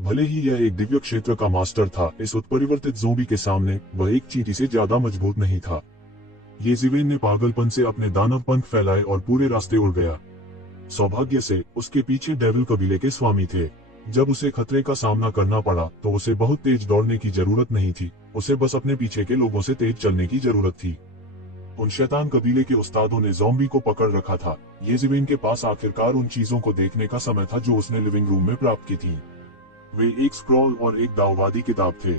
भले ही यह एक दिव्य क्षेत्र का मास्टर था, इस उत्परिवर्तित ज़ोंबी के सामने वह एक चींटी से ज्यादा मजबूत नहीं था। येज़िवेन ने पागलपन से अपने दानव पंख फैलाए और पूरे रास्ते उड़ गया। सौभाग्य से उसके पीछे डेविल कबीले के स्वामी थे। जब उसे खतरे का सामना करना पड़ा तो उसे बहुत तेज दौड़ने की जरूरत नहीं थी, उसे बस अपने पीछे के लोगों से तेज चलने की जरूरत थी। उन शैतान कबीले के उस्तादों ने ज़ॉम्बी को पकड़ रखा था। येज़िवेन के पास आखिरकार उन चीजों को देखने का समय था जो उसने लिविंग रूम में प्राप्त की थी। वे एक स्क्रॉल और एक दाववादी किताब थे।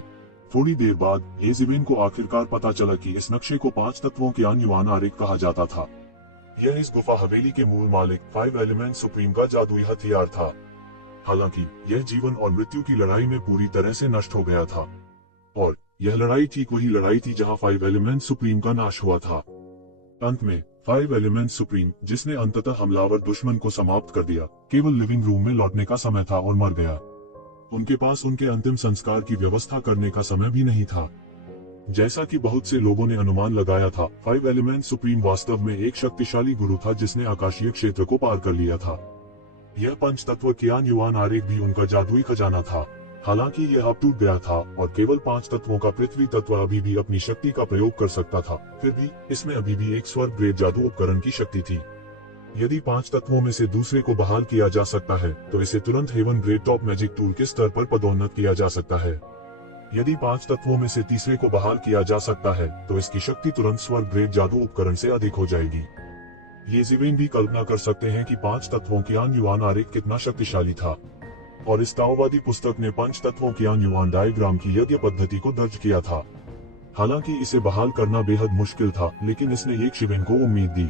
थोड़ी देर बाद येज़िवेन को आखिरकार पता चला कि इस नक्शे को 5 तत्वों के युआन आरेख कहा जाता था। यह इस गुफा हवेली के मूल मालिक 5 एलिमेंट सुप्रीम का जादुई हथियार था। हालांकि यह जीवन और मृत्यु की लड़ाई में पूरी तरह से नष्ट हो गया था, और यह लड़ाई ठीक वही लड़ाई थी जहां 5 एलिमेंट सुप्रीम का नाश हुआ था। अंत में 5 एलिमेंट सुप्रीम, जिसने अंततः हमलावर दुश्मन को समाप्त कर दिया, केवल लिविंग रूम में लौटने का समय था और मर गया। उनके पास उनके अंतिम संस्कार की व्यवस्था करने का समय भी नहीं था। जैसा कि बहुत से लोगों ने अनुमान लगाया था, 5 एलिमेंट सुप्रीम वास्तव में एक शक्तिशाली गुरु था जिसने आकाशीय क्षेत्र को पार कर लिया था। यह पंच तत्व कियान युआन आरेख भी उनका जादुई खजाना था। हालांकि यह अब टूट गया था और केवल 5 तत्वों का पृथ्वी तत्व अभी भी अपनी शक्ति का प्रयोग कर सकता था, फिर भी इसमें अभी भी एक स्वर्ग ग्रेड जादू उपकरण की शक्ति थी। यदि 5 तत्वों में से दूसरे को बहाल किया जा सकता है तो इसे तुरंत heaven grade top magic tool के स्तर पर पदोन्नत किया जा सकता है। यदि 5 तत्वों में से तीसरे को बहाल किया जा सकता है तो इसकी शक्ति तुरंत स्वर्ग ग्रेड जादू उपकरण से अधिक हो जाएगी। येज़िवेन भी कल्पना कर सकते हैं कि 5 तत्वों के युआन आरेख कितना शक्तिशाली था, और इस ताओवादी पुस्तक ने 5 तत्वों के युआन डायग्राम की यज्ञ पद्धति को दर्ज किया था। हालांकि इसे बहाल करना बेहद मुश्किल था, लेकिन इसने येज़िवेन को उम्मीद दी।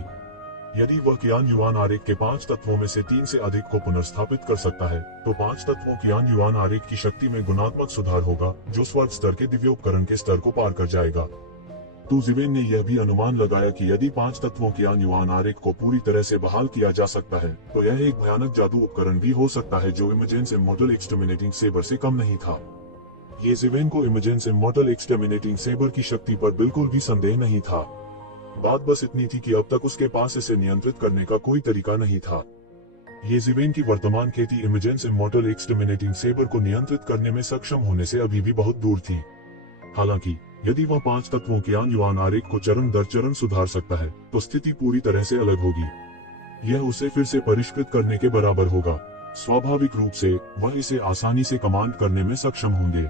यदि वह कियान युआन आरेख के 5 तत्वों में से 3 से अधिक को पुनर्स्थापित कर सकता है तो 5 तत्वों कियान युआन आरेख की शक्ति में गुणात्मक सुधार होगा, जो स्वर्ग स्तर के दिव्य उपकरण के स्तर को पार कर जाएगा। तो ज़िवेन ने यह भी अनुमान लगाया कि यदि 5 तत्वों कियान युआन आरेख को पूरी तरह से बहाल किया जा सकता है तो यह एक भयानक जादू उपकरण भी हो सकता है जो इमेजेंस इमॉर्टल एक्सटर्मिनेटिंग सेबर से कम नहीं था। येज़िवेन को इमेजेंस इमॉर्टल एक्सटर्मिनेटिंग सेबर की शक्ति पर बिल्कुल भी संदेह नहीं था। बात बस इतनी थी कि अब तक उसके पास इसे नियंत्रित करने का कोई तरीका नहीं था। येज़िवेन की वर्तमान खेती इमेजेंस इमॉर्टल एक्सटर्मिनेटिंग सेबर को नियंत्रित करने में सक्षम होने से अभी भी बहुत दूर थी। हालांकि यदि वह 5 तत्वों के युआन आरेख को चरण दर चरण सुधार सकता है तो स्थिति पूरी तरह से अलग होगी। यह उसे फिर से परिष्कृत करने के बराबर होगा। स्वाभाविक रूप से वह इसे आसानी से कमांड करने में सक्षम होंगे।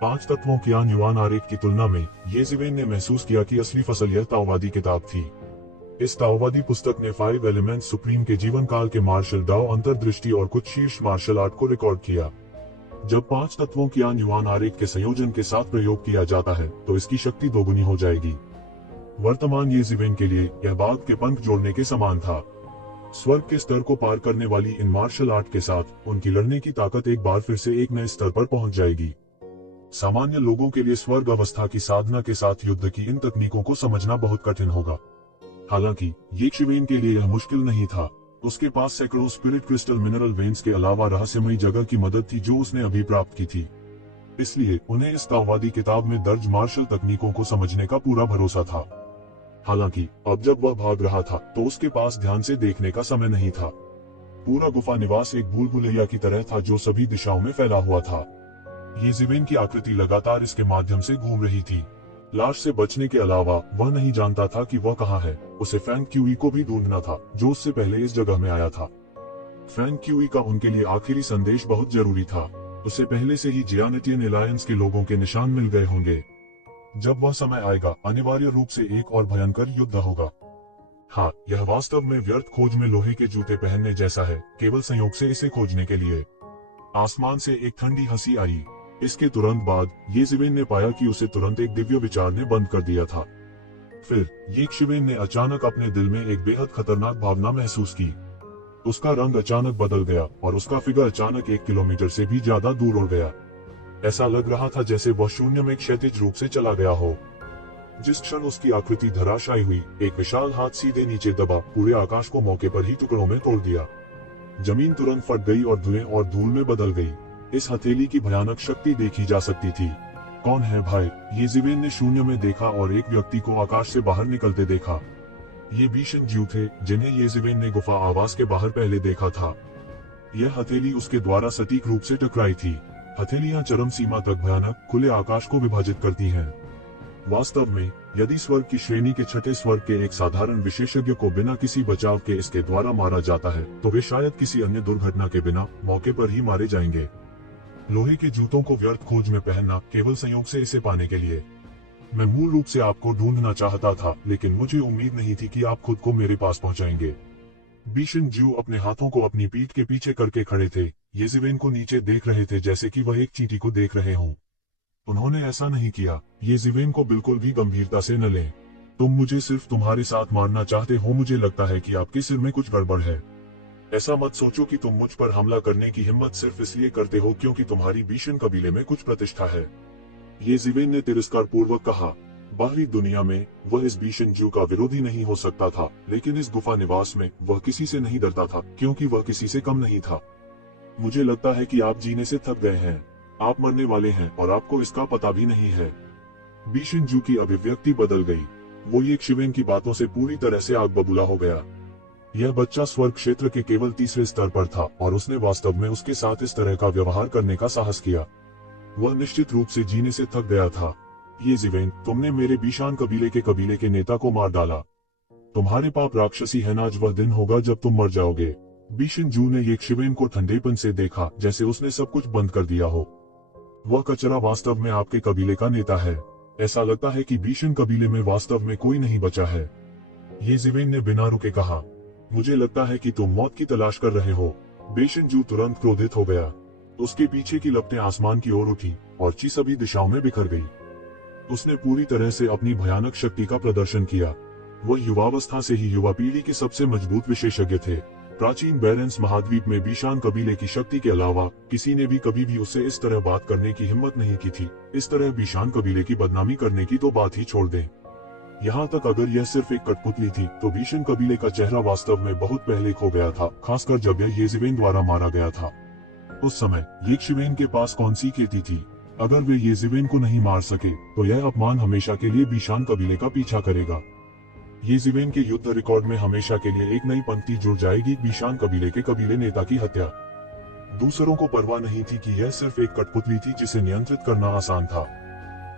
5 तत्वों के युआन आरेख की तुलना में येज़िवेन ने महसूस किया कि असली फसल यह ताओवादी किताब थी। इस ताओवादी पुस्तक ने 5 एलिमेंट सुप्रीम के जीवन काल के मार्शल डाओ, अंतर्दृष्टि और कुछ शीर्ष मार्शल आर्ट को रिकॉर्ड किया। जब 5 तत्वों के युआन आरेख के संयोजन के साथ प्रयोग किया जाता है तो इसकी शक्ति दोगुनी हो जाएगी। वर्तमान येज़िवेन के लिए यह बाघ के पंख जोड़ने के समान था। स्वर्ग के स्तर को पार करने वाली इन मार्शल आर्ट के साथ उनकी लड़ने की ताकत एक बार फिर से एक नए स्तर पर पहुंच जाएगी। सामान्य लोगों के लिए स्वर्ग अवस्था की साधना के साथ युद्ध की इन तकनीकों को समझना बहुत कठिन होगा। हालांकि येज़िवेन के लिए यह मुश्किल नहीं था। उसके पास सैकड़ों स्पिरिट क्रिस्टल मिनरल वेन्स के अलावा रहस्यमयी जगह की मदद थी जो उसने अभी प्राप्त की थी। इसलिए उन्हें इस ताओवादी किताब में दर्ज मार्शल तकनीकों को समझने का पूरा भरोसा था। हालांकि अब जब वह भाग रहा था तो उसके पास ध्यान से देखने का समय नहीं था। पूरा गुफा निवास एक भूल भुलैया की तरह था जो सभी दिशाओं में फैला हुआ था। येज़िवेन की आकृति लगातार इसके माध्यम से घूम रही थी। लाश से बचने के अलावा वह नहीं जानता था कि वह कहाँ है। उसे फैंग क्यूई को भी ढूंढना था जो उससे पहले इस जगह में आया था। फैंग क्यूई का उनके लिए आखिरी संदेश बहुत जरूरी था। उसे पहले से ही जियानेटियन एलायंस के लोगों के निशान मिल गए होंगे। जब वह समय आएगा अनिवार्य रूप से एक और भयंकर युद्ध होगा। हाँ, यह वास्तव में व्यर्थ खोज में लोहे के जूते पहनने जैसा है, केवल संयोग से इसे खोजने के लिए। आसमान से एक ठंडी हंसी आई। इसके तुरंत बाद येज़िवेन ने पाया कि उसे तुरंत एक दिव्य विचार ने बंद कर दिया था। फिर येज़िवेन ने अचानक अपने दिल में एक बेहद खतरनाक भावना महसूस की। उसका रंग अचानक बदल गया और उसका फिगर अचानक 1 किलोमीटर से भी ज्यादा दूर उड़ गया। ऐसा लग रहा था जैसे वह शून्य में क्षैतिज रूप से चला गया हो। जिस क्षण उसकी आकृति धराशायी हुई, एक विशाल हाथ सीधे नीचे दबा पूरे आकाश को मौके पर ही टुकड़ों में तोड़ दिया। जमीन तुरंत फट गई और धुएं और धूल में बदल गई। इस हथेली की भयानक शक्ति देखी जा सकती थी। कौन है भाई? येज़िवेन ने शून्य में देखा और एक व्यक्ति को आकाश से बाहर निकलते देखा। ये भीषण जीव थे जिन्हें येज़िवेन ने गुफा आवास के बाहर पहले देखा था। यह हथेली उसके द्वारा सटीक रूप से टकराई थी। हथेलियां चरम सीमा तक भयानक खुले आकाश को विभाजित करती हैं। वास्तव में यदि स्वर्ग की श्रेणी के छठे स्वर्ग के एक साधारण विशेषज्ञ को बिना किसी बचाव के इसके द्वारा मारा जाता है तो वे शायद किसी अन्य दुर्घटना के बिना मौके पर ही मारे जाएंगे। लोहे के जूतों को व्यर्थ खोज में पहनना केवल संयोग से इसे पाने के लिए। मैं मूल रूप से आपको ढूंढना चाहता था, लेकिन मुझे उम्मीद नहीं थी कि आप खुद को मेरे पास पहुंचाएंगे। बीशन जू अपने हाथों को अपनी पीठ के पीछे करके खड़े थे। येज़ेवेन को नीचे देख रहे थे जैसे कि वह एक चींटी को देख रहे हों। उन्होंने ऐसा नहीं किया। येज़ेवेन को बिल्कुल भी गंभीरता से न लें। तुम मुझे सिर्फ तुम्हारे साथ मारना चाहते हो। मुझे लगता है कि आपके सिर में कुछ गड़बड़ है। ऐसा मत सोचो कि तुम मुझ पर हमला करने की हिम्मत सिर्फ इसलिए करते हो क्योंकि तुम्हारी बीशन कबीले में कुछ प्रतिष्ठा है। येज़ेवेन ने तिरस्कार पूर्वक कहा। बाहरी दुनिया में वह इस बीशन जू का विरोधी नहीं हो सकता था, लेकिन इस गुफा निवास में वह किसी से नहीं डरता था क्योंकि वह किसी से कम नहीं था। मुझे लगता है कि आप जीने से थक गए हैं। आप मरने वाले हैं और आपको इसका पता भी नहीं है। बीशन जू की अभिव्यक्ति बदल गई। वो येशिवेन की बातों से पूरी तरह से आग बबूला हो गया। यह बच्चा स्वर्ग क्षेत्र के केवल तीसरे स्तर पर था और उसने वास्तव में उसके साथ इस तरह का व्यवहार करने का साहस किया। वह निश्चित रूप से जीने से थक गया था। येज़ेवेन, तुमने मेरे बीशान कबीले के नेता को मार डाला। तुम्हारे पाप राक्षसी है। आज वह दिन होगा जब तुम मर जाओगे। बीशन जू ने येशिवेन को ठंडेपन से देखा, जैसे उसने सब कुछ बंद कर दिया हो। वह कचरा वास्तव में आपके कबीले का नेता है। ऐसा लगता है कि बीशन कबीले में वास्तव में कोई नहीं बचा है। येज़ेवेन ने बिना रुके कहा। मुझे लगता है कि तुम मौत की तलाश कर रहे हो। बीशन जू तुरंत क्रोधित हो गया। उसके पीछे की लपटें आसमान की ओर उठी और ची सभी दिशाओं में बिखर गई। उसने पूरी तरह से अपनी भयानक शक्ति का प्रदर्शन किया। वह युवावस्था से ही युवा पीढ़ी के सबसे मजबूत विशेषज्ञ थे। प्राचीन बैरेंस महाद्वीप में बीशान कबीले की शक्ति के अलावा किसी ने भी कभी भी उससे इस तरह बात करने की हिम्मत नहीं की थी। इस तरह बीशान कबीले की बदनामी करने की तो बात ही छोड़ दें। यहाँ तक अगर यह सिर्फ एक कठपुतली थी तो बीशन कबीले का चेहरा वास्तव में बहुत पहले खो गया था, खासकर जब यह येज़ेवेन द्वारा मारा गया था। उस समय येशिवेन के पास कौन सी खेती थी? अगर वे येज़ेवेन को नहीं मार सके तो यह अपमान हमेशा के लिए बीशान कबीले का पीछा करेगा। येज़ेवेन के युद्ध रिकॉर्ड में हमेशा के लिए एक नई पंक्ति जुड़ जाएगी, बीशान कबीले के कबीले नेता की हत्या। दूसरों को परवाह नहीं थी कि यह सिर्फ एक कठपुतली थी जिसे नियंत्रित करना आसान था।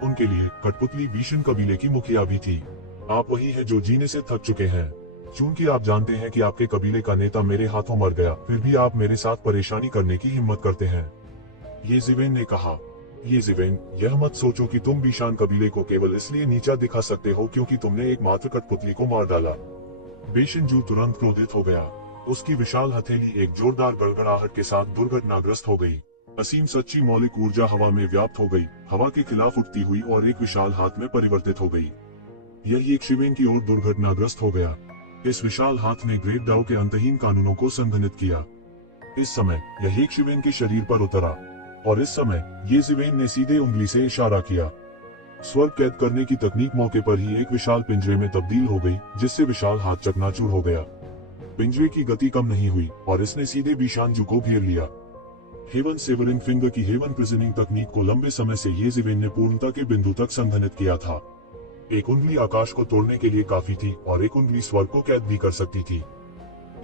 उनके लिए कठपुतली बीशन कबीले की मुखिया भी थी। आप वही है जो जीने से थक चुके हैं। चूंकि आप जानते हैं कि आपके कबीले का नेता मेरे हाथों मर गया, फिर भी आप मेरे साथ परेशानी करने की हिम्मत करते हैं। येज़ेवेन ने कहा। येज़ेवेन, यह मत सोचो कि तुम बीशान कबीले को केवल इसलिए नीचा दिखा सकते हो क्योंकि तुमने एक मात्र कठपुतली को मार डाला। बीशन जू तुरंत क्रोधित हो गया। उसकी विशाल हथेली एक जोरदार गड़गड़ाहट के साथ दुर्घटनाग्रस्त हो गई। असीम सच्ची मौलिक ऊर्जा हवा में व्याप्त हो गई, हवा के खिलाफ उठती हुई और एक विशाल हाथ में परिवर्तित हो गई। यह येशिवेन की ओर दुर्घटनाग्रस्त हो गया। इस विशाल हाथ ने ग्रेट डाउ के अंतहीन कानूनों को संघनित किया। इस समय यह येशिवेन के शरीर पर उतरा और इस समय येज़ेवेन ने सीधे उंगली से इशारा किया। स्वर्ग कैद करने की तकनीक मौके पर ही एक विशाल पिंजरे में तब्दील हो गई, जिससे विशाल हाथ चकनाचूर हो गया। पिंजरे की गति कम नहीं हुई और इसने सीधे बीशान जू को घेर लिया। हेवन सेवरिंग फिंगर की हेवन प्रिजनिंग तकनीक को लंबे समय से येज़ेवेन ने पूर्णता के बिंदु तक संघनित किया था। एक उंगली आकाश को तोड़ने के लिए काफी थी और एक उंगली स्वर्ग को कैद भी कर सकती थी।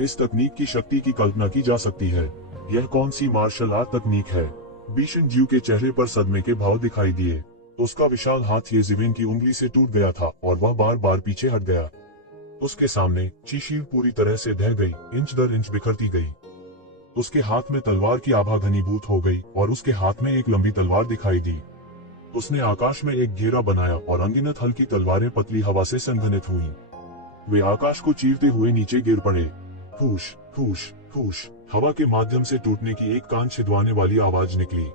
इस तकनीक की शक्ति की कल्पना की जा सकती है। यह कौन सी मार्शल आर्ट तकनीक है? बीशन जू के चेहरे पर सदमे के भाव दिखाई दिए। उसका विशाल हाथ येज़ेवेन की उंगली से टूट गया था और वह बार बार पीछे हट गया। उसके सामने शीशीर पूरी तरह से ढह गई, इंच दर इंच बिखरती गई। उसके हाथ में तलवार की आभा घनीभूत हो गई और उसके हाथ में एक लंबी तलवार दिखाई दी। उसने आकाश में एक घेरा बनाया और अनगिनत हल्की तलवारें पतली हवा से संघनित हुईं। वे आकाश को चीरते हुए नीचे गिर पड़े। फूश फूश फूश, हवा के माध्यम से टूटने की एक कान छिदवाने वाली आवाज निकली।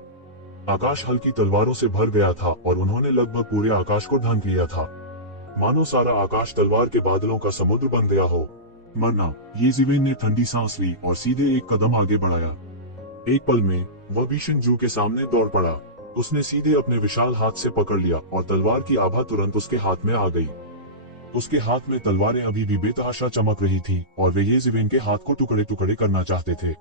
आकाश हल्की तलवारों से भर गया था और उन्होंने लगभग पूरे आकाश को ढांक लिया था, मानो सारा आकाश तलवार के बादलों का समुद्र बन गया हो। मरना। येज़ेवेन ने ठंडी सांस ली और सीधे एक कदम आगे बढ़ाया। एक पल में वह बीशन जू के सामने दौड़ पड़ा। उसने सीधे अपने विशाल हाथ से पकड़ लिया और तलवार की आभा तुरंत उसके हाथ में आ गई। उसके हाथ में तलवारें अभी भी बेतहाशा चमक रही थीं और वे येज़ेवेन के हाथ को टुकड़े टुकड़े करना चाहते थे।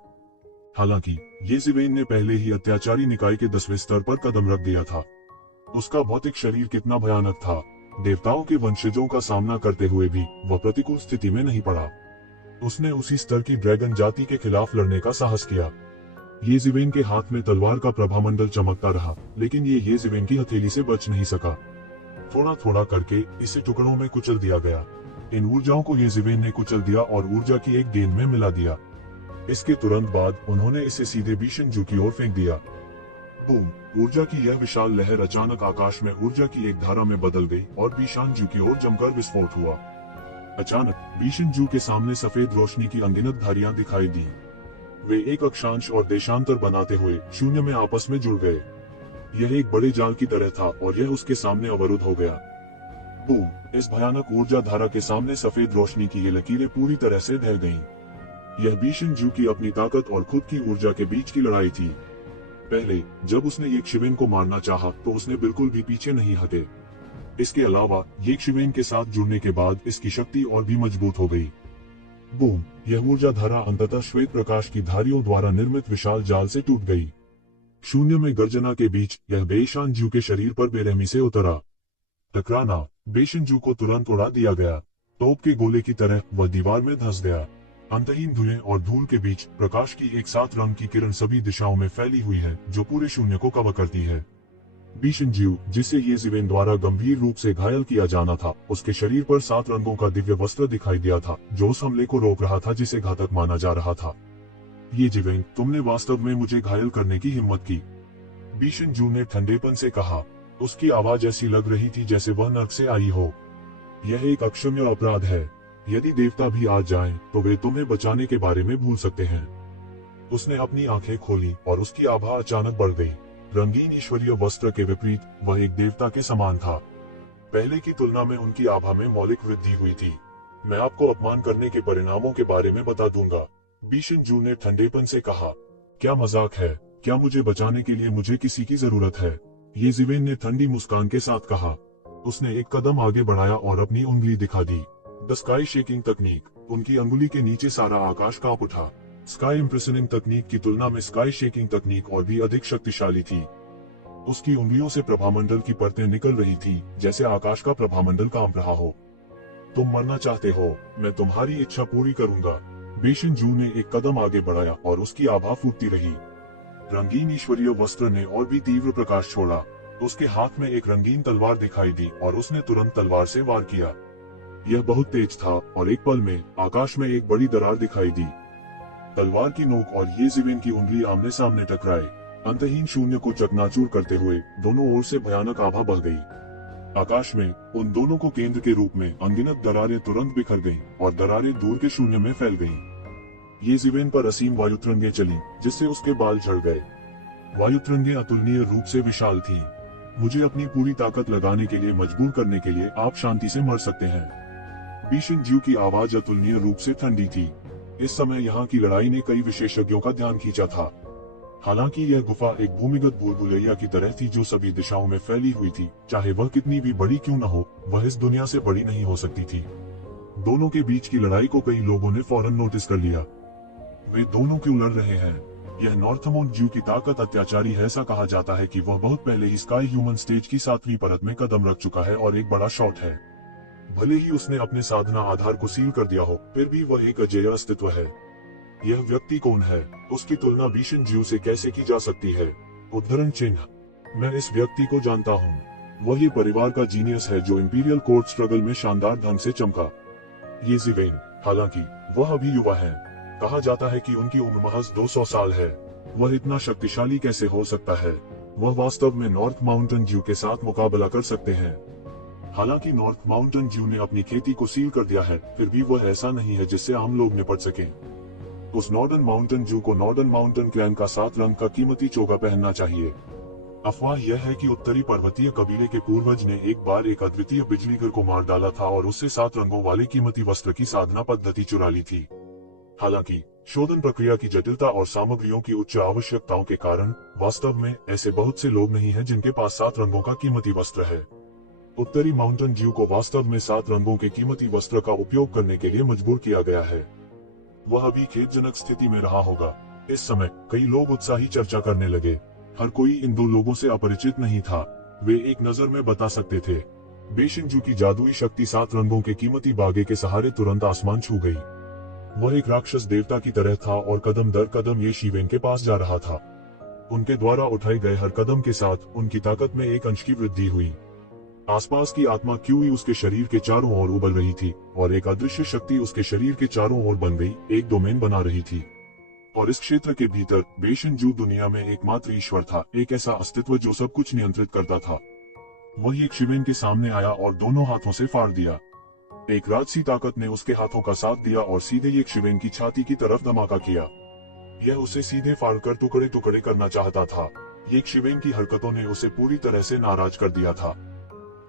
हालांकि येज़ेवेन ने पहले ही अत्याचारी निकाय के 10वें स्तर पर कदम रख दिया था। उसका भौतिक शरीर कितना भयानक था। देवताओं के वंशजों का सामना करते हुए भी वह प्रतिकूल स्थिति में नहीं पड़ा। उसने उसी स्तर की ड्रैगन जाति के खिलाफ लड़ने का साहस किया। ये जिवेन के हाथ में तलवार का प्रभामंडल चमकता रहा, लेकिन ये जिवेन की हथेली से बच नहीं सका। थोड़ा थोड़ा करके इसे टुकड़ों में कुचल दिया गया। इन ऊर्जाओं को ये जिवेन ने कुचल दिया और ऊर्जा की एक गेंद में मिला दिया। इसके तुरंत बाद उन्होंने इसे सीधे बीशनजू की ओर फेंक दिया। बूम! ऊर्जा की यह विशाल लहर अचानक आकाश में ऊर्जा की एक धारा में बदल गई और बीशानजू की ओर जमकर विस्फोट हुआ। अचानक बीशनजू के सामने सफेद रोशनी की अनगिनत धारियां दिखाई दी। वे एक अक्षांश और देशांतर बनाते हुए शून्य में आपस में जुड़ गए। यह एक बड़े जाल की तरह था और यह उसके सामने अवरुद्ध हो गया। बूम! इस भयानक ऊर्जा धारा के सामने सफेद रोशनी की ये लकीरें पूरी तरह से ढह गईं। यह बीशनजू की अपनी ताकत और खुद की ऊर्जा के बीच की लड़ाई थी। पहले जब उसने ये शिवेन को मारना चाहा तो उसने बिल्कुल भी पीछे नहीं हटे। इसके अलावा ये शिवेन के साथ जुड़ने के बाद इसकी शक्ति और भी मजबूत हो गई। बूम! यह ऊर्जा धारा अंततः श्वेत प्रकाश की धारियों द्वारा निर्मित विशाल जाल से टूट गई। शून्य में गर्जना के बीच यह बेशानजू के शरीर पर बेरहमी से उतरा। टकराना! बेशनजू को तुरंत उड़ा दिया गया। तोप के गोले की तरह वह दीवार में धंस गया। अंतहीन धुएं और धूल के बीच प्रकाश की एक सात रंग की किरण सभी दिशाओं में फैली हुई है, जो पूरे शून्य को कवर करती है। बीशनजू, जिसे ये जिवेन द्वारा गंभीर रूप से घायल किया जाना था, उसके शरीर पर 7 रंगों का दिव्य वस्त्र दिखाई दिया था, जो उस हमले को रोक रहा था जिसे घातक माना जा रहा था। ये जिवेन, तुमने वास्तव में मुझे घायल करने की हिम्मत की, बीशनजू ने ठंडेपन से कहा। उसकी आवाज ऐसी लग रही थी जैसे वह नर्क से आई हो। यह एक अक्षम्य अपराध है। यदि देवता भी आ जाएं, तो वे तुम्हें बचाने के बारे में भूल सकते हैं। उसने अपनी आंखें खोली और उसकी आभा अचानक बढ़ गई। रंगीन ईश्वरीय वस्त्र के विपरीत वह एक देवता के समान था। पहले की तुलना में उनकी आभा में मौलिक वृद्धि हुई थी। मैं आपको अपमान करने के परिणामों के बारे में बता दूंगा, बीशनजू ने ठंडेपन से कहा। क्या मजाक है? क्या मुझे बचाने के लिए मुझे किसी की जरूरत है? ये जिवेन ने ठंडी मुस्कान के साथ कहा। उसने एक कदम आगे बढ़ाया और अपनी उंगली दिखा दी। द स्काई शेकिंग तकनीक। उनकी अंगुली के नीचे सारा आकाश कांप उठा। स्काई इम्प्रेशनिंग तकनीक की तुलना में स्काई शेकिंग तकनीक और भी अधिक शक्तिशाली थी। उसकी उंगलियों से प्रभामंडल की परतें निकल रही थी, जैसे आकाश का प्रभामंडल कांप रहा हो। तुम मरना चाहते हो? मैं तुम्हारी इच्छा पूरी करूंगा। बीशनजू ने एक कदम आगे बढ़ाया और उसकी आभा फूटती रही। रंगीन ईश्वरीय वस्त्र ने और भी तीव्र प्रकाश छोड़ा। उसके हाथ में एक रंगीन तलवार दिखाई दी और उसने तुरंत तलवार से वार किया। यह बहुत तेज था और एक पल में आकाश में एक बड़ी दरार दिखाई दी। तलवार की नोक और ये जिवेन की उंगली आमने सामने टकराए, अंतहीन शून्य को चकनाचूर करते हुए दोनों ओर से भयानक आभा बढ़ गई। आकाश में उन दोनों को केंद्र के रूप में अनगिनत दरारें तुरंत बिखर गईं और दरारें दूर के शून्य में फैल गईं। ये जिवेन पर असीम वायुतरंगें चली, जिससे उसके बाल झड़ गए। वायुतरंगें अतुलनीय रूप से विशाल थीं। मुझे अपनी पूरी ताकत लगाने के लिए मजबूर करने के लिए आप शांति से मर सकते हैं। बीशनजू की आवाज अतुलनीय रूप से ठंडी थी। इस समय यहाँ की लड़ाई ने कई विशेषज्ञों का ध्यान खींचा था। हालांकि यह गुफा एक भूमिगत भूलभुलैया की तरह थी जो सभी दिशाओं में फैली हुई थी। चाहे वह कितनी भी बड़ी क्यों न हो, वह इस दुनिया से बड़ी नहीं हो सकती थी। दोनों के बीच की लड़ाई को कई लोगों ने फौरन नोटिस कर लिया। वे दोनों क्यों लड़ रहे हैं? यह नॉर्थमोंट जू की ताकत अत्याचारी है। ऐसा कहा जाता है कि वह बहुत पहले ही स्काई ह्यूमन स्टेज की 7वीं परत में कदम रख चुका है और एक बड़ा शॉट है। भले ही उसने अपने साधना आधार को सील कर दिया हो, फिर भी वह एक अजेय अस्तित्व है। यह व्यक्ति कौन है? उसकी तुलना बीशनजू से कैसे की जा सकती है? उद्धरण चिन्ह। मैं इस व्यक्ति को जानता हूँ। वह ये परिवार का जीनियस है जो इंपीरियल कोर्ट स्ट्रगल में शानदार ढंग से चमका। ये जिवेन, हालांकि वह अभी युवा है। कहा जाता है कि उनकी उम्र महज 200 साल है। वह इतना शक्तिशाली कैसे हो सकता है? वह वास्तव में नॉर्थ माउंटेन जू के साथ मुकाबला कर सकते हैं। हालांकि नॉर्थ माउंटेन जू ने अपनी खेती को सील कर दिया है, फिर भी वह ऐसा नहीं है जिससे आम लोग निपट सकें। उस नॉर्दर्न माउंटेन जू को नॉर्दर्न माउंटेन क्लैन का 7 रंग का कीमती चोगा पहनना चाहिए। अफवाह यह है कि उत्तरी पर्वतीय कबीले के पूर्वज ने एक बार एक अद्वितीय बिजलीगर को मार डाला था और उससे 7 रंगों वाले कीमती वस्त्र की साधना पद्धति चुरा ली थी। हालांकि शोधन प्रक्रिया की जटिलता और सामग्रियों की उच्च आवश्यकताओं के कारण वास्तव में ऐसे बहुत से लोग नहीं हैं जिनके पास 7 रंगों का कीमती वस्त्र है। उत्तरी माउंटेन जू को वास्तव में 7 रंगों के कीमती वस्त्र का उपयोग करने के लिए मजबूर किया गया है। वह अभी खेदजनक स्थिति में रहा होगा। इस समय कई लोग उत्साही चर्चा करने लगे। हर कोई इन 2 लोगों से अपरिचित नहीं था। वे एक नजर में बता सकते थे। बेशिनजू की जादुई शक्ति 7 रंगों के कीमती बागे के सहारे तुरंत आसमान छू गई। वह एक राक्षस देवता की तरह था और कदम दर कदम ये शिवेन के पास जा रहा था। उनके द्वारा उठाए गए हर कदम के साथ उनकी ताकत में एक अंश की वृद्धि हुई। आसपास की आत्मा क्यूई उसके शरीर के चारों ओर उबल रही थी और एक अदृश्य शक्ति उसके शरीर के चारों ओर बन गई, एक डोमेन बना रही थी। और इस क्षेत्र के भीतर बेशनजू दुनिया में एकमात्र ईश्वर था, एक ऐसा अस्तित्व जो सब कुछ नियंत्रित करता था। वही एक शिवेन के सामने आया और दोनों हाथों से फाड़ दिया। एक राजसी ताकत ने उसके हाथों का साथ दिया और सीधे एक शिवेन की छाती की तरफ धमाका किया। यह उसे सीधे फाड़कर टुकड़े टुकड़े करना चाहता था। एक शिवेन की हरकतों ने उसे पूरी तरह से नाराज कर दिया था।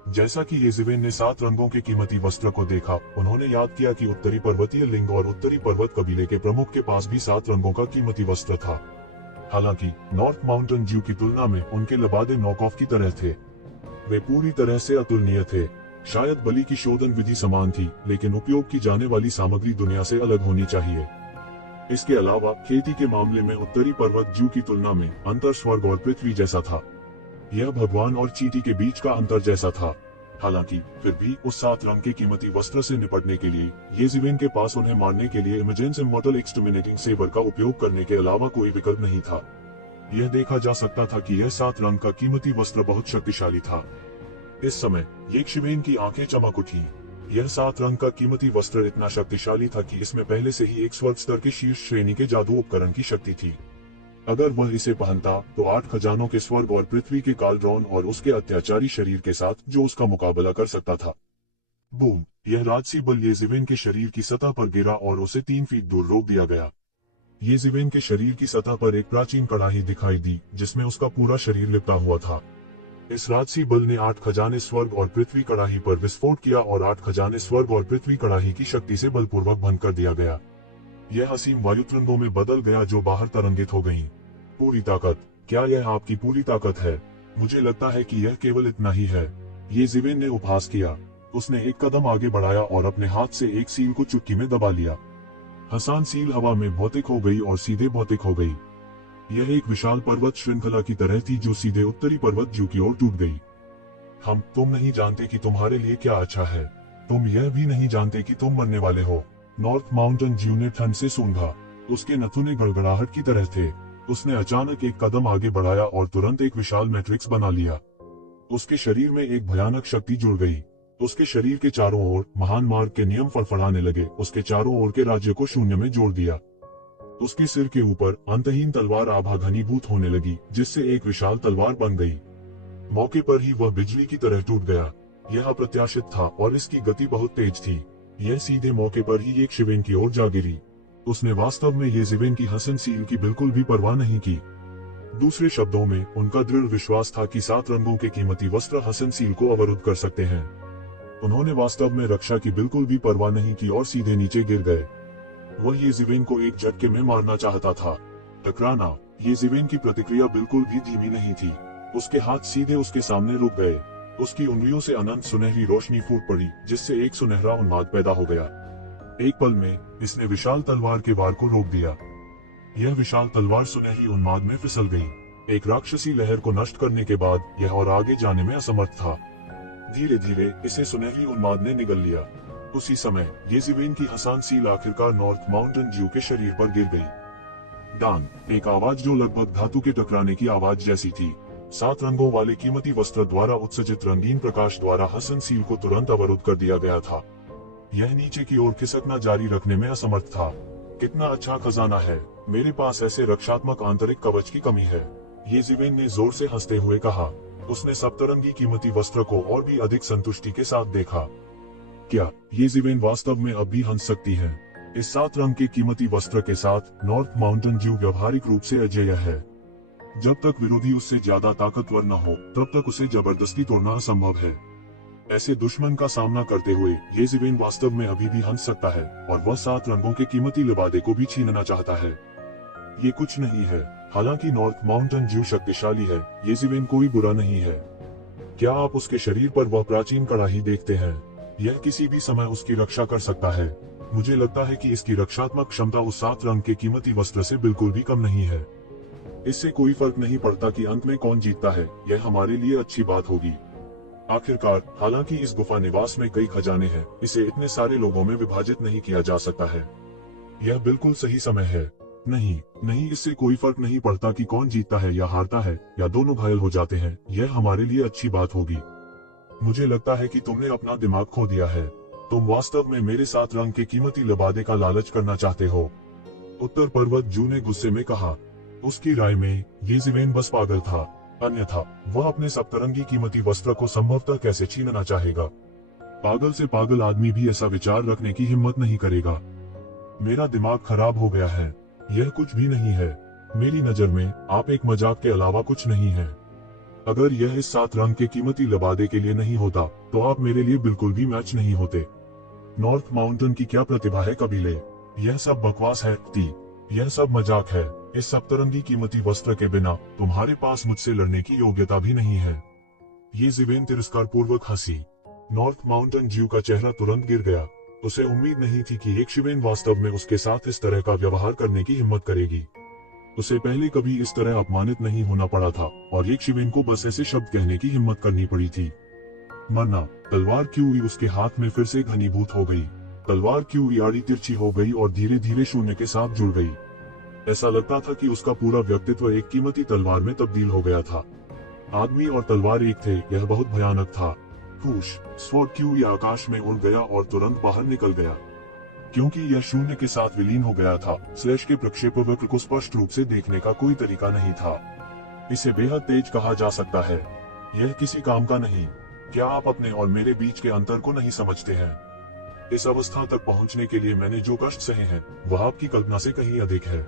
जैसा कि येज़िवेन ने 7 रंगों के कीमती वस्त्र को देखा, उन्होंने याद किया कि उत्तरी पर्वतीय लिंग और उत्तरी पर्वत कबीले के प्रमुख के पास भी 7 रंगों का कीमती वस्त्र था। हालांकि नॉर्थ माउंटेन ड्यू की तुलना में उनके लबादे नॉकऑफ की तरह थे। वे पूरी तरह से अतुलनीय थे। शायद बलि की शोधन विधि समान थी, लेकिन उपयोग की जाने वाली सामग्री दुनिया से अलग होनी चाहिए। इसके अलावा खेती के मामले में उत्तरी पर्वत ड्यू की तुलना में अंतर स्वर्ग और पृथ्वी जैसा था। यह भगवान और चींटी के बीच का अंतर जैसा था। हालांकि फिर भी उस 7 रंग के कीमती वस्त्र से निपटने के लिए येज़िवेन के पास उन्हें मारने के लिए इमेजेंस इमॉर्टल एक्सटरमिनेटिंग सेबर का उपयोग करने के अलावा कोई विकल्प नहीं था। यह देखा जा सकता था कि यह 7 रंग का कीमती वस्त्र बहुत शक्तिशाली था। इस समय येज़िवेन की आंखें चमक उठी। यह 7 रंग का कीमती वस्त्र इतना शक्तिशाली था कि इसमें पहले से ही एक स्वर्ग स्तर के शीर्ष श्रेणी के जादू उपकरण की शक्ति थी। अगर वह इसे पहनता तो 8 खजानों के स्वर्ग और पृथ्वी के कालड्रॉन और उसके अत्याचारी शरीर के साथ जो उसका मुकाबला कर सकता था। बूम! यह राजसी बल येज़िवेन के शरीर की सतह पर गिरा और उसे 3 फीट दूर रोक दिया गया। येज़िवेन के शरीर की सतह पर एक प्राचीन कड़ाही दिखाई दी, जिसमें उसका पूरा शरीर लिपटा हुआ था। इस राजसी बल ने 8 खजाने स्वर्ग और पृथ्वी कड़ाही पर विस्फोट किया और 8 खजाने स्वर्ग और पृथ्वी कड़ाही की शक्ति से बलपूर्वक बंद कर दिया गया। यह असीम वायुतरंगों में बदल गया जो बाहर तरंगित हो गईं। पूरी ताकत, क्या यह आपकी पूरी ताकत है? मुझे लगता है कि यह केवल इतना ही है। येज़िवेन ने उपहास किया। उसने एक कदम आगे बढ़ाया और अपने हाथ से एक सील को चुटकी में दबा लिया। हसान सील हवा में भौतिक हो गई और सीधे भौतिक हो गई। यह एक विशाल पर्वत श्रृंखला की तरह थी जो सीधे उत्तरी पर्वत ड्यू की ओर टूट गई। तुम नहीं जानते कि तुम्हारे लिए क्या अच्छा है। तुम यह भी नहीं जानते कि तुम मरने वाले हो। नॉर्थ माउंटेन ड्यू ने ठंड से सूंघा। उसके नथुने गड़गड़ाहट की तरह थे। उसने अचानक एक कदम आगे बढ़ाया और तुरंत एक विशाल मैट्रिक्स बना लिया। उसके शरीर में एक भयानक शक्ति जुड़ गई। उसके शरीर के चारों ओर महान मार्ग के नियम फड़फड़ाने लगे। उसके चारों ओर के राज्य को शून्य में जोड़ दिया। उसके सिर के ऊपर अंतहीन तलवार आभा घनीभूत होने लगी, जिससे एक विशाल तलवार बन गई। मौके पर ही वह बिजली की तरह टूट गया। यह अप्रत्याशित था और इसकी गति बहुत तेज थी। यह सीधे मौके पर ही एक शिवेन की ओर जा गिरी। उसने वास्तव में येज़िवेन की हसन सील की बिल्कुल भी परवाह नहीं की। दूसरे शब्दों में उनका दृढ़ विश्वास था कि 7 रंगों के कीमती वस्त्र हसन सील को अवरुद्ध कर सकते हैं। उन्होंने वास्तव में रक्षा की बिल्कुल भी परवाह नहीं की और सीधे नीचे गिर गए। वह येज़िवेन को एक झटके में मारना चाहता था। टकराना। येज़िवेन की प्रतिक्रिया बिल्कुल भी धीमी नहीं थी। उसके हाथ सीधे उसके सामने रुक गए। उसकी उंगलियों से अनंत सुनहरी रोशनी फूट पड़ी, जिससे एक सुनहरा उन्माद पैदा हो गया। एक पल में इसने विशाल तलवार के वार को रोक दिया। यह विशाल तलवार सुनहरी उन्माद में फिसल गई। एक राक्षसी लहर को नष्ट करने के बाद यह और आगे जाने में असमर्थ था। धीरे धीरे इसे सुनहरी उन्माद ने निगल लिया। उसी समय येज़िवेन की हसान सील आखिरकार नॉर्थ माउंटेन ड्यू के शरीर पर गिर गई। डान, एक आवाज जो लगभग धातु के टकराने की आवाज जैसी थी। 7 रंगों वाले कीमती वस्त्र द्वारा उत्सर्जित रंगीन प्रकाश द्वारा हसन सील को तुरंत अवरुद्ध कर दिया गया था। यह नीचे की ओर खिसकना जारी रखने में असमर्थ था। कितना अच्छा खजाना है। मेरे पास ऐसे रक्षात्मक आंतरिक कवच की कमी है, येज़िवेन ने जोर से हंसते हुए कहा। उसने सप्तरंगी कीमती वस्त्र को और भी अधिक संतुष्टि के साथ देखा। क्या येज़िवेन वास्तव में अब भी हंस सकती है? इस 7 रंग के कीमती वस्त्र के साथ नॉर्थ माउंटेन ड्यू व्यावहारिक रूप से अजेय है। जब तक विरोधी उससे ज्यादा ताकतवर न हो, तब तक उसे जबरदस्ती तोड़ना असंभव है। ऐसे दुश्मन का सामना करते हुए येज़िवेन वास्तव में अभी भी हंस सकता है और वह 7 रंगों के कीमती लिबादे को भी छीनना चाहता है। ये कुछ नहीं है। हालांकि नॉर्थ माउंटेन ड्यू शक्तिशाली है, येज़िवेन कोई बुरा नहीं है। क्या आप उसके शरीर पर वह प्राचीन कड़ाही देखते हैं? यह किसी भी समय उसकी रक्षा कर सकता है। मुझे लगता है कि इसकी रक्षात्मक क्षमता उस 7 रंग के कीमती वस्त्र से बिल्कुल भी कम नहीं है। इससे कोई फर्क नहीं पड़ता कि अंत में कौन जीतता है, यह हमारे लिए अच्छी बात होगी। आखिरकार, हालांकि इस गुफा निवास में कई खजाने हैं, इसे इतने सारे लोगों में विभाजित नहीं किया जा सकता है। यह बिल्कुल सही समय है। नहीं नहीं, इससे कोई फर्क नहीं पड़ता कि कौन जीतता है या हारता है, या दोनों घायल हो जाते हैं, यह हमारे लिए अच्छी बात होगी। मुझे लगता है कि तुमने अपना दिमाग खो दिया है। तुम वास्तव में मेरे साथ रंग के कीमती लबादे का लालच करना चाहते हो। उत्तर पर्वत जू ने गुस्से में कहा। उसकी राय में ये ज़िवेन बस पागल था, अन्यथा वह अपने सप्तरंगी कीमती वस्त्र को संभवतः कैसे छीनना चाहेगा। पागल से पागल आदमी भी ऐसा विचार रखने की हिम्मत नहीं करेगा। मेरा दिमाग खराब हो गया है। यह कुछ भी नहीं है। मेरी नजर में आप एक मजाक के अलावा कुछ नहीं है। अगर यह इस 7 रंग के कीमती लबादे के लिए नहीं होता तो आप मेरे लिए बिल्कुल भी मैच नहीं होते। नॉर्थ माउंटेन की क्या प्रतिभा है कबीले, यह सब बकवास है ती, यह सब मजाक है। इस सप्तरंगी कीमती वस्त्र के बिना तुम्हारे पास मुझसे लड़ने की योग्यता भी नहीं है। ये ज़िवेन तिरस्कार पूर्वक हंसी। नॉर्थ माउंटेन ज्यू का चेहरा तुरंत गिर गया। उसे उम्मीद नहीं थी कि एक शिवेन वास्तव में उसके साथ इस तरह का व्यवहार करने की हिम्मत करेगी। उसे पहले कभी इस तरह अपमानित नहीं होना पड़ा था, और एक शिवेन को बस ऐसे शब्द कहने की हिम्मत करनी पड़ी थी। मरना। तलवार क्यूई उसके हाथ में फिर से घनीभूत हो गई। तलवार क्यूई आड़ी तिरछी हो गई और धीरे धीरे शून्य के साथ जुड़ गई। ऐसा लगता था कि उसका पूरा व्यक्तित्व एक कीमती तलवार में तब्दील हो गया था। आदमी और तलवार एक थे, यह बहुत भयानक था। हुश, स्वॉर्ड क्यूई आकाश में उड़ गया और तुरंत बाहर निकल गया। क्योंकि यह शून्य के साथ विलीन हो गया था, स्लैश के प्रक्षेपवक्र को स्पष्ट रूप से देखने का कोई तरीका नहीं था। इसे बेहद तेज कहा जा सकता है। यह किसी काम का नहीं। क्या आप अपने और मेरे बीच के अंतर को नहीं समझते हैं? इस अवस्था तक पहुंचने के लिए मैंने जो कष्ट सहे हैं, वह आपकी कल्पना से कहीं अधिक है।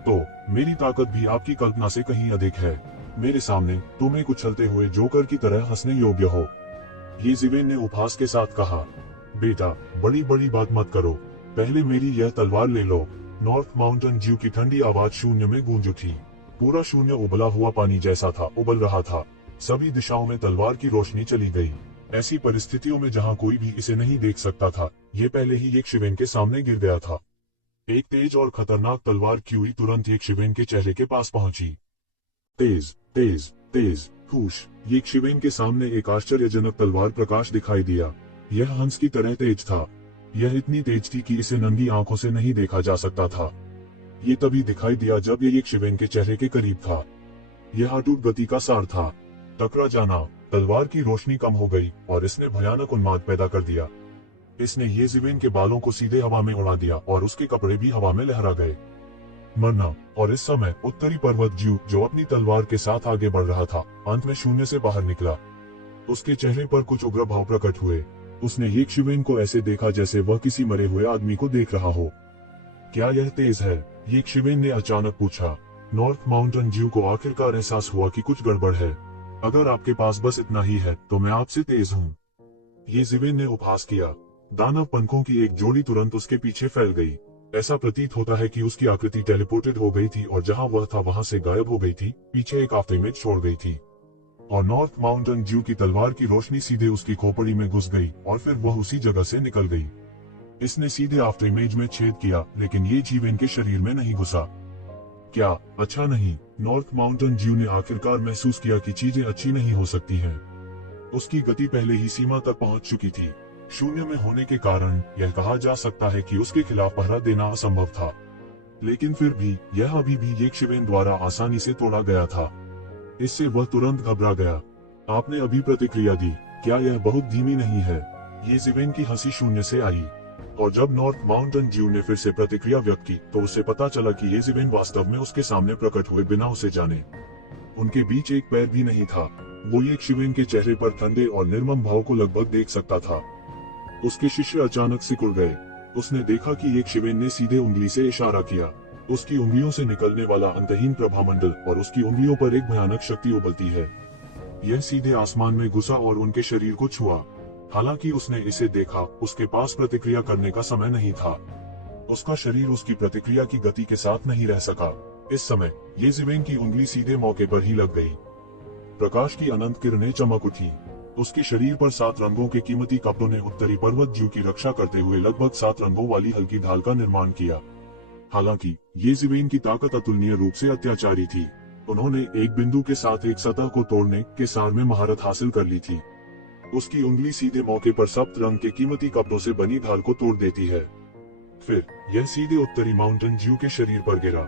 तो मेरी ताकत भी आपकी कल्पना से कहीं अधिक है। मेरे सामने तुम एक उछलते हुए जोकर की तरह हंसने योग्य हो। ये ज़िवेन ने उपहास के साथ कहा। बेटा, बड़ी बड़ी बात मत करो, पहले मेरी यह तलवार ले लो। नॉर्थ माउंटेन ज्यू की ठंडी आवाज शून्य में गूंज उठी। पूरा शून्य उबला हुआ पानी जैसा था, उबल रहा था। सभी दिशाओं में तलवार की रोशनी चली गई। ऐसी परिस्थितियों में जहां कोई भी इसे नहीं देख सकता था, ये पहले ही एक शिवेन के सामने गिर गया था। एक तेज और खतरनाक तलवार क्यूई तुरंत एक शिवेन के चेहरे के पास पहुंची। तेज तेज तेज हुश, एक शिवेन के सामने एक आश्चर्यजनक तलवार प्रकाश दिखाई दिया। यह हंस की तरह तेज था। यह इतनी तेज थी कि इसे नंगी आंखों से नहीं देखा जा सकता था। ये तभी दिखाई दिया जब ये एक शिवेन के चेहरे के करीब था। यह अटूट गति का सार था। टकरा जाना। तलवार की रोशनी कम हो गई और इसने भयानक उन्माद पैदा कर दिया। इसने ये ज़िवेन के बालों को सीधे हवा में उड़ा दिया और उसके कपड़े भी हवा में लहरा गए। मरना। और इस समय उत्तरी पर्वत ज्यू, जो अपनी तलवार के साथ आगे बढ़ रहा था, अंत में शून्य से बाहर निकला। उसके चेहरे पर कुछ उग्र भाव प्रकट हुए। उसने एक शिवेन को ऐसे देखा जैसे वह किसी मरे हुए आदमी को देख रहा हो। क्या यह तेज है? एक शिवेन ने अचानक पूछा। नॉर्थ माउंटेन ज्यू को आखिरकार एहसास हुआ कि कुछ गड़बड़ है। अगर आपके पास बस इतना ही है तो मैं आपसे तेज हूँ, ये ज़िवेन ने उपहास किया। दानव पंखों की एक जोड़ी तुरंत उसके पीछे फैल गई। ऐसा प्रतीत होता है कि उसकी आकृति टेलीपोर्टेड हो गई थी और जहां वह था वहां से गायब हो गई थी, पीछे एक आफ्टर इमेज छोड़ गई थी। और नॉर्थ माउंटेन ज्यू की तलवार की रोशनी सीधे उसकी खोपड़ी में घुस गई और फिर वह उसी जगह से निकल गई। इसने सीधे आफ्टर इमेज में छेद किया, लेकिन ये ज़िवेन के शरीर में नहीं घुसा। क्या अच्छा नहीं? नॉर्थ माउंटेन ज्यू ने आखिरकार महसूस किया कि चीजें अच्छी नहीं हो सकती हैं। उसकी गति पहले ही सीमा तक पहुंच चुकी थी। शून्य में होने के कारण यह कहा जा सकता है कि उसके खिलाफ पहरा देना असंभव था, लेकिन फिर भी यह अभी भी एक शिवेन द्वारा आसानी से तोड़ा गया था। इससे वह तुरंत घबरा गया। आपने अभी प्रतिक्रिया दी, क्या यह बहुत धीमी नहीं है? ये ज़िवेन की हंसी शून्य से आई, और जब नॉर्थ माउंटेन ज्यू ने फिर से प्रतिक्रिया व्यक्त की तो उसे पता चला कि ये ज़िवेन वास्तव में उसके सामने प्रकट हुए बिना उसे जाने। उनके बीच एक पैर भी नहीं था। वो एक शिवेन के चेहरे पर ठंडे और निर्मम भाव को लगभग देख सकता था। उसके शिष्य अचानक सिकुड़ गए। उसने देखा कि एक शिवेन ने सीधे उंगली से इशारा किया। उसकी उंगलियों से निकलने वाला अंतहीन प्रभामंडल और उसकी उंगलियों पर एक भयानक शक्ति उबलती है। यह सीधे आसमान में घुसा और उनके शरीर को छुआ। हालांकि उसने इसे देखा, उसके पास प्रतिक्रिया करने का समय नहीं था। उसका शरीर उसकी प्रतिक्रिया की गति के साथ नहीं रह सका। इस समय ये ज़िवेन की उंगली सीधे मौके पर ही लग गई। प्रकाश की अनंत किरणें चमक उठी। उसके शरीर पर 7 रंगों के कीमती कपड़ों ने उत्तरी पर्वत ज्यू की रक्षा करते हुए लगभग 7 रंगों वाली हल्की ढाल का निर्माण किया। हालांकि ये ज़िवेन की ताकत अतुलनीय रूप से अत्याचारी थी। उन्होंने एक बिंदु के साथ एक सतह को तोड़ने के सार में महारत हासिल कर ली थी। उसकी उंगली सीधे मौके पर 7 रंग के कीमती कपड़ों से बनी ढाल को तोड़ देती है। फिर यह सीधे उत्तरी माउंटेन ज्यू के शरीर पर गिरा।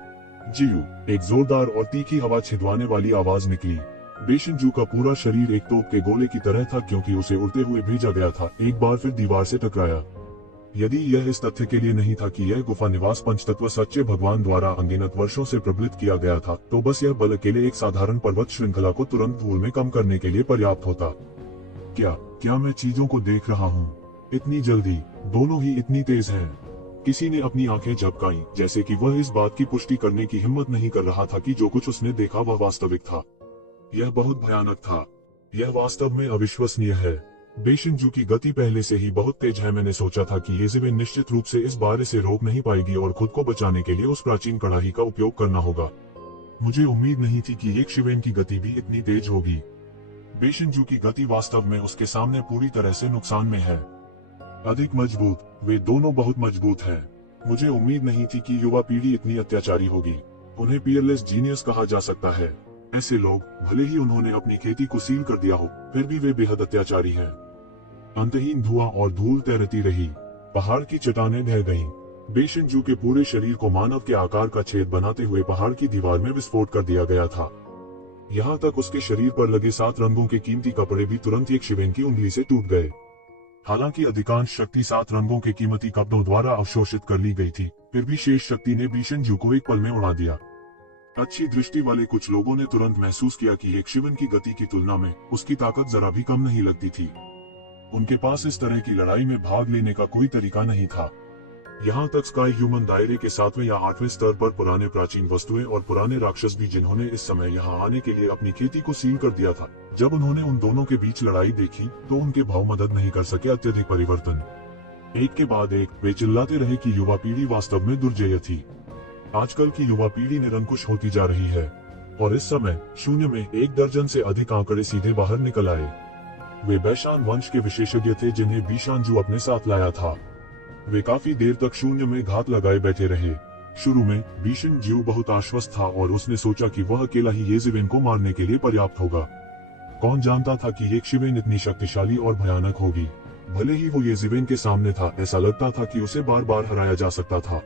ज्यू, एक जोरदार और तीखी हवा छिदवाने वाली आवाज निकली। बेशन जू का पूरा शरीर एक तोप के गोले की तरह था, क्योंकि उसे उड़ते हुए भेजा गया था। एक बार फिर दीवार से टकराया। यदि यह इस तथ्य के लिए नहीं था कि यह गुफा निवास पंचतत्व सच्चे भगवान द्वारा अनगिनत वर्षों से प्रबलित किया गया था, तो बस यह बल अकेले एक साधारण पर्वत श्रृंखला को तुरंत धूल में कम करने के लिए पर्याप्त होता। क्या मैं चीजों को देख रहा हूँ? इतनी जल्दी, दोनों ही इतनी तेज हैं। किसी ने अपनी आंखें झपकाईं, जैसे कि वह इस बात की पुष्टि करने की हिम्मत नहीं कर रहा था कि जो कुछ उसने देखा वह वास्तविक था। यह बहुत भयानक था। यह वास्तव में अविश्वसनीय है। बेशन जू की गति पहले से ही बहुत तेज है। मैंने सोचा था कि येज़ेबेल निश्चित रूप से इस बार इसे रोक नहीं पाएगी और खुद को बचाने के लिए उस प्राचीन कड़ाही का उपयोग करना होगा। मुझे उम्मीद नहीं थी कि येज़ेबेल की गति भी इतनी तेज होगी। बेशन जू की गति वास्तव में उसके सामने पूरी तरह से नुकसान में है। अधिक मजबूत, वे दोनों बहुत मजबूत हैं। मुझे उम्मीद नहीं थी कि युवा पीढ़ी इतनी अत्याचारी होगी। उन्हें पियरलेस जीनियस कहा जा सकता है। ऐसे लोग, भले ही उन्होंने अपनी खेती को सील कर दिया हो, फिर भी वे बेहद अत्याचारी हैं। अंतहीन धुआं और धूल तैरती रही। पहाड़ की चट्टानें ढह गईं। बेशन जू के पूरे शरीर को मानव के आकार का छेद बनाते हुए पहाड़ की दीवार में विस्फोट कर दिया गया था। यहाँ तक उसके शरीर पर लगे 7 रंगों के कीमती कपड़े भी तुरंत येज़ेबेल की उंगली से टूट गए। हालांकि अधिकांश शक्ति 7 रंगों के कीमती कपड़ों द्वारा अवशोषित कर ली गई थी, फिर भी शेष शक्ति ने बेशन जू को एक पल में उड़ा दिया। अच्छी दृष्टि वाले कुछ लोगों ने तुरंत महसूस किया कि येज़ेबेल की गति की तुलना में उसकी ताकत जरा भी कम नहीं लगती थी। उनके पास इस तरह की लड़ाई में भाग लेने का कोई तरीका नहीं था। यहाँ तक स्काई ह्यूमन दायरे के 7वें या 8वें स्तर पर पुराने प्राचीन वस्तुएं और पुराने राक्षस भी, जिन्होंने इस समय यहाँ आने के लिए अपनी खेती को सील कर दिया था, जब उन्होंने उन दोनों के बीच लड़ाई देखी तो उनके भाव मदद नहीं कर सके। अत्यधिक परिवर्तन, एक के बाद एक, वे चिल्लाते रहे कि युवा पीढ़ी वास्तव में दुर्जय थी। आजकल की युवा पीढ़ी निरंकुश होती जा रही है, और इस समय शून्य में 1 दर्जन से अधिक आंकड़े सीधे बाहर निकल आए। वे बैशान वंश के विशेषज्ञ थे जिन्हें बीशान जू अपने साथ लाया था। वे काफी देर तक शून्य में घात लगाए बैठे रहे। शुरू में बीशन जू बहुत आश्वस्त था और उसने सोचा कि वह अकेला ही येज़ेबेल को मारने के लिए पर्याप्त होगा। कौन जानता था कि येज़ेबेल इतनी शक्तिशाली और भयानक होगी। भले ही वो येज़ेबेल के सामने था, ऐसा लगता था कि उसे बार बार हराया जा सकता था।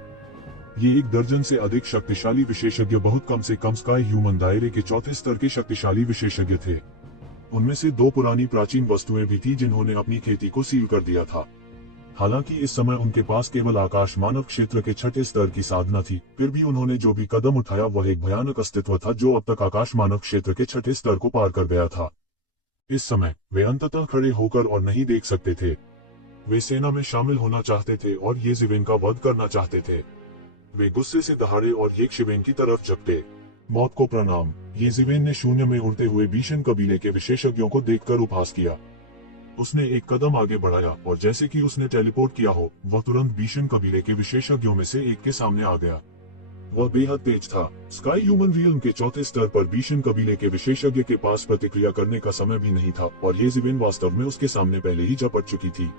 ये 1 दर्जन से अधिक शक्तिशाली विशेषज्ञ बहुत कम से कम स्काई ह्यूमन दायरे के 4थे स्तर के शक्तिशाली विशेषज्ञ थे। उनमें से 2 पुरानी प्राचीन वस्तुएं भी थी जिन्होंने अपनी खेती को सील कर दिया था। हालांकि इस समय उनके पास केवल आकाश मानव क्षेत्र के 6ठे स्तर की साधना थी, फिर भी उन्होंने जो भी कदम उठाया वह एक भयानक अस्तित्व था जो अब तक आकाश मानव क्षेत्र के 6ठे स्तर को पार कर गया था। इस समय वे अंततः खड़े होकर और नहीं देख सकते थे। वे सेना में शामिल होना चाहते थे और येज़ेबेल का वध करना चाहते थे। वे गुस्से से दहाड़े और येज़ेबेल की तरफ झपटे। मौत को प्रणाम, येज़ेबेल ने शून्य में उड़ते हुए बीशन कबीले के विशेषज्ञों को देखकर उपहास किया। उसने एक कदम आगे बढ़ाया और जैसे कि उसने टेलीपोर्ट किया हो, वह तुरंत बीशन कबीले के विशेषज्ञों में से एक के सामने आ गया। वह बेहद तेज था। स्काई ह्यूमन रियल्म के 4थे स्तर पर बीशन कबीले के विशेषज्ञ के पास प्रतिक्रिया करने का समय भी नहीं था और येज़ेबेल वास्तव में उसके सामने पहले ही झपट चुकी थी।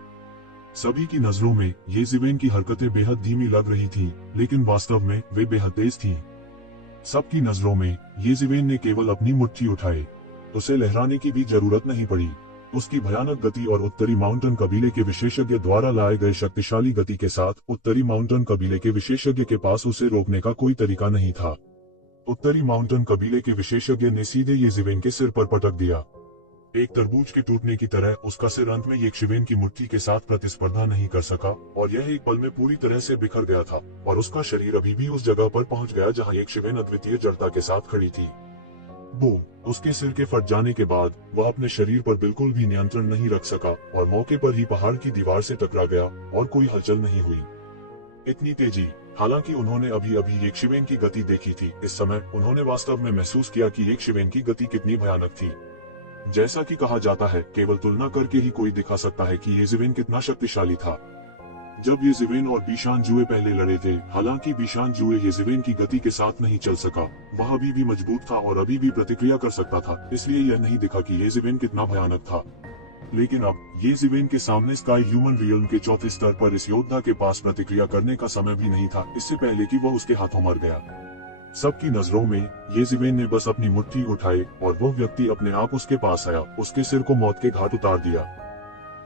सभी की नजरों में येज़ेबेल की हरकतें बेहद धीमी लग रही थीं, लेकिन वास्तव में वे बेहद तेज थीं। सबकी नजरों में येज़ेबेल ने केवल अपनी मुट्ठी उठाई। उसे लहराने की भी जरूरत नहीं पड़ी। उसकी भयानक गति और उत्तरी माउंटेन कबीले के विशेषज्ञ द्वारा लाए गए शक्तिशाली गति के साथ उत्तरी माउंटेन कबीले के विशेषज्ञ के पास उसे रोकने का कोई तरीका नहीं था। उत्तरी माउंटेन कबीले के विशेषज्ञ ने सीधे येज़ेबेल के सिर पर पटक दिया। एक तरबूज के टूटने की तरह उसका सिर अंत में येज़ेबेल की मुट्ठी के साथ प्रतिस्पर्धा नहीं कर सका और यह एक पल में पूरी तरह से बिखर गया था और उसका शरीर अभी भी उस जगह पर पहुंच गया जहां येज़ेबेल अद्वितीय जड़ता के साथ खड़ी थी। बूम! उसके सिर के फट जाने के बाद वह अपने शरीर पर बिल्कुल भी नियंत्रण नहीं रख सका और मौके पर ही पहाड़ की दीवार से टकरा गया और कोई हलचल नहीं हुई। इतनी तेजी! हालांकि उन्होंने अभी अभी येज़ेबेल की गति देखी थी, इस समय उन्होंने वास्तव में महसूस किया कि येज़ेबेल की गति कितनी भयानक थी। जैसा कि कहा जाता है, केवल तुलना करके ही कोई दिखा सकता है कि येज़ेबेल कितना शक्तिशाली था। जब येज़ेबेल और बीशान जुए पहले लड़े थे, हालांकि बीशान जुए येज़ेबेल की गति के साथ नहीं चल सका। वह अभी भी मजबूत था और अभी भी प्रतिक्रिया कर सकता था, इसलिए यह नहीं दिखा कि येज़ेबेल कितना भयानक था। लेकिन अब येज़ेबेल के सामने स्काई ह्यूमन रियल्म के 4थे स्तर पर इस योद्धा के पास प्रतिक्रिया करने का समय भी नहीं था, इससे पहले कि वह उसके हाथों मर गया। सबकी नजरों में येज़ेबेल ने बस अपनी मुट्ठी उठाई और वह व्यक्ति अपने आप उसके पास आया, उसके सिर को मौत के घाट उतार दिया।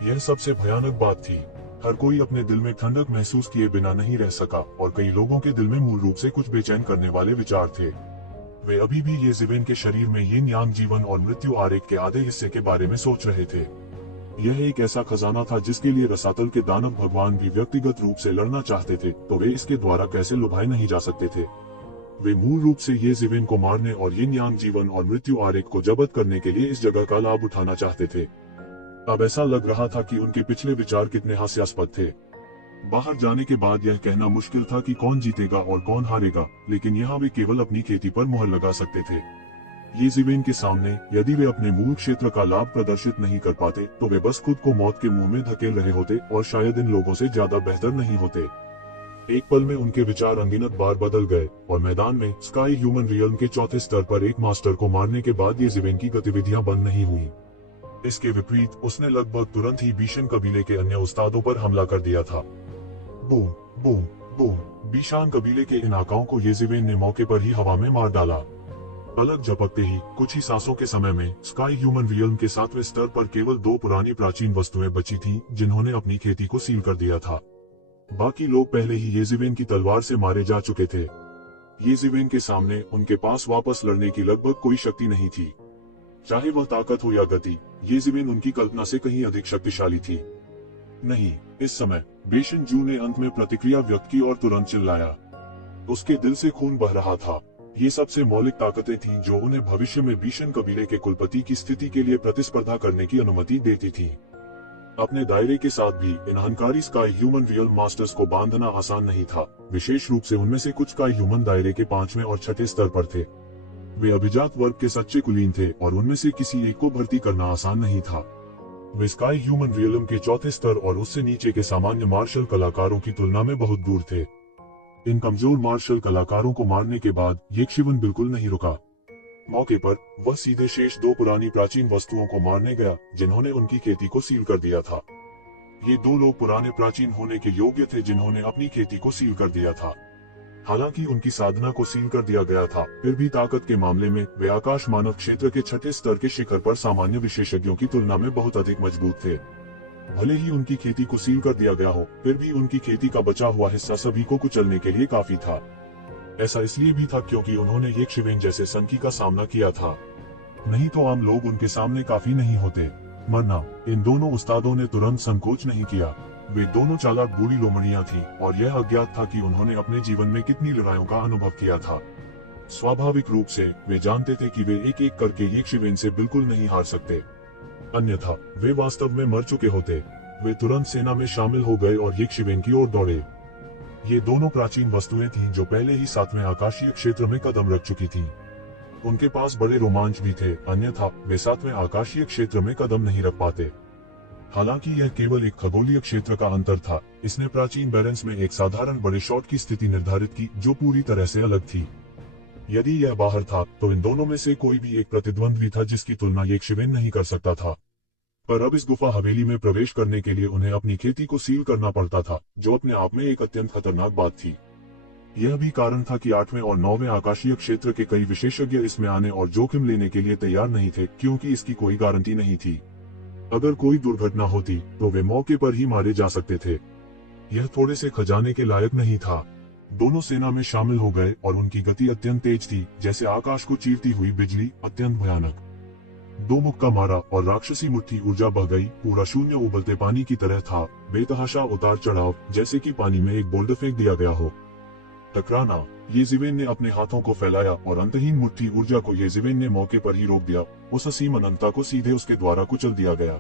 यह सबसे भयानक बात थी। हर कोई अपने दिल में ठंडक महसूस किए बिना नहीं रह सका और कई लोगों के दिल में मूल रूप से कुछ बेचैन करने वाले विचार थे। वे अभी भी ये जिवेन के शरीर में यिन यांग जीवन और मृत्यु आरेख के आधे हिस्से के बारे में सोच रहे थे। यह एक ऐसा खजाना था जिसके लिए रसातल के दानव भगवान भी व्यक्तिगत रूप से लड़ना चाहते थे, तो वे इसके द्वारा कैसे लुभाए नहीं जा सकते थे। वे मूल रूप से ये जिवेन को मारने और यिन यांग जीवन और मृत्यु आरेख को जब्त करने के लिए इस जगह का लाभ उठाना चाहते थे। अब ऐसा लग रहा था कि उनके पिछले विचार कितने हास्यास्पद थे। बाहर जाने के बाद यह कहना मुश्किल था कि कौन जीतेगा और कौन हारेगा, लेकिन यहाँ वे केवल अपनी खेती पर मुहर लगा सकते थे। ये जिवेन के सामने यदि वे अपने मूल क्षेत्र का लाभ प्रदर्शित नहीं कर पाते तो वे बस खुद को मौत के मुंह में धकेल रहे होते और शायद इन लोगों से ज्यादा बेहतर नहीं होते। एक पल में उनके विचार अनगिनत बार बदल गए और मैदान में स्काई ह्यूमन रियल्म के चौथे स्तर पर एक मास्टर को मारने के बाद ये जिवेन की गतिविधियां बंद नहीं हुई। इसके विपरीत उसने लगभग तुरंत ही बीशन कबीले के अन्य उस्तादों पर हमला कर दिया था। बूम बूम बूम, बीशान कबीले के इन आकाओं को ये जिवेन ने मौके पर ही हवा में मार डाला। पलक झपकते ही कुछ ही सांसों के समय में स्काई ह्यूमन रियल्म के 7वें स्तर पर केवल 2 पुरानी प्राचीन वस्तुएं बची थीं जिन्होंने अपनी खेती को सील कर दिया था। बाकी लोग पहले ही ये जिवेन की तलवार से मारे जा चुके थे। ये जिवेन के सामने उनके पास वापस लड़ने की लगभग कोई शक्ति नहीं थी। चाहे वह ताकत हो या गति, ये जिवेन उनकी कल्पना से कहीं अधिक शक्तिशाली थी। नहीं, इस समय बेशन जू ने अंत में प्रतिक्रिया व्यक्त की और तुरंत चिल्लाया। उसके दिल से खून बह रहा था। ये सबसे मौलिक ताकतें थीं जो उन्हें भविष्य में बीशन कबीले के कुलपति की स्थिति के लिए प्रतिस्पर्धा करने की अनुमति देती थीं। अपने दायरे के साथ भी इन अहंकारी स्काई ह्यूमन रियल मास्टर्स को बांधना आसान नहीं था, विशेष रूप से उनमें से कुछ स्काई ह्यूमन दायरे के 5वें और 6ठे स्तर पर थे। वे अभिजात वर्ग के सच्चे कुलीन थे और उनमें से किसी एक को भर्ती करना आसान नहीं था। वे स्काई ह्यूमन रियलम के 4थे स्तर और उससे नीचे के सामान्य मार्शल कलाकारों की तुलना में बहुत दूर थे। इन कमजोर मार्शल कलाकारों को मारने के बाद येक्षिवन बिल्कुल नहीं रुका। मौके पर वह सीधे शेष 2 पुरानी प्राचीन वस्तुओं को मारने गया जिन्होंने उनकी खेती को सील कर दिया था। ये 2 लोग पुराने प्राचीन होने के योग्य थे जिन्होंने अपनी खेती को सील कर दिया था। हालांकि उनकी साधना को सील कर दिया गया था, फिर भी ताकत के मामले में वे आकाश मानव क्षेत्र के 6ठे स्तर के शिखर पर सामान्य विशेषज्ञों की तुलना में बहुत अधिक मजबूत थे। भले ही उनकी खेती को सील कर दिया गया हो, फिर भी उनकी खेती का बचा हुआ हिस्सा सभी को कुचलने के लिए काफी था। ऐसा इसलिए भी था क्योंकि उन्होंने येक्षिवेन जैसे सनकी का सामना किया था। नहीं तो आम लोग उनके सामने काफी नहीं होते। मरना, इन दोनों उस्तादों ने तुरंत संकोच नहीं किया। वे दोनों चालाक बूढ़ी लोमड़ियां थीं और यह अज्ञात था कि उन्होंने अपने जीवन में कितनी लड़ाइयों का अनुभव किया था। स्वाभाविक रूप से वे जानते थे कि वे एक एक करके येक्षिवेन से बिल्कुल नहीं हार सकते, अन्यथा वे वास्तव में मर चुके होते। वे तुरंत सेना में शामिल हो गए और येक्षिवेन की ओर दौड़े। ये दोनों प्राचीन वस्तुएं थीं जो पहले ही 7वें आकाशीय क्षेत्र में कदम रख चुकी थीं। उनके पास बड़े रोमांच भी थे, अन्यथा वे 7वें आकाशीय क्षेत्र में कदम नहीं रख पाते। हालांकि यह केवल एक खगोलीय क्षेत्र का अंतर था, इसने प्राचीन बैलेंस में एक साधारण बड़े शॉट की स्थिति निर्धारित की जो पूरी तरह से अलग थी। यदि यह बाहर था तो इन दोनों में से कोई भी एक प्रतिद्वंद्वी था जिसकी तुलना येक्षिवेन नहीं कर सकता था। पर अब इस गुफा हवेली में प्रवेश करने के लिए उन्हें अपनी खेती को सील करना पड़ता था, जो अपने आप में एक अत्यंत खतरनाक बात थी। यह भी कारण था कि 8वें और 9वें आकाशीय क्षेत्र के कई विशेषज्ञ इसमें आने और जोखिम लेने के लिए तैयार नहीं थे, क्योंकि इसकी कोई गारंटी नहीं थी। अगर कोई दुर्घटना होती तो वे मौके पर ही मारे जा सकते थे। यह थोड़े से खजाने के लायक नहीं था। दोनों सेना में शामिल हो गए और उनकी गति अत्यंत तेज थी, जैसे आकाश को चीरती हुई बिजली, अत्यंत भयानक। 2 मुक्का मारा और राक्षसी मुट्ठी ऊर्जा बह गई। पूरा शून्य उबलते पानी की तरह था, बेतहाशा उतार चढ़ाव, जैसे कि पानी में एक बोल्डर फेंक दिया गया हो। टकराना, येजिवेन ने अपने हाथों को फैलाया और अंतहीन मुट्ठी ऊर्जा को येजिवेन ने मौके पर ही रोक दिया। उस असीम अनंतता को सीधे उसके द्वारा कुचल दिया गया।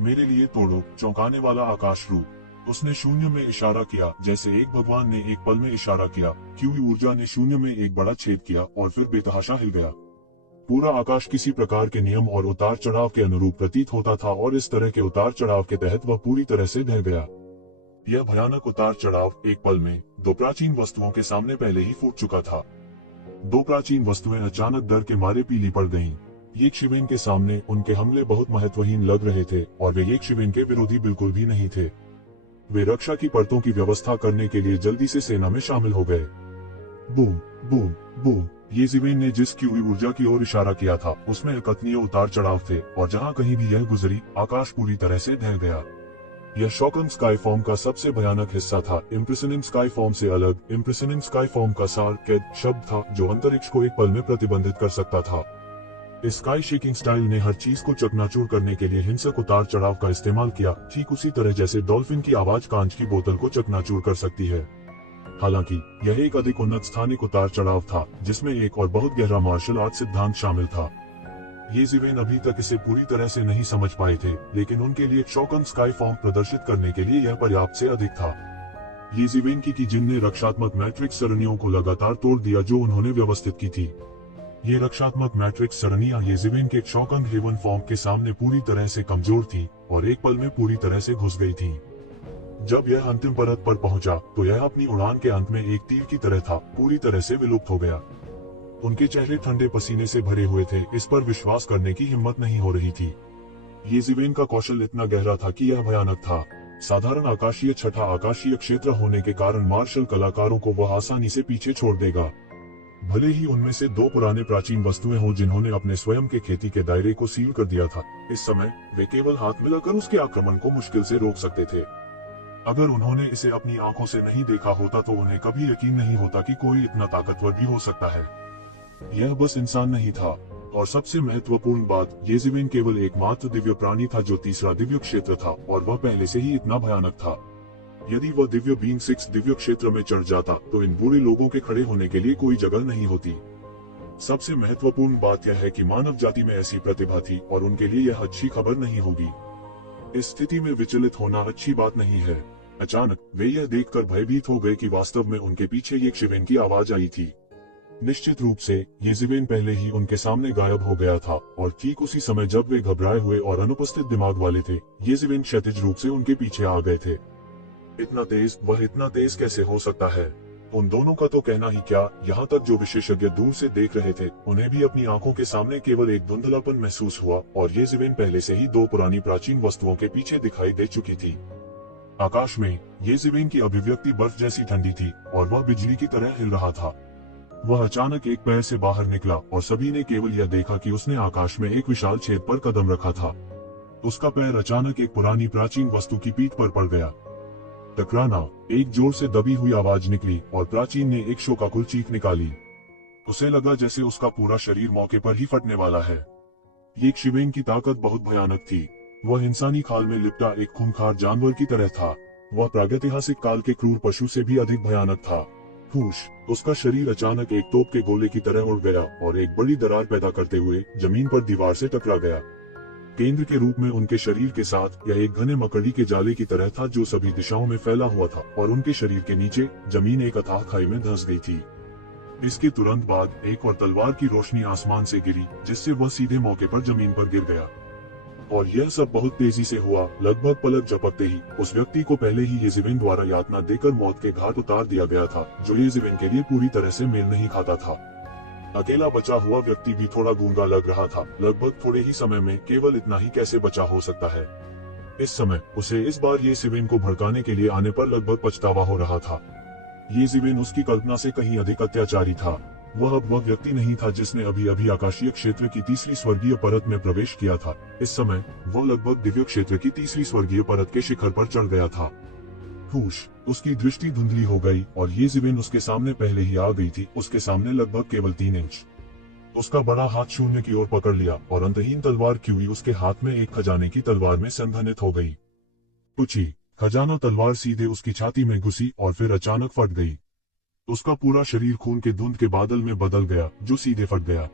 मेरे लिए तोड़ो, चौंकाने वाला आकाश रूप। उसने शून्य में इशारा किया, जैसे एक भगवान ने एक पल में इशारा किया। क्यूई ऊर्जा ने शून्य में एक बड़ा छेद किया और फिर बेतहाशा हिल गया। पूरा आकाश किसी प्रकार के नियम और उतार चढ़ाव के अनुरूप प्रतीत होता था और इस तरह के उतार चढ़ाव के तहत वह पूरी तरह से ढह गया। यह भयानक उतार चढ़ाव एक पल में 2 प्राचीन वस्तुओं के सामने पहले ही फूट चुका था। 2 प्राचीन वस्तुएं अचानक डर के मारे पीली पड़ गईं। येक्षिवेन के सामने उनके हमले बहुत महत्वहीन लग रहे थे और वे येक्षिवेन के विरोधी बिल्कुल भी नहीं थे। वे रक्षा की परतों की व्यवस्था करने के लिए जल्दी से सेना में शामिल हो गए। बूम बूम बूम, येजिवेन ने जिस क्यूई ऊर्जा की ओर इशारा किया था उसमें अकथनीय उतार चढ़ाव थे और जहां कहीं भी यह गुजरी, आकाश पूरी तरह से ढह गया। यह शॉकिंग स्काई फॉर्म का सबसे भयानक हिस्सा था। इम्प्रेशनिंग स्काई फॉर्म से अलग, इम्प्रेशनिंग स्काई फॉर्म का सार कैद शब्द था जो अंतरिक्ष को एक पल में प्रतिबंधित कर सकता था। स्काई शेकिंग स्टाइल ने हर चीज को चकनाचूर करने के लिए हिंसक उतार चढ़ाव का इस्तेमाल किया, ठीक उसी तरह जैसे डॉल्फिन की आवाज कांच की बोतल को चकनाचूर कर सकती है। हालांकि यह एक अधिक उन्नत स्थानिक उतार चढ़ाव था जिसमें एक और बहुत गहरा मार्शल आर्ट सिद्धांत शामिल था। ये ज़िवेन अभी तक इसे पूरी तरह से नहीं समझ पाए थे, लेकिन उनके लिए शॉकिंग स्काई फॉर्म प्रदर्शित करने के लिए यह पर्याप्त से अधिक था। ये ज़िवेन की जिनने रक्षात्मक मैट्रिक्स सरणियों को लगातार तोड़ दिया जो उन्होंने व्यवस्थित की थी। ये रक्षात्मक मैट्रिक्स सरणियां ये ज़िवेन के शॉकिंग हेवन फॉर्म के सामने पूरी तरह से कमजोर थी और एक पल में पूरी तरह से घुस गई थी। जब यह अंतिम परत पर पहुंचा तो यह अपनी उड़ान के अंत में एक तीर की तरह था, पूरी तरह से विलुप्त हो गया। उनके चेहरे ठंडे पसीने से भरे हुए थे, इस पर विश्वास करने की हिम्मत नहीं हो रही थी। ये ज़िवेन का कौशल इतना गहरा था कि यह भयानक था। साधारण आकाशीय छठा आकाशीय क्षेत्र होने के कारण मार्शल कलाकारों को वह आसानी से पीछे छोड़ देगा। भले ही उनमें से दो पुराने प्राचीन वस्तुएं हों जिन्होंने अपने स्वयं के खेती के दायरे को सील कर दिया था, इस समय वे केवल हाथ मिलाकर उसके आक्रमण को मुश्किल से रोक सकते थे। अगर उन्होंने इसे अपनी आंखों से नहीं देखा होता तो उन्हें कभी यकीन नहीं होता कि कोई इतना ताकतवर भी हो सकता है। यह बस इंसान नहीं था, और सबसे महत्वपूर्ण बात, ये ज़िवेन केवल एकमात्र दिव्य प्राणी था जो तीसरा दिव्य क्षेत्र था, और वह पहले से ही इतना भयानक था। यदि वह दिव्य बीइंग 6 दिव्य क्षेत्र में चढ़ जाता तो इन बुरे लोगों के खड़े होने के लिए कोई जगह नहीं होती। सबसे महत्वपूर्ण बात यह है कि मानव जाति में ऐसी प्रतिभा थी और उनके लिए यह अच्छी खबर नहीं होगी। इस स्थिति में विचलित होना अच्छी बात नहीं है। अचानक वे यह देखकर भयभीत हो गए कि वास्तव में उनके पीछे एक ज़िवेन की आवाज आई थी। निश्चित रूप से ये ज़िवेन पहले ही उनके सामने गायब हो गया था, और ठीक उसी समय जब वे घबराए हुए और अनुपस्थित दिमाग वाले थे, ये ज़िवेन क्षैतिज रूप से उनके पीछे आ गए थे। वह इतना तेज कैसे हो सकता है? उन दोनों का तो कहना ही क्या, यहाँ तक जो विशेषज्ञ दूर से देख रहे थे उन्हें भी अपनी आंखों के सामने केवल एक धुंधलापन महसूस हुआ, और ये ज़िवेन पहले से ही दो पुरानी प्राचीन वस्तुओं के पीछे दिखाई दे चुकी थी। आकाश में ये ज़िवेन की अभिव्यक्ति बर्फ जैसी ठंडी थी और वह बिजली की तरह हिल रहा था। वह अचानक एक पैर से बाहर निकला और सभी ने केवल यह देखा कि उसने आकाश में एक विशाल छेद पर कदम रखा था। उसका पैर अचानक एक पुरानी प्राचीन वस्तु की पीठ पर पड़ गया। टकराना, एक जोर से दबी हुई आवाज निकली और प्राचीन ने एक शोकाकुल चीख निकाली। उसे लगा जैसे उसका पूरा शरीर मौके पर ही फटने वाला है। ये ज़िवेन की ताकत बहुत भयानक थी। वह इंसानी खाल में लिपटा एक खूंखार जानवर की तरह था। वह प्रागैतिहासिक काल के क्रूर पशु से भी अधिक भयानक था। हुश, उसका शरीर अचानक एक तोप के गोले की तरह उड़ गया और एक बड़ी दरार पैदा करते हुए जमीन पर दीवार से टकरा गया। केंद्र के रूप में उनके शरीर के साथ यह एक घने मकड़ी के जाले की तरह था जो सभी दिशाओं में फैला हुआ था, और उनके शरीर के नीचे जमीन एक अथाह खाई में धंस गई थी। इसके तुरंत बाद एक और तलवार की रोशनी आसमान से गिरी, जिससे वह सीधे मौके पर जमीन पर गिर गया। और यह सब बहुत तेजी से हुआ। लगभग पलक झपकते ही उस व्यक्ति को पहले ही ये ज़िवेन द्वारा यातना देकर मौत के घाट उतार दिया गया था, जो ये ज़िवेन के लिए पूरी तरह से मेल नहीं खाता था। अकेला बचा हुआ व्यक्ति भी थोड़ा गूंगा लग रहा था। लगभग थोड़े ही समय में केवल इतना ही कैसे बचा हो सकता है? इस समय उसे इस बार ये ज़िवेन को भड़काने के लिए आने पर लगभग पछतावा हो रहा था। ये ज़िवेन उसकी कल्पना से कहीं अधिक अत्याचारी था। वह अब वह व्यक्ति नहीं था जिसने अभी अभी आकाशीय क्षेत्र की तीसरी स्वर्गीय परत में प्रवेश किया था। इस समय वो लगभग दिव्य क्षेत्र की तीसरी स्वर्गीय परत के शिखर पर चढ़ गया था। हुश, उसकी दृष्टि धुंधली हो गई और ये ज़िवेन उसके सामने पहले ही आ गई थी। उसके सामने लगभग केवल 3 इंच। उसका बड़ा हाथ शून्य की ओर पकड़ लिया और अंतहीन तलवार क्यूई उसके हाथ में एक खजाने की तलवार में संघनित हो गई। पुची, खजाना तलवार सीधे उसकी छाती में घुसी और फिर अचानक फट गई। उसका पूरा शरीर खून के धुंध के बादल में बदल गया जो सीधे फट गया।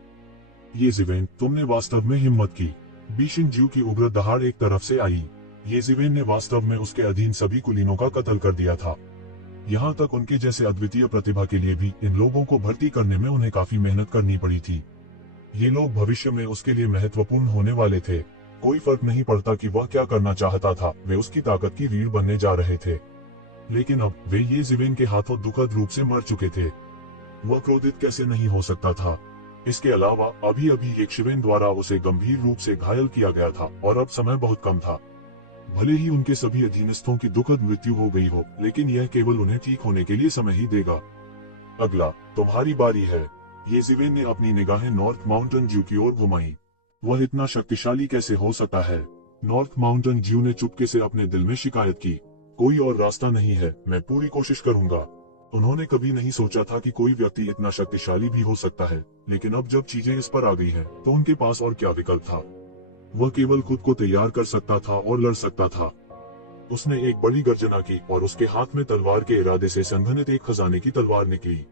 ये ज़िवेन, तुमने वास्तव में हिम्मत की। बीशिंग ज्यू की उग्र दहाड़ एक तरफ से आई। ये ज़िवेन ने वास्तव में उसके अधीन सभी कुलीनों का कत्ल कर दिया था। यहाँ तक उनके जैसे अद्वितीय प्रतिभा के लिए भी इन लोगों को भर्ती करने में उन्हें काफी मेहनत करनी पड़ी थी। ये लोग भविष्य में उसके लिए महत्वपूर्ण होने वाले थे। कोई फर्क नहीं पड़ता कि वह क्या करना चाहता था, वे उसकी ताकत की रीढ़ बनने जा रहे थे। लेकिन अब वे ये ज़िवेन के हाथों दुखद रूप से मर चुके थे। वह क्रोधित कैसे नहीं हो सकता था? इसके अलावा अभी अभी एक ज़िवेन द्वारा उसे गंभीर रूप से घायल किया गया था और अब समय बहुत कम था। भले ही उनके सभी अधीनस्थों की दुखद मृत्यु हो गई हो, लेकिन यह केवल उन्हें ठीक होने के लिए समय ही देगा। अगला तुम्हारी बारी है। ये ज़िवेन ने अपनी निगाहें नॉर्थ माउंटेन ज्यू की ओर घुमाई। वह इतना शक्तिशाली कैसे हो सकता है? नॉर्थ माउंटेन ज्यू ने चुपके से अपने दिल में शिकायत की, कोई और रास्ता नहीं है, मैं पूरी कोशिश करूंगा। उन्होंने कभी नहीं सोचा था कि कोई व्यक्ति इतना शक्तिशाली भी हो सकता है, लेकिन अब जब चीजें इस पर आ गई हैं, तो उनके पास और क्या विकल्प था। वह केवल खुद को तैयार कर सकता था और लड़ सकता था। उसने एक बड़ी गर्जना की और उसके हाथ में तलवार के इरादे से संघनित एक खजाने की तलवार निकली।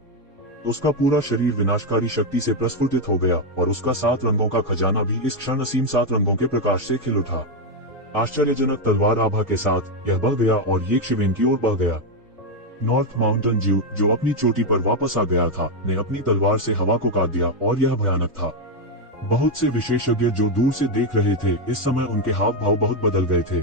उसका पूरा शरीर विनाशकारी शक्ति से प्रस्फुटित हो गया और उसका 7 रंगों का खजाना भी इस क्षण असीम 7 रंगों के प्रकाश से खिल उठा। आश्चर्यजनक तलवार आभा के साथ यह बढ़ गया और ये शिवेन की ओर बढ़ गया। नॉर्थ माउंटेन ज्यू, जो अपनी चोटी पर वापस आ गया था, ने अपनी तलवार से हवा को काट दिया और यह भयानक था। बहुत से विशेषज्ञ जो दूर से देख रहे थे, इस समय उनके हाव भाव बहुत बदल गए थे।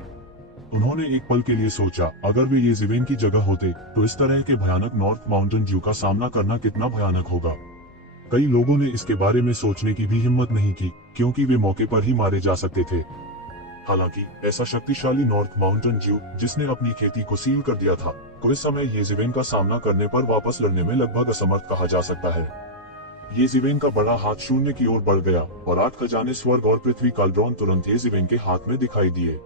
उन्होंने एक पल के लिए सोचा, अगर वे ये ज़िवेन की जगह होते तो इस तरह के भयानक नॉर्थ माउंटेन ज्यू का सामना करना कितना भयानक होगा। कई लोगों ने इसके बारे में सोचने की भी हिम्मत नहीं की, क्योंकि वे मौके पर ही मारे जा सकते थे। हालांकि ऐसा शक्तिशाली नॉर्थ माउंटेन ज्यू, जिसने अपनी खेती को सील कर दिया था, को इस समय ये ज़िवेन का सामना करने पर वापस लड़ने में लगभग असमर्थ कहा जा सकता है। ये ज़िवेन का बड़ा हाथ शून्य की ओर बढ़ गया और 8 खजाने स्वर्ग और पृथ्वी कालड्रॉन तुरंत ये ज़िवेन के हाथ में दिखाई दिए।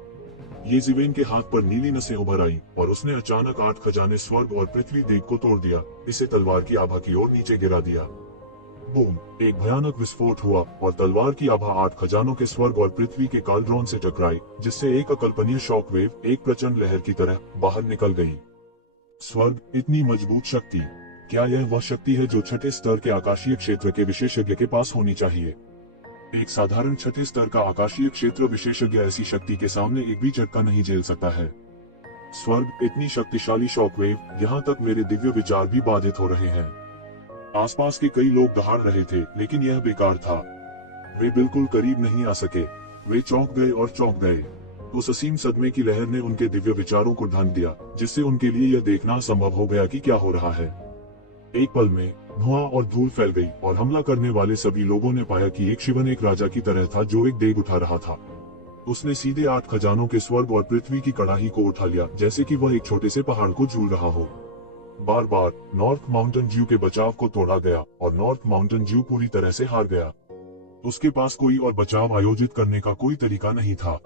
ये ज़िवेन के हाथ पर नीली नसें उभर आई और उसने अचानक 8 खजाने स्वर्ग और पृथ्वी देग को तोड़ दिया, इसे तलवार की आभा की ओर नीचे गिरा दिया। बूम! एक भयानक विस्फोट हुआ और तलवार की आभा 8 खजानों के स्वर्ग और पृथ्वी के कालड्रॉन से टकराई, जिससे एक अकल्पनीय शॉकवेव, एक प्रचंड लहर की तरह बाहर निकल गई। स्वर्ग, इतनी मजबूत शक्ति! क्या यह वह शक्ति है जो छठे स्तर के आकाशीय क्षेत्र के विशेषज्ञ के पास होनी चाहिए? एक साधारण छठे स्तर का आकाशीय क्षेत्र विशेषज्ञ ऐसी शक्ति के सामने एक भी झटका नहीं झेल सकता है। स्वर्ग, इतनी शक्तिशाली शॉकवेव, यहाँ तक मेरे दिव्य विचार भी बाधित हो रहे हैं। आसपास के कई लोग दहाड़ रहे थे, लेकिन यह बेकार था। वे बिल्कुल करीब नहीं आ सके। वे चौंक गए और चौंक गए। उस असीम सदमे की लहर ने उनके दिव्य विचारों को ढांक दिया, जिससे उनके लिए यह देखना असंभव हो गया कि क्या हो रहा है। एक पल में धुआं और धूल फैल गई और हमला करने वाले सभी लोगों ने पाया कि एक शिवन एक राजा की तरह था जो एक देग उठा रहा था। उसने सीधे 8 खजानों के स्वर्ग और पृथ्वी की कड़ाही को उठा लिया, जैसे कि वह एक छोटे से पहाड़ को झूल रहा हो। बार बार नॉर्थ माउंटेन ज्यू के बचाव को तोड़ा गया और नॉर्थ माउंटेन ज्यू पूरी तरह से हार गया। उसके पास कोई और बचाव आयोजित करने का कोई तरीका नहीं था।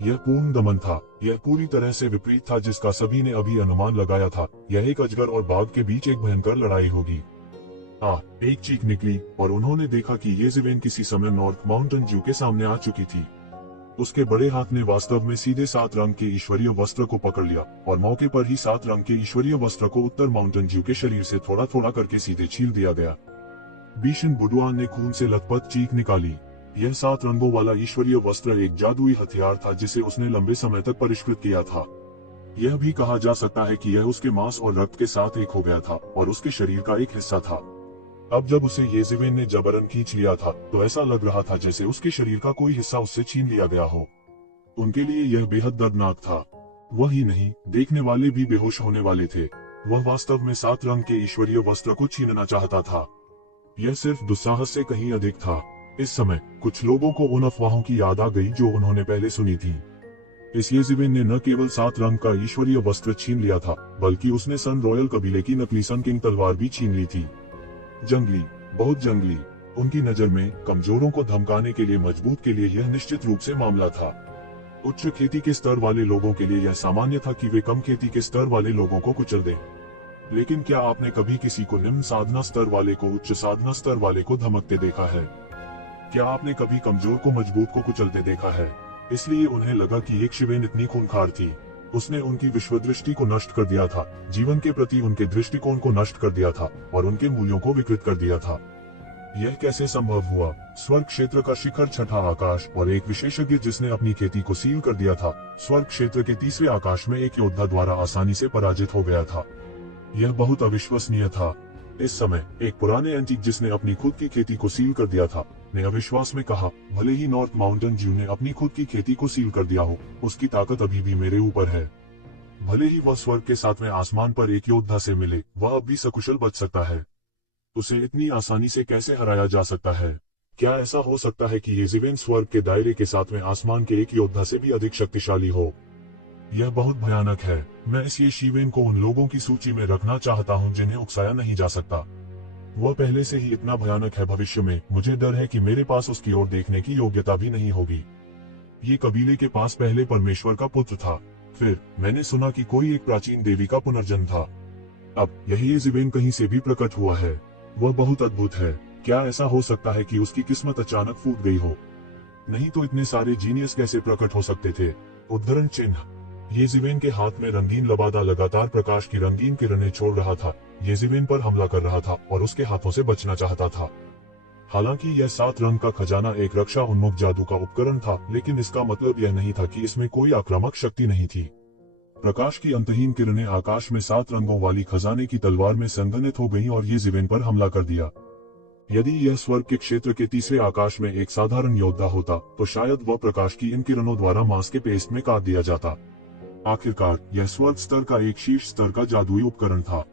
यह पूर्ण दमन था। यह पूरी तरह से विपरीत था जिसका सभी ने अभी अनुमान लगाया था। यह एक अजगर और बाघ के बीच एक भयंकर लड़ाई होगी। एक चीख निकली और उन्होंने देखा कि ये ज़िवेन किसी समय नॉर्थ माउंटेन ज्यू के सामने आ चुकी थी। उसके बड़े हाथ ने वास्तव में सीधे 7 रंग के ईश्वरीय वस्त्र को पकड़ लिया और मौके पर ही 7 रंग के ईश्वरीय वस्त्र को उत्तर माउंटेन ज्यू के शरीर से थोड़ा थोड़ा करके सीधे छील दिया गया। भीषण बुडुआन ने खून से लथपथ चीख निकाली। यह 7 रंगों वाला ईश्वरीय वस्त्र एक जादुई हथियार था जिसे उसने लंबे समय तक परिष्कृत किया था। यह भी कहा जा सकता है कि यह उसके मांस और रक्त के साथ एक हो गया था और उसके शरीर का एक हिस्सा था। अब जब उसे ये ज़िवेन ने जबरन खींच लिया था, तो ऐसा लग रहा था जैसे उसके शरीर का कोई हिस्सा उससे छीन लिया गया हो। उनके लिए यह बेहद दर्दनाक था। वही नहीं, देखने वाले भी बेहोश होने वाले थे। वह वास्तव में 7 रंग के ईश्वरीय वस्त्र को छीनना चाहता था। यह सिर्फ दुस्साहस से कहीं अधिक था। इस समय कुछ लोगों को उन अफवाहों की याद आ गई जो उन्होंने पहले सुनी थी। इस ये ज़िवेन ने न केवल 7 रंग का ईश्वरीय वस्त्र छीन लिया था, बल्कि उसने सन रॉयल कबीले की नकली सन किंग तलवार भी छीन ली थी। जंगली, बहुत जंगली। उनकी नजर में कमजोरों को धमकाने के लिए मजबूत के लिए यह निश्चित रूप से मामला था। उच्च खेती के स्तर वाले लोगों के लिए यह सामान्य था कि वे कम खेती के स्तर वाले लोगों को कुचल दें। लेकिन क्या आपने कभी किसी को निम्न साधना स्तर वाले को उच्च साधना स्तर वाले को धमकते देखा है? क्या आपने कभी कमजोर को मजबूत को कुचलते देखा है? इसलिए उन्हें लगा कि एक शिवेन इतनी खूंखार थी। उसने उनकी विश्वदृष्टि को नष्ट कर दिया था, जीवन के प्रति उनके दृष्टिकोण को नष्ट कर दिया था और उनके मूल्यों को विकृत कर दिया था। यह कैसे संभव हुआ? स्वर्ग क्षेत्र का शिखर, छठा आकाश और एक विशेषज्ञ जिसने अपनी खेती को सील कर दिया था, स्वर्ग क्षेत्र के तीसरे आकाश में एक योद्धा द्वारा आसानी से पराजित हो गया था। यह बहुत अविश्वसनीय था। इस समय एक पुराने एंटीक जिसने अपनी खुद की खेती को सील कर दिया था, ने अविश्वास में कहा, भले ही नॉर्थ माउंटेन ज्यू ने अपनी खुद की खेती को सील कर दिया हो, उसकी ताकत अभी भी मेरे ऊपर है। भले ही वह स्वर्ग के 7वें आसमान पर एक योद्धा से मिले, वह अब भी सकुशल बच सकता है। उसे इतनी आसानी से कैसे हराया जा सकता है? क्या ऐसा हो सकता है कि ये ज़िवेन स्वर्ग के दायरे के 7वें आसमान के एक योद्धा से भी अधिक शक्तिशाली हो? यह बहुत भयानक है। मैं इस ये शिवेन को उन लोगों की सूची में रखना चाहता हूं जिन्हें उकसाया नहीं जा सकता। वह पहले से ही इतना भयानक है, भविष्य में मुझे डर है कि मेरे पास उसकी ओर देखने की योग्यता भी नहीं होगी। ये कबीले के पास पहले परमेश्वर का पुत्र था। फिर मैंने सुना कि कोई एक प्राचीन देवी का पुनर्जन्म था। अब यही येज़ेबेल कहीं से भी प्रकट हुआ है। वह बहुत अद्भुत है। क्या ऐसा हो सकता है कि उसकी किस्मत अचानक फूट गई हो? नहीं तो इतने सारे जीनियस कैसे प्रकट हो सकते थे? उद्धरण चिन्ह। येज़ेबेल के हाथ में रंगीन लबादा लगातार प्रकाश की रंगीन किरणें छोड़ रहा था। येज़ेबेल पर हमला कर रहा था और उसके हाथों से बचना चाहता था। हालांकि यह 7 रंग का खजाना एक रक्षा उन्मुख जादू का उपकरण था, लेकिन इसका मतलब यह नहीं था कि इसमें कोई आक्रामक शक्ति नहीं थी। प्रकाश की अंतहीन किरणें आकाश में 7 रंगों वाली खजाने की तलवार में संघनित हो गईं और येज़ेबेल पर हमला कर दिया। यदि यह स्वर्ग के क्षेत्र के तीसरे आकाश में एक साधारण योद्धा होता, तो शायद वह प्रकाश की इन किरणों द्वारा मांस के पेस्ट में काट दिया जाता। आखिरकार यह स्वर्ग स्तर का एक शीर्ष स्तर का जादुई उपकरण था।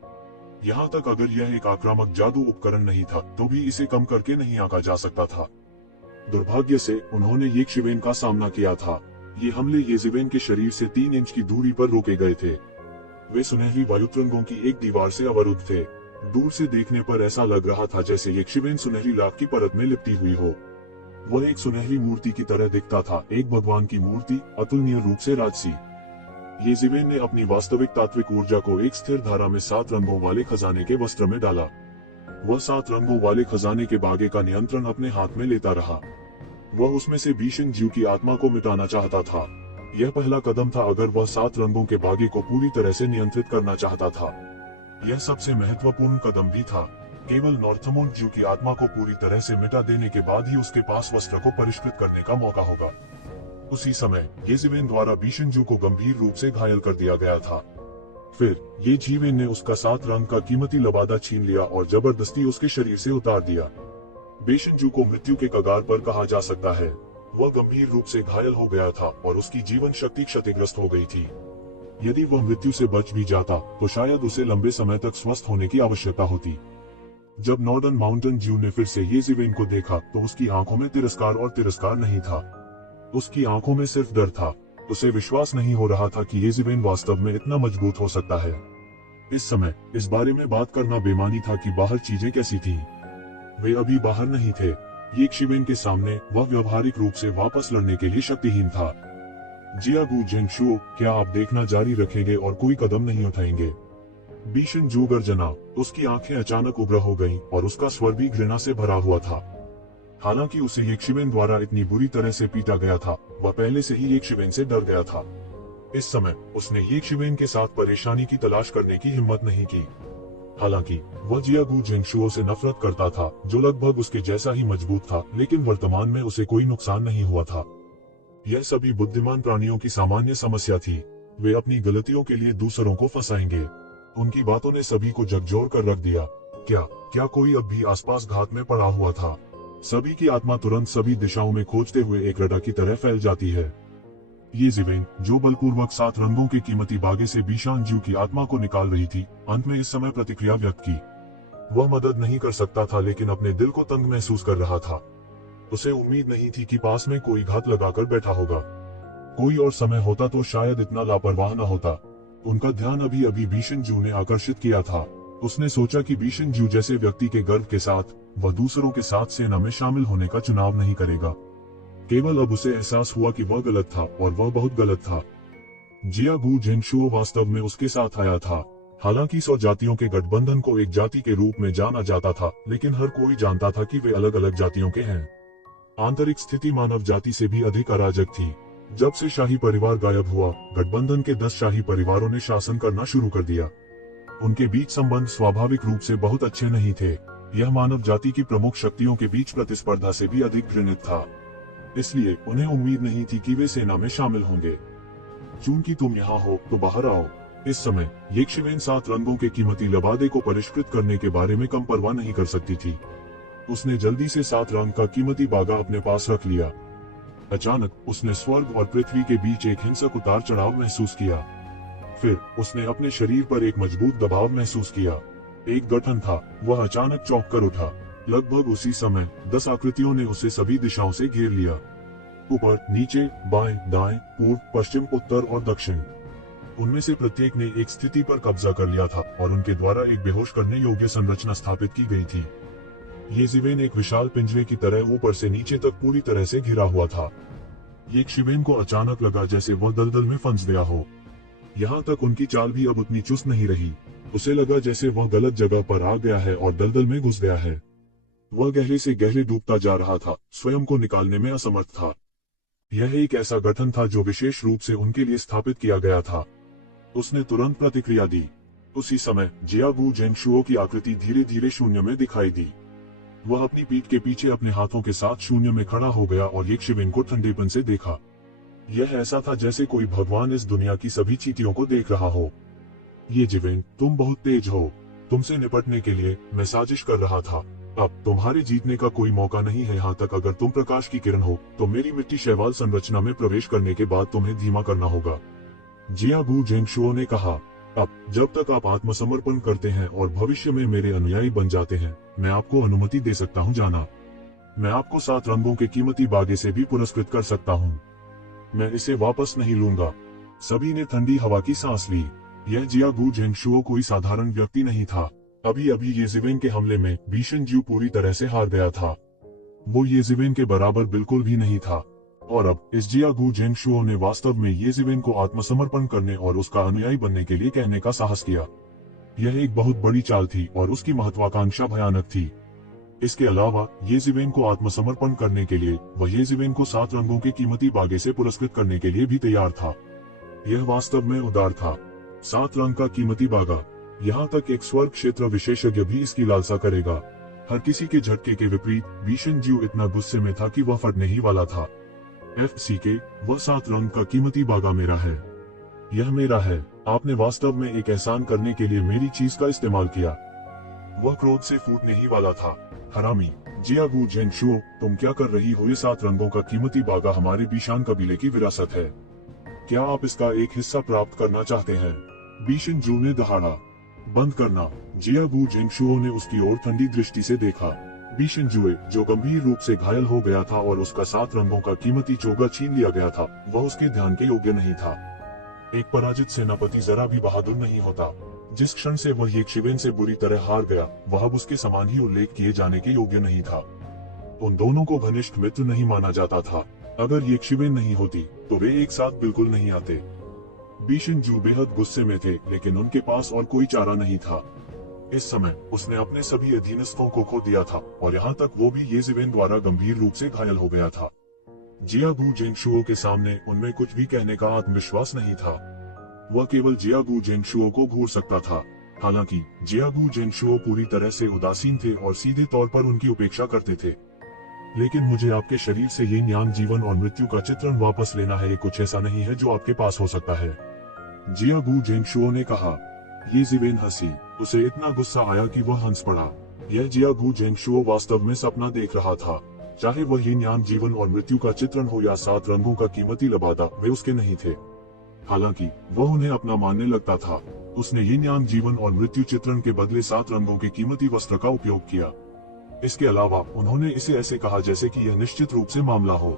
यहाँ तक अगर यह एक आक्रामक जादू उपकरण नहीं था, तो भी इसे कम करके नहीं आंका जा सकता था। दुर्भाग्य से उन्होंने येज़ेबेल का सामना किया था। ये हमले येज़ेबेल के शरीर से 3 इंच की दूरी पर रोके गए थे। वे सुनहरी वायुतरंगों की एक दीवार से अवरुद्ध थे। दूर से देखने पर ऐसा लग रहा था जैसे येज़ेबेल सुनहरी लाख की परत में लिपटी हुई हो। वह एक सुनहरी मूर्ति की तरह दिखता था, एक भगवान की मूर्ति, अतुलनीय रूप से राजसी। येज़ेबेल ने अपनी वास्तविक तात्विक ऊर्जा को एक स्थिर धारा में 7 रंगों वाले खजाने के वस्त्र में डाला। वह 7 रंगों वाले खजाने के बागे का नियंत्रण अपने हाथ में लेता रहा। वह उसमें से बीशन जीव की आत्मा को मिटाना चाहता था। यह पहला कदम था अगर वह 7 रंगों के बागे को पूरी तरह से नियंत्रित करना चाहता था। यह सबसे महत्वपूर्ण कदम भी था। केवल नॉर्थमोंड जीव की आत्मा को पूरी तरह से मिटा देने के बाद ही उसके पास वस्त्र को परिष्कृत करने का मौका होगा। उसी समय येज़ेबेल द्वारा बीशन जीव को गंभीर रूप से घायल कर दिया गया था। फिर येज़ेबेल ने उसका 7 रंग का कीमती लबादा छीन लिया और जबरदस्ती उसके शरीर से उतार दिया। बेशनजू को मृत्यु के कगार पर कहा जा सकता है। वह गंभीर रूप से घायल हो गया था और उसकी जीवन शक्ति क्षतिग्रस्त हो गई थी। यदि वह मृत्यु से बच भी जाता, तो शायद उसे लंबे समय तक स्वस्थ होने की आवश्यकता होती। जब नॉर्दर्न माउंटेन ज्यू ने फिर से येज़ेबेल को देखा, तो उसकी आंखों में तिरस्कार और तिरस्कार नहीं था। उसकी आंखों में सिर्फ डर था। उसे विश्वास नहीं हो रहा था कि येज़ेबेल वास्तव में इतना मजबूत हो सकता है। इस समय इस बारे में बात करना बेमानी था कि बाहर चीजें कैसी थीं। वे अभी बाहर नहीं थे। येज़ेबेल के सामने वह व्यवहारिक रूप से वापस लड़ने के लिए शक्तिहीन था। जियागू जेंगशु, क्या आप देखना जारी रखेंगे और कोई कदम नहीं उठाएंगे? बीशन जू गर्जना। उसकी आंखें अचानक उभर हो गईं और उसका स्वर भी घृणा से भरा हुआ था। हालांकि उसे येज़ेबेल द्वारा इतनी बुरी तरह से पीटा गया था, वह पहले से ही येज़ेबेल से डर गया था। इस समय उसने येज़ेबेल के साथ परेशानी की तलाश करने की हिम्मत नहीं की। हालांकि वह जियागू जेंगशुओ से नफरत करता था, जो लगभग उसके जैसा ही मजबूत था, लेकिन वर्तमान में उसे कोई नुकसान नहीं हुआ था। यह सभी बुद्धिमान प्राणियों की सामान्य समस्या थी। वे अपनी गलतियों के लिए दूसरों को फंसाएंगे। उनकी बातों ने सभी को झकझोर कर रख दिया। क्या कोई अब भी आसपास घात में पड़ा हुआ था? सभी की आत्मा तुरंत सभी दिशाओं में खोजते हुए एक रडा की तरह फैल जाती है। येज़ेबेल, जो बलपूर्वक 7 रंगों के कीमती बागे से बीशान जीव की आत्मा को निकाल रही थी, अंत में इस समय प्रतिक्रिया व्यक्त की। वह मदद नहीं कर सकता था, लेकिन अपने दिल को तंग महसूस कर रहा था। उसे उम्मीद नहीं थी कि पास में कोई घात लगाकर बैठा होगा। कोई और समय होता तो शायद इतना लापरवाह न होता। उनका ध्यान अभी अभी बीशन जू ने आकर्षित किया था। उसने सोचा कि बीशन जू जैसे व्यक्ति के गर्व के साथ वह दूसरों के साथ सेना में शामिल होने का चुनाव नहीं करेगा। केवल अब उसे एहसास हुआ कि वह गलत था, और वह बहुत गलत था। जियागू जेंगशुओ वास्तव में उसके साथ आया था। हालांकि 100 जातियों के गठबंधन को एक जाति के रूप में जाना जाता था, लेकिन हर कोई जानता था कि वे अलग अलग जातियों के हैं। आंतरिक स्थिति मानव जाति से भी अधिक अराजक थी। जब से शाही परिवार गायब हुआ, गठबंधन के 10 शाही परिवारों ने शासन करना शुरू कर दिया। उनके बीच संबंध स्वाभाविक रूप से बहुत अच्छे नहीं थे। यह मानव जाति की प्रमुख शक्तियों के बीच प्रतिस्पर्धा से भी अधिक घृणित था। इसलिए उन्हें उम्मीद नहीं थी कि वे सेना में शामिल होंगे। चूंकि तुम यहाँ हो, तो बाहर आओ। इस समय येज़ेबेल 7 रंगों के कीमती लबादे को परिष्कृत करने के बारे में कम परवाह नहीं कर सकती थी। उसने जल्दी से 7 रंग का कीमती बागा अपने पास रख लिया। अचानक उसने स्वर्ग और पृथ्वी के बीच एक हिंसक उतार चढ़ाव महसूस किया। फिर उसने अपने शरीर पर एक मजबूत दबाव महसूस किया। एक गठन था। वह अचानक चौंक कर उठा। लगभग उसी समय 10 आकृतियों ने उसे सभी दिशाओं से घेर लिया। ऊपर, नीचे, बाएं, दाएं, पूर्व, पश्चिम, उत्तर और दक्षिण। उनमें से प्रत्येक ने एक स्थिति पर कब्जा कर लिया था और उनके द्वारा एक बेहोश करने योग्य संरचना स्थापित की गई थी। येज़ेबेल एक विशाल पिंजरे की तरह ऊपर से नीचे तक पूरी तरह से घिरा हुआ था। ये शिवेन को अचानक लगा जैसे वह दलदल में फंस गया हो। यहाँ तक उनकी चाल भी अब उतनी चुस्त नहीं रही। उसे लगा जैसे वह गलत जगह पर आ गया है और दलदल में घुस गया है। वह गहरे से गहरे डूबता जा रहा था, स्वयं को निकालने में असमर्थ था। यह एक ऐसा गठन था जो विशेष रूप से उनके लिए स्थापित किया गया था। उसने तुरंत प्रतिक्रिया दी। उसी समय जियागू जेंगशुओ की आकृति धीरे धीरे शून्य में दिखाई दी। वह अपनी पीठ के पीछे अपने हाथों के साथ शून्य में खड़ा हो गया और ये शिवेन को ठंडेपन से देखा। यह ऐसा था जैसे कोई भगवान इस दुनिया की सभी चींटियों को देख रहा हो। ये जिवेन, तुम बहुत तेज हो। तुमसे निपटने के लिए मैं साजिश कर रहा था। अब तुम्हारे जीतने का कोई मौका नहीं है। यहाँ तक अगर तुम प्रकाश की किरण हो तो मेरी मिट्टी शैवाल संरचना में प्रवेश करने के बाद तुम्हें धीमा करना होगा। जियागू जेंगशुओ ने कहा, अब जब तक आप आत्मसमर्पण करते हैं और भविष्य में मेरे अनुयायी बन जाते हैं, मैं आपको अनुमति दे सकता हूँ जाना। मैं आपको 7 रंगों के कीमती बागे से भी पुरस्कृत कर सकता हूँ। मैं इसे वापस नहीं लूंगा। सभी ने ठंडी हवा की सांस ली। यह जियागू जेंगशुओ कोई साधारण व्यक्ति नहीं था। अभी अभी ये जिवेन के हमले में बीशनज्यू पूरी तरह से हार गया था। वो ये जिवेन के बराबर बिल्कुल भी नहीं था। और अब इस जियागू जेंगशुओ ने वास्तव में ये जिवेन को आत्मसमर्पण करने और उसका अनुयायी बनने के लिए कहने का साहस किया। यह एक बहुत बड़ी चाल थी और उसकी महत्वाकांक्षा भयानक थी। इसके अलावा ये जिवेन को आत्मसमर्पण करने के लिए वह ये जिवेन को 7 रंगों के कीमती बागे से पुरस्कृत करने के लिए भी तैयार था। यह वास्तव में उदार था। 7 रंग का कीमती बागा, यहाँ तक एक स्वर्ग क्षेत्र विशेषज्ञ भी इसकी लालसा करेगा। हर किसी के झटके के विपरीत बीशनज्यू इतना गुस्से में था कि वह फटने ही वाला था। FCK, वह 7 रंग का कीमती बागा मेरा है। यह मेरा है। आपने वास्तव में एक एहसान करने के लिए मेरी चीज का इस्तेमाल किया। वह क्रोध से फूटने ही वाला था। हरामी, जियागू जेंगशुओ, तुम क्या कर रही हो? ये 7 रंगों का कीमती बागा हमारे बीशान कबीले की विरासत है। क्या आप इसका एक हिस्सा प्राप्त करना चाहते हैं? बीशनज्यू ने दहाड़ा। बंद करना। जियागू जेंगशुओ ने उसकी ओर ठंडी दृष्टि से देखा। बीशनजुए, जो गंभीर रूप से घायल हो गया था और उसका 7 रंगों का कीमती चोगा छीन लिया गया था, वह उसके ध्यान के योग्य नहीं था। एक पराजित सेनापति जरा भी बहादुर नहीं होता। जिस क्षण से वह ये शिवेन से बुरी तरह हार गया, वह अब उसके समान ही उल्लेख किए जाने के योग्य नहीं था। उन दोनों को घनिष्ठ मित्र नहीं माना जाता था। अगर ये शिवेन नहीं होती तो वे एक साथ बिल्कुल नहीं आते। बीशनजू बेहद गुस्से में थे, लेकिन उनके पास और कोई चारा नहीं था। इस समय उसने अपने सभी अधीनस्थों को खो दिया था और यहाँ तक वो भी ये जिवेन द्वारा गंभीर रूप से घायल हो गया था। जियागू जेंगशुओ के सामने उनमें कुछ भी कहने का आत्मविश्वास नहीं था। वह केवल जियागू जेंगशुओ को घूर सकता था। हालांकि जियागू जेंगशुओ पूरी तरह से उदासीन थे और सीधे तौर पर उनकी उपेक्षा करते थे। लेकिन मुझे आपके शरीर से ये ज्ञान, जीवन और मृत्यु का चित्रण वापस लेना है। ये कुछ ऐसा नहीं है जो आपके पास हो सकता है। जियागू जेंगशुओ ने कहा। ये जिवेन हंसी। उसे इतना गुस्सा आया कि वह हंस पड़ा। यह जियागू जेंगशुओ वास्तव में सपना देख रहा था। चाहे वह ये ज्ञान, जीवन और मृत्यु का चित्रण हो या 7 रंगों का कीमती लबादा, वे उसके नहीं थे। हालांकि वह उन्हें अपना मानने लगता था। उसने ये ज्ञान, जीवन और मृत्यु चित्रण के बदले 7 रंगों के कीमती वस्त्र का उपयोग किया। इसके अलावा उन्होंने इसे ऐसे कहा जैसे कि यह निश्चित रूप से मामला हो।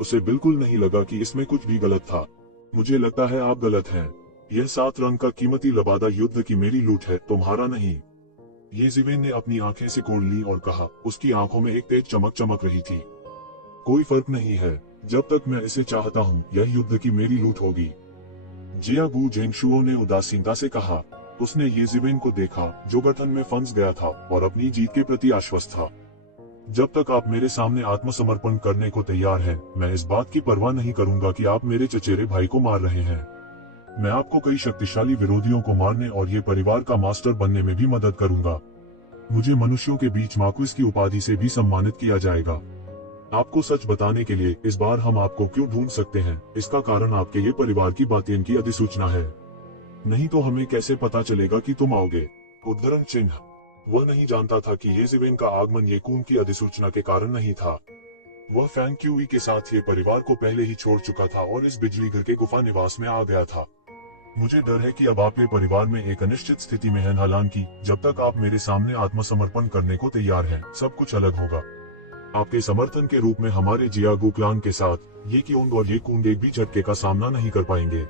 उसे बिल्कुल नहीं लगा कि इसमें कुछ भी गलत था। मुझे लगता है आप गलत हैं। यह 7 रंग का कीमती लबादा युद्ध की मेरी लूट है, तुम्हारा नहीं। ये जिवेन ने अपनी आंखें सिकोड़ ली और कहा। उसकी आंखों में एक तेज चमक चमक रही थी। कोई फर्क नहीं है। जब तक मैं इसे चाहता हूँ, यह युद्ध की मेरी लूट होगी। जियागू जेंगशुओ ने उदासीनता से कहा। उसने ये जिवेन को देखा जो गठन में फंस गया था और अपनी जीत के प्रति आश्वस्त था। जब तक आप मेरे सामने आत्मसमर्पण करने को तैयार हैं, मैं इस बात की परवाह नहीं करूंगा कि आप मेरे चचेरे भाई को मार रहे हैं। मैं आपको कई शक्तिशाली विरोधियों को मारने और ये परिवार का मास्टर बनने में भी मदद करूंगा। मुझे मनुष्यों के बीच मार्क्विस की उपाधि से भी सम्मानित किया जाएगा। आपको सच बताने के लिए इस बार हम आपको क्यों ढूंढ सकते हैं, इसका कारण आपके ये परिवार की बातें की अधिसूचना है। नहीं तो हमें कैसे पता चलेगा कि तुम आओगे? उद्धरण चिन्ह। वह नहीं जानता था कि ये जिवेन का आगमन ये कून की अधिसूचना के कारण नहीं था। वह फैंग क्यूई के साथ ये परिवार को पहले ही छोड़ चुका था और इस बिजली घर के गुफा निवास में आ गया था। मुझे डर है कि अब आप ये परिवार में एक अनिश्चित स्थिति में हैं। हालांकि जब तक आप मेरे सामने आत्मसमर्पण करने को तैयार हैं, सब कुछ अलग होगा। आपके समर्थन के रूप में हमारे जियागू क्लान के साथ ये क्योंग और ये कूंग एक भी झटके का सामना नहीं कर पाएंगे।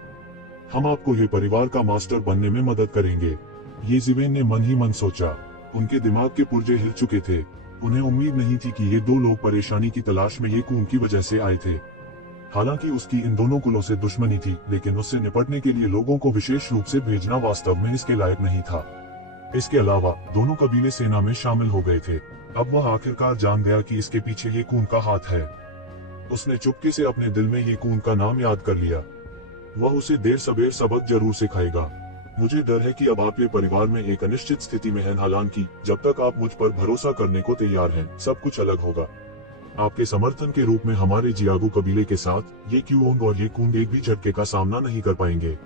हम आपको ये परिवार का मास्टर बनने में मदद करेंगे। ये जिवेन ने मन ही मन सोचा। उनके दिमाग के पुर्जे हिल चुके थे। उन्हें उम्मीद नहीं थी कि ये 2 लोग परेशानी की तलाश में ये कूंग की वजह से आए थे। हालांकि उसकी इन दोनों कुलों से दुश्मनी थी, लेकिन उससे निपटने के लिए लोगों को विशेष रूप से भेजना वास्तव में इसके लायक नहीं था। इसके अलावा दोनों कबीले सेना में शामिल हो गए थे। अब वह आखिरकार जान गया कि इसके पीछे ये कून का हाथ है। उसने चुपके से अपने दिल में ये कून का नाम याद कर लिया। वह उसे देर सबेर सबक जरूर सिखाएगा। मुझे डर है कि अब आप ये परिवार में एक अनिश्चित स्थिति में हैं, हालांकि जब तक आप मुझ पर भरोसा करने को तैयार हैं, सब कुछ अलग होगा। आपके समर्थन के रूप में हमारे जियागू कबीले के साथ ये क्यूओंग और ये कून एक भी झटके का सामना नहीं कर पाएंगे।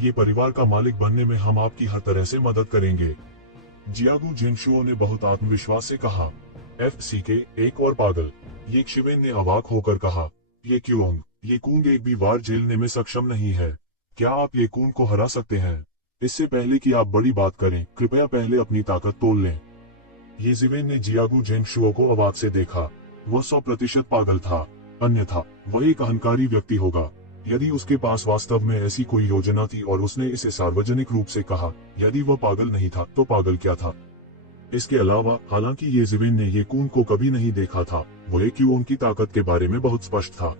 ये परिवार का मालिक बनने में हम आपकी हर तरह से मदद करेंगे। जियागू जिनशुओ ने बहुत आत्मविश्वास से कहा। FCK एक और पागल, ये शिवेन ने अवाक होकर कहा। ये क्यूओंग, ये कून एक भी वार झेलने में सक्षम नहीं है। क्या आप ये कून को हरा सकते हैं? इससे पहले कि आप बड़ी बात करें, कृपया पहले अपनी ताकत तोल लें। ये जिवेन ने जियागू जिनशुओ को अवाक से देखा। वह 100% पागल था, अन्यथा वह एक अहंकारी व्यक्ति होगा। यदि उसके पास वास्तव में ऐसी कोई योजना थी और उसने इसे सार्वजनिक रूप से कहा, यदि वह पागल नहीं था तो पागल क्या था? इसके अलावा, हालांकि ये जिवेन ने ये कून को कभी नहीं देखा था, वह क्यूओंग की ताकत के बारे में बहुत स्पष्ट था।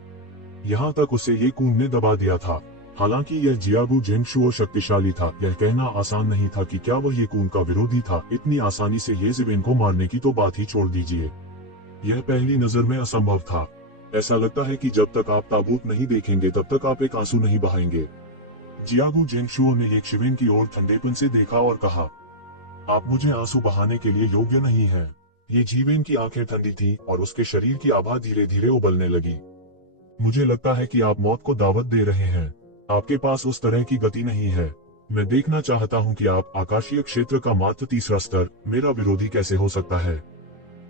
यहाँ तक उसे ये कून ने दबा दिया था। हालांकि यह जियागू जिनशुओ शक्तिशाली था, यह कहना आसान नहीं था कि क्या वह ये कून का विरोधी था। इतनी आसानी से ये जिवेन को मारने की तो बात ही छोड़ दीजिए। यह पहली नजर में असंभव था। ऐसा लगता है कि जब तक आप ताबूत नहीं देखेंगे तब तक आप एक आंसू नहीं बहाएंगे। जियागू जिनशुओ ने एक शिवेन की ओर ठंडेपन से देखा और कहा, आप मुझे आंसू बहाने के लिए योग्य नहीं हैं। ये जीवेन की आंखें ठंडी थीं और उसके शरीर की आभा धीरे धीरे उबलने लगी। मुझे लगता है कि आप मौत को दावत दे रहे हैं। आपके पास उस तरह की गति नहीं है। मैं देखना चाहता हूं कि आप आकाशीय क्षेत्र का मात्र तीसरा स्तर, मेरा विरोधी कैसे हो सकता है।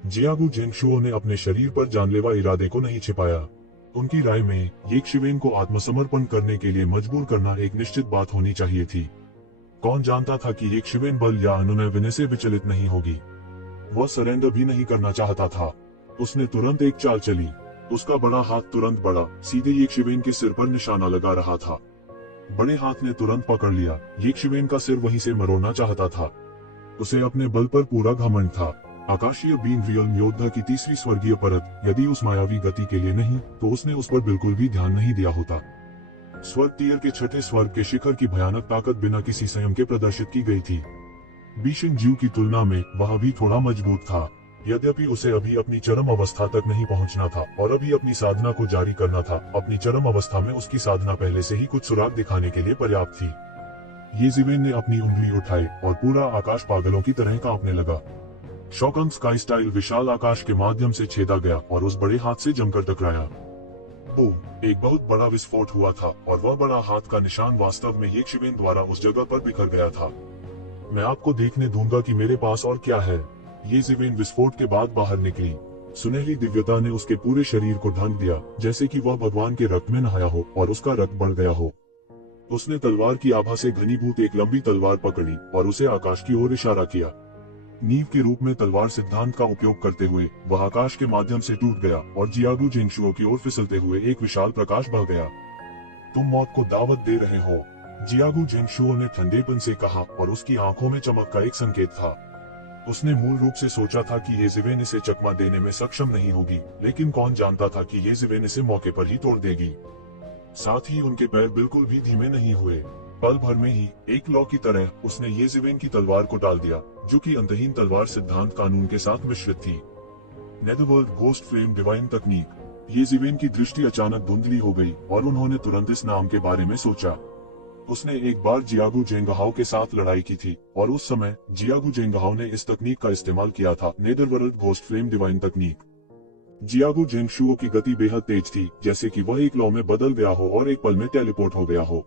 जियागू जिनशुओ ने अपने शरीर पर जानलेवा इरादे को नहीं छिपाया। उनकी राय में ये शिवेन को आत्मसमर्पण करने के लिए मजबूर करना एक निश्चित बात होनी चाहिए थी। कौन जानता था कि ये शिवेन बल या अनुनय विनय से विचलित नहीं होगी। वह सरेंडर भी नहीं करना चाहता था। उसने तुरंत एक चाल चली। उसका बड़ा हाथ तुरंत बढ़ा, सीधे ये शिवेन के सिर पर निशाना लगा रहा था। बड़े हाथ ने तुरंत पकड़ लिया। ये शिवेन का सिर वहीं से मरोड़ना चाहता था। उसे अपने बल पर पूरा घमंड था। आकाशीय बीन रियल योद्धा की तीसरी स्वर्गीय परत, यदि उस मायावी गति के लिए नहीं तो उसने उस पर बिल्कुल भी ध्यान नहीं दिया होता। स्वर्ग टीयर के छठे स्वर्ग के शिखर की भयानक ताकत बिना किसी संयम के प्रदर्शित की गई थी। बीशिंग ज्यू की तुलना में वह भी थोड़ा मजबूत था। यद्यपि उसे अभी अपनी चरम अवस्था तक नहीं पहुंचना था और अभी अपनी साधना को जारी करना था। अपनी चरम अवस्था में उसकी साधना पहले से ही कुछ सुराग दिखाने के लिए पर्याप्त थी। ये जिवेन ने अपनी उंगली उठाई और पूरा आकाश पागलों की तरह कांपने लगा। शॉकंग स्काई स्टाइल विशाल आकाश के माध्यम से छेदा गया और उस बड़े हाथ से जमकर टकराया। बूम! एक बहुत बड़ा विस्फोट हुआ था और वह बड़ा हाथ का निशान वास्तव में ये शिवेन द्वारा उस जगह पर बिखर गया था। मैं आपको देखने दूंगा कि मेरे पास और क्या है। ये जिवेन विस्फोट के बाद बाहर निकली। सुनहरी दिव्यता ने उसके पूरे शरीर को ढक दिया, जैसे कि वह भगवान के रक्त में नहाया हो और उसका रक्त बढ़ गया हो। उसने तलवार की आभा से घनीभूत एक लंबी तलवार पकड़ी और उसे आकाश की ओर इशारा किया। नींव के रूप में तलवार सिद्धांत का उपयोग करते हुए वह आकाश के माध्यम से टूट गया और जियागू जिनशुओ की ओर फिसलते हुए एक विशाल प्रकाश बह गया। तुम मौत को दावत दे रहे हो, जियागू जिनशुओ ने ठंडेपन से कहा और उसकी आंखों में चमक का एक संकेत था। उसने मूल रूप से सोचा था कि ये जिवेन इसे चकमा देने में सक्षम नहीं होगी, लेकिन कौन जानता था कि ये जिवेन इसे मौके पर ही तोड़ देगी। साथ ही उनके पैर बिल्कुल भी धीमे नहीं हुए। पल भर में ही एक लौ की तरह उसने ये जिवेन की तलवार को टाल दिया, जो कि अंतहीन तलवार सिद्धांत कानून के साथ मिश्रित थी। नेदरवर्ल्ड घोस्ट फ्लेम डिवाइन तकनीक। ये जिवेन की दृष्टि अचानक धुंधली हो गई और उन्होंने तुरंत इस नाम के बारे में सोचा। उसने एक बार जियागू जेंगहाओ के साथ लड़ाई की थी और उस समय जियागू जेंगहाओ ने इस तकनीक का इस्तेमाल किया था, नेदरवर्ल्ड घोस्ट फ्लेम डिवाइन तकनीक। जियागू जेंगशुओ की गति बेहद तेज थी, जैसे कि वह एक लौ में बदल गया हो और एक पल में टेलीपोर्ट हो गया हो।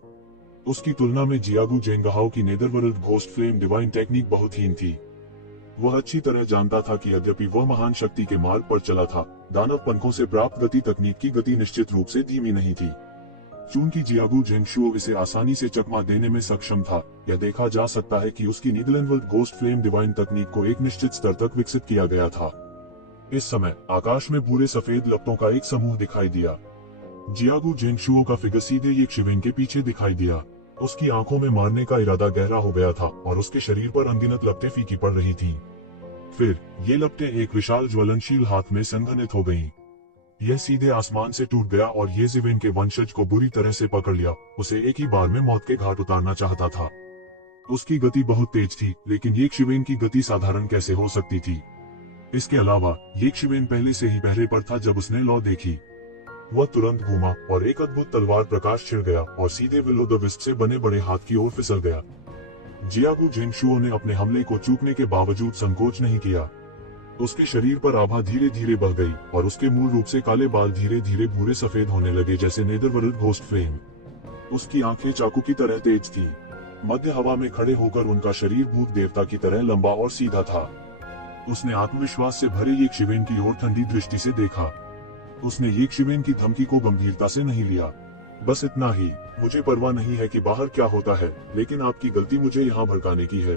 उसकी तुलना में जियागू जेंगहाओ की नेदरवर्ल्ड घोस्ट फ्लेम डिवाइन टेक्निक बहुत हीन थी। वह अच्छी तरह जानता था कि यद्यपि वह महान शक्ति के मार्ग पर चला था, दानव पंखों से प्राप्त गति तकनीक की गति निश्चित रूप से धीमी नहीं थी। चूंकि जियागू जेंगशुओ इसे आसानी से चकमा देने में सक्षम था, यह देखा जा सकता है कि उसकी नीदरलैंड घोस्ट फ्लेम डिवाइन तकनीक को एक निश्चित स्तर तक विकसित किया गया था। इस समय आकाश में भूरे सफेद लपटों का एक समूह दिखाई दिया। जियागू जेंगशुओ का फिगर सीधे ये शिवेन के पीछे दिखाई दिया। उसकी आंखों में मारने का इरादा गहरा हो गया था और उसके शरीर पर अनगिनत लपटें फीकी पड़ रही थीं। फिर ये लपटें एक विशाल ज्वलनशील हाथ में संघनित हो गईं। यह सीधे आसमान से टूट गया और ये जिवेन के वंशज को बुरी तरह से पकड़ लिया। उसे एक ही बार में मौत के घाट उतारना चाहता था। उसकी गति बहुत तेज थी, लेकिन ये शिवेन की गति साधारण कैसे हो सकती थी। इसके अलावा ये शिवेन पहले से ही पहरे पर था। जब उसने लौ देखी, वह तुरंत घूमा और एक अद्भुत तलवार प्रकाश छिड़ गया और सीधे विल द विस्प से बने बड़े हाथ की ओर फिसल गया। जियागु जेंगशुओ ने अपने हमले को चूकने के बावजूद संकोच नहीं किया। उसके शरीर पर आभा धीरे धीरे बह गई और उसके मूल रूप से काले बाल धीरे धीरे भूरे सफेद होने लगे, जैसे नेदरवर्ल्ड घोस्ट फ्लेम। उसकी आंखें चाकू की तरह तेज थी। मध्य हवा में खड़े होकर उनका शरीर भूत देवता की तरह लंबा और सीधा था। उसने आत्मविश्वास से भरे ये शिवेन की ओर ठंडी दृष्टि से देखा। उसने ये शिवेन की धमकी को गंभीरता से नहीं लिया। बस इतना ही, मुझे परवाह नहीं है कि बाहर क्या होता है, लेकिन आपकी गलती मुझे यहाँ भड़काने की है।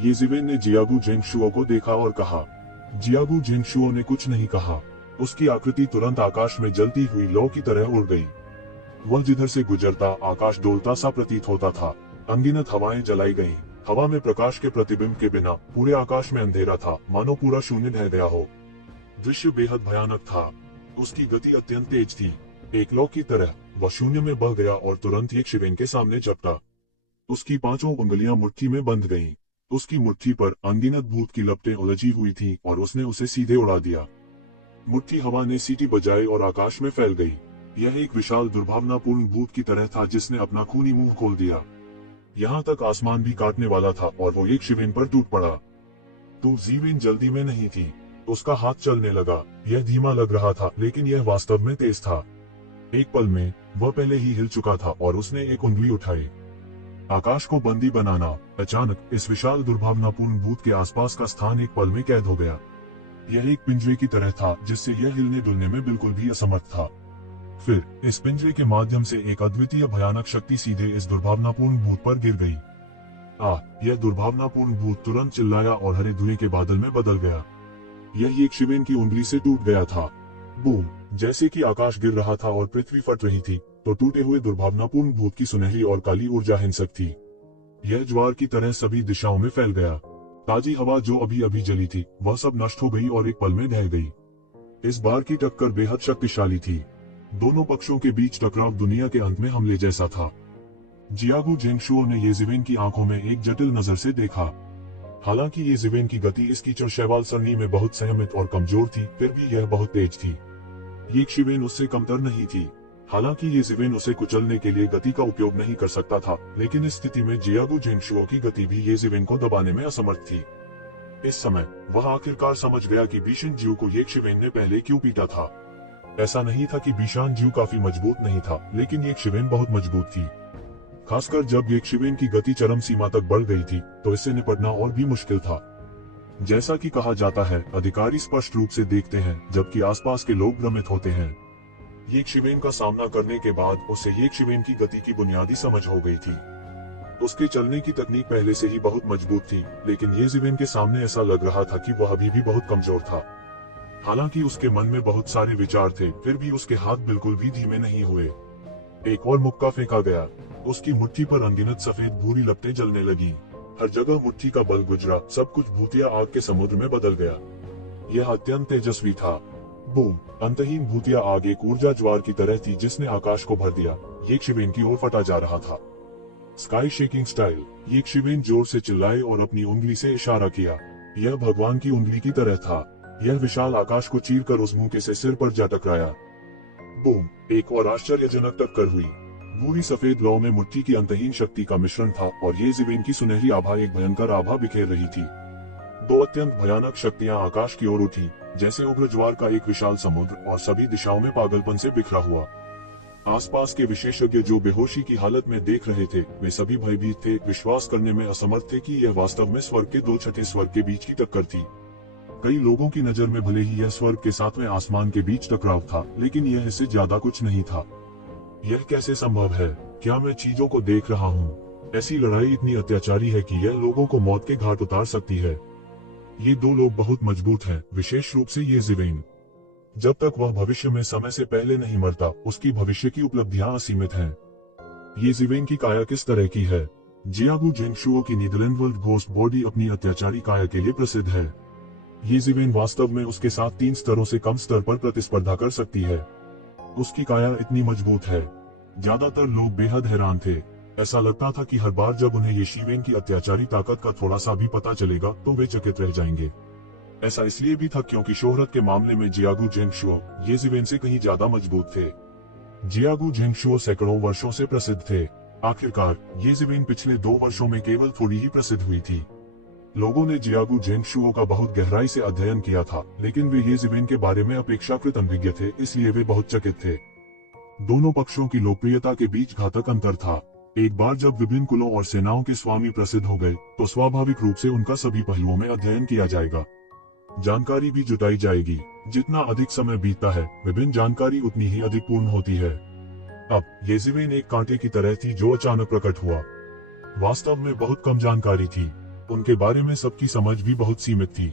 ये जिवेन ने जियागु जेंगशुओ को देखा और कहा। जियागु जेंगशुओ ने कुछ नहीं कहा। उसकी आकृति तुरंत आकाश में जलती हुई लौ की तरह उड़ गई। वह जिधर से गुजरता आकाश डोलता सा प्रतीत होता था। अनगिनत हवाएं जलाई गईं। हवा में प्रकाश के प्रतिबिंब के बिना पूरे आकाश में अंधेरा था, मानो पूरा शून्य ढह गया हो। दृश्य बेहद भयानक था। उसकी गति अत्यंत तेज थी। एक लौ की तरह वह शून्य में बह गया और तुरंत एक शिवेन के सामने चपटा। उसकी 5 उंगलियां मुट्ठी में बंध गईं। उसकी मुट्ठी पर अनगिनत भूत की लपटें उलझी हुई थीं और उसने उसे सीधे उड़ा दिया। मुट्ठी हवा ने सीटी बजाई और आकाश में फैल गई। यह एक विशाल दुर्भावनापूर्ण भूत की तरह था जिसने अपना खूनी मुंह खोल दिया। यहाँ तक आसमान भी काटने वाला था और वो एक शिवेन पर टूट पड़ा। तो जीवेन जल्दी में नहीं थी। उसका हाथ चलने लगा। यह धीमा लग रहा था, लेकिन यह वास्तव में तेज था। एक पल में वह पहले ही हिल चुका था और उसने एक उंगली उठाई। आकाश को बंदी बनाना। अचानक इस विशाल दुर्भावनापूर्ण भूत के आसपास का स्थान एक पल में कैद हो गया। यह एक पिंजरे की तरह था जिससे यह हिलने डुलने में बिल्कुल भी असमर्थ था। फिर इस पिंजरे के माध्यम से एक अद्वितीय भयानक शक्ति सीधे इस दुर्भावनापूर्ण भूत पर गिर गई। यह दुर्भावनापूर्ण भूत तुरंत चिल्लाया और हरे धुएं के बादल में बदल गया। यह एक शिवेन की उंगली से टूट गया था। बूम! जैसे कि आकाश गिर रहा था और पृथ्वी फट रही थी, तो टूटे हुए दुर्भावनापूर्ण भूत की सुनहरी और काली ऊर्जा हिंसक थी। यह ज्वार की तरह सभी दिशाओं में फैल गया। ताजी हवा जो अभी अभी जली थी, वह सब नष्ट हो गई और एक पल में ढह गई। इस बार की टक्कर बेहद शक्तिशाली थी। दोनों पक्षों के बीच टकराव दुनिया के अंत में हमले जैसा था। जियागु जेंगशुओ ने ये जिवेन की आंखों में एक जटिल नजर से देखा। हालांकि ये जिवेन की गति इसकी कीचड़ सरनी में बहुत संयमित और कमजोर थी, फिर भी यह बहुत तेज थी। ये शिवेन उससे कमतर नहीं थी। हालांकि ये जिवेन उसे कुचलने के लिए गति का उपयोग नहीं कर सकता था, लेकिन इस स्थिति में जियागु जेंगशुओ की गति भी ये जिवेन को दबाने में असमर्थ थी। इस समय वह आखिरकार समझ गया कि बीशान ज्यू को ये शिवेन ने पहले क्यों पीटा था। ऐसा नहीं था कि बीशान ज्यू काफी मजबूत नहीं था, लेकिन ये शिवेन बहुत मजबूत थी। खासकर जब ये शिवेन की गति चरम सीमा तक बढ़ गई थी, तो इससे निपटना और भी मुश्किल था। जैसा कि कहा जाता है, अधिकारी स्पष्ट रूप से देखते हैं, जबकि आसपास के लोग भ्रमित होते हैं। ये शिवेन का सामना करने के बाद उसे ये शिवेन की गति की बुनियादी समझ हो गई थी। उसके चलने की तकनीक पहले से ही बहुत मजबूत थी, लेकिन ये जिवेन के सामने ऐसा लग रहा था कि वह अभी भी बहुत कमजोर था। हालांकि उसके मन में बहुत सारे विचार थे, फिर भी उसके हाथ बिल्कुल भी धीमे नहीं हुए। एक और मुक्का फेंका गया। उसकी मुट्ठी पर अनगिनत सफेद भूरी लपटें जलने लगी। हर जगह मुट्ठी का बल गुजरा, सब कुछ भूतिया आग के समुद्र में बदल गया। यह अत्यंत तेजस्वी था। बूम! अंतहीन भूतिया आग एक ऊर्जा ज्वार की तरह थी जिसने आकाश को भर दिया। ये शिवेन की ओर फटा जा रहा था। Sky shaking style. ये शिवेन जोर से चिल्लाए और अपनी उंगली से इशारा किया। यह भगवान की उंगली की तरह था। यह विशाल आकाश को चीरकर उस मुंह के से सिर पर जा टकराया। बूम! एक और आश्चर्यजनक टक्कर हुई। भूरी सफेद लौ में मुट्ठी की अंतहीन शक्ति का मिश्रण था और ये जिवेन की सुनहरी आभा एक भयंकर आभा बिखेर रही थी। दो अत्यंत भयानक शक्तियां आकाश की ओर उठी, जैसे उग्र ज्वार का एक विशाल समुद्र, और सभी दिशाओं में पागलपन से बिखरा हुआ। आसपास के विशेषज्ञ जो बेहोशी की हालत में देख रहे थे, वे सभी भयभीत थे, विश्वास करने में असमर्थ थे कि यह वास्तव में स्वर्ग के 2 छठे स्वर्ग के बीच की टक्कर थी। कई लोगों की नजर में भले ही यह स्वर्ग के 7वें आसमान के बीच टकराव था, लेकिन यह इससे ज्यादा कुछ नहीं था। यह कैसे संभव है? क्या मैं चीजों को देख रहा हूँ? ऐसी लड़ाई इतनी अत्याचारी है कि यह लोगों को मौत के घाट उतार सकती है। ये 2 लोग बहुत मजबूत हैं, विशेष रूप से ये जिवेन। जब तक वह भविष्य में समय से पहले नहीं मरता, उसकी भविष्य की उपलब्धियां असीमित हैं। ये जिवेन की काया किस तरह की है? जियागु जेंगशुओ की नीदरलैंड वर्ल्ड घोस्ट बॉडी अपनी अत्याचारी काया के लिए प्रसिद्ध है। ये जिवेन वास्तव में उसके साथ 3 स्तरों से कम स्तर पर प्रतिस्पर्धा कर सकती है। उसकी काया इतनी मजबूत है। ज्यादातर लोग बेहद हैरान थे। ऐसा लगता था कि हर बार जब उन्हें ये शिवेन की अत्याचारी ताकत का थोड़ा सा भी पता चलेगा तो वे चकित रह जाएंगे। ऐसा इसलिए भी था क्योंकि शोहरत के मामले में जियागू जेंगशुओ ये जिवेन से कहीं ज्यादा मजबूत थे। जियागू जेंगशुओ सैकड़ों वर्षों से प्रसिद्ध थे। आखिरकार ये जिवेन पिछले 2 वर्षों में केवल थोड़ी ही प्रसिद्ध हुई थी। लोगों ने जियागू जेंगशुओ का बहुत गहराई से अध्ययन किया था, लेकिन वे ये जिवेन के बारे में अपेक्षाकृत अनभिज्ञ थे, इसलिए वे बहुत चकित थे। दोनों पक्षों की लोकप्रियता के बीच घातक अंतर था। एक बार जब विभिन्न कुलों और सेनाओं के स्वामी प्रसिद्ध हो गए तो स्वाभाविक रूप से उनका सभी पहलुओं में अध्ययन किया जाएगा। जानकारी भी जुटाई जाएगी। जितना अधिक समय बीतता है, विभिन्न जानकारी उतनी ही अधिक पूर्ण होती है। अब ये जिवेन एक कांटे की तरह थी जो अचानक प्रकट हुआ। वास्तव में बहुत कम जानकारी थी। उनके बारे में सबकी समझ भी बहुत सीमित थी।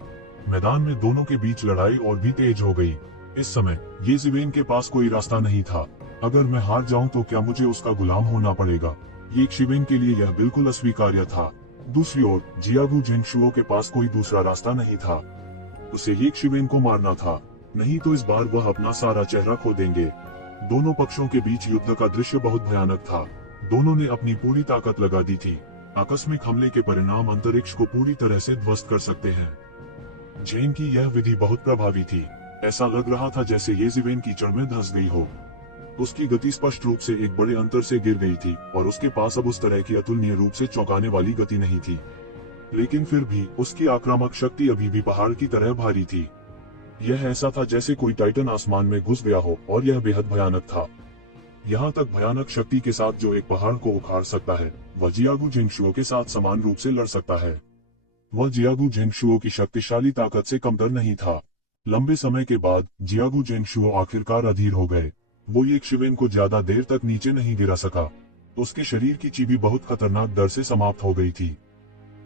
मैदान में दोनों के बीच लड़ाई और भी तेज हो गई। इस समय ये जिवेन के पास कोई रास्ता नहीं था। अगर मैं हार जाऊं तो क्या मुझे उसका गुलाम होना पड़ेगा? ये शिवेन के लिए यह बिल्कुल अस्वीकार्य था। दूसरी ओर जियागू जेंगशुओ के पास कोई दूसरा रास्ता नहीं था। उसे ये शिवेन को मारना था, नहीं तो इस बार वह अपना सारा चेहरा खो देंगे। दोनों पक्षों के बीच युद्ध का दृश्य बहुत भयानक था। दोनों ने अपनी पूरी ताकत लगा दी थी। आकस्मिक हमले के परिणाम अंतरिक्ष को पूरी तरह से ध्वस्त कर सकते हैं। जेन की यह विधि बहुत प्रभावी थी। ऐसा लग रहा था जैसे ये जिवेन कीचड़ में धंस गई हो। उसकी गति स्पष्ट रूप से एक बड़े अंतर से गिर गई थी और उसके पास अब उस तरह की अतुलनीय रूप से चौंकाने वाली गति नहीं थी। लेकिन फिर भी उसकी आक्रामक शक्ति अभी भी पहाड़ की तरह भारी थी। यह ऐसा था जैसे कोई टाइटन आसमान में घुस गया हो, और यह बेहद भयानक था। यहाँ तक भयानक शक्ति के साथ जो एक पहाड़ को उखाड़ सकता है, वह जियागू जेंगशुओ के साथ समान रूप से लड़ सकता है। वह जियागू जेंगशुओ की शक्तिशाली ताकत से कमतर नहीं था। लंबे समय के बाद जियागू जेंगशुओ आखिरकार अधीर हो गए। वो ये शिवेन को ज्यादा देर तक नीचे नहीं गिरा सका। उसके शरीर की चीबी बहुत खतरनाक दर से समाप्त हो गई थी।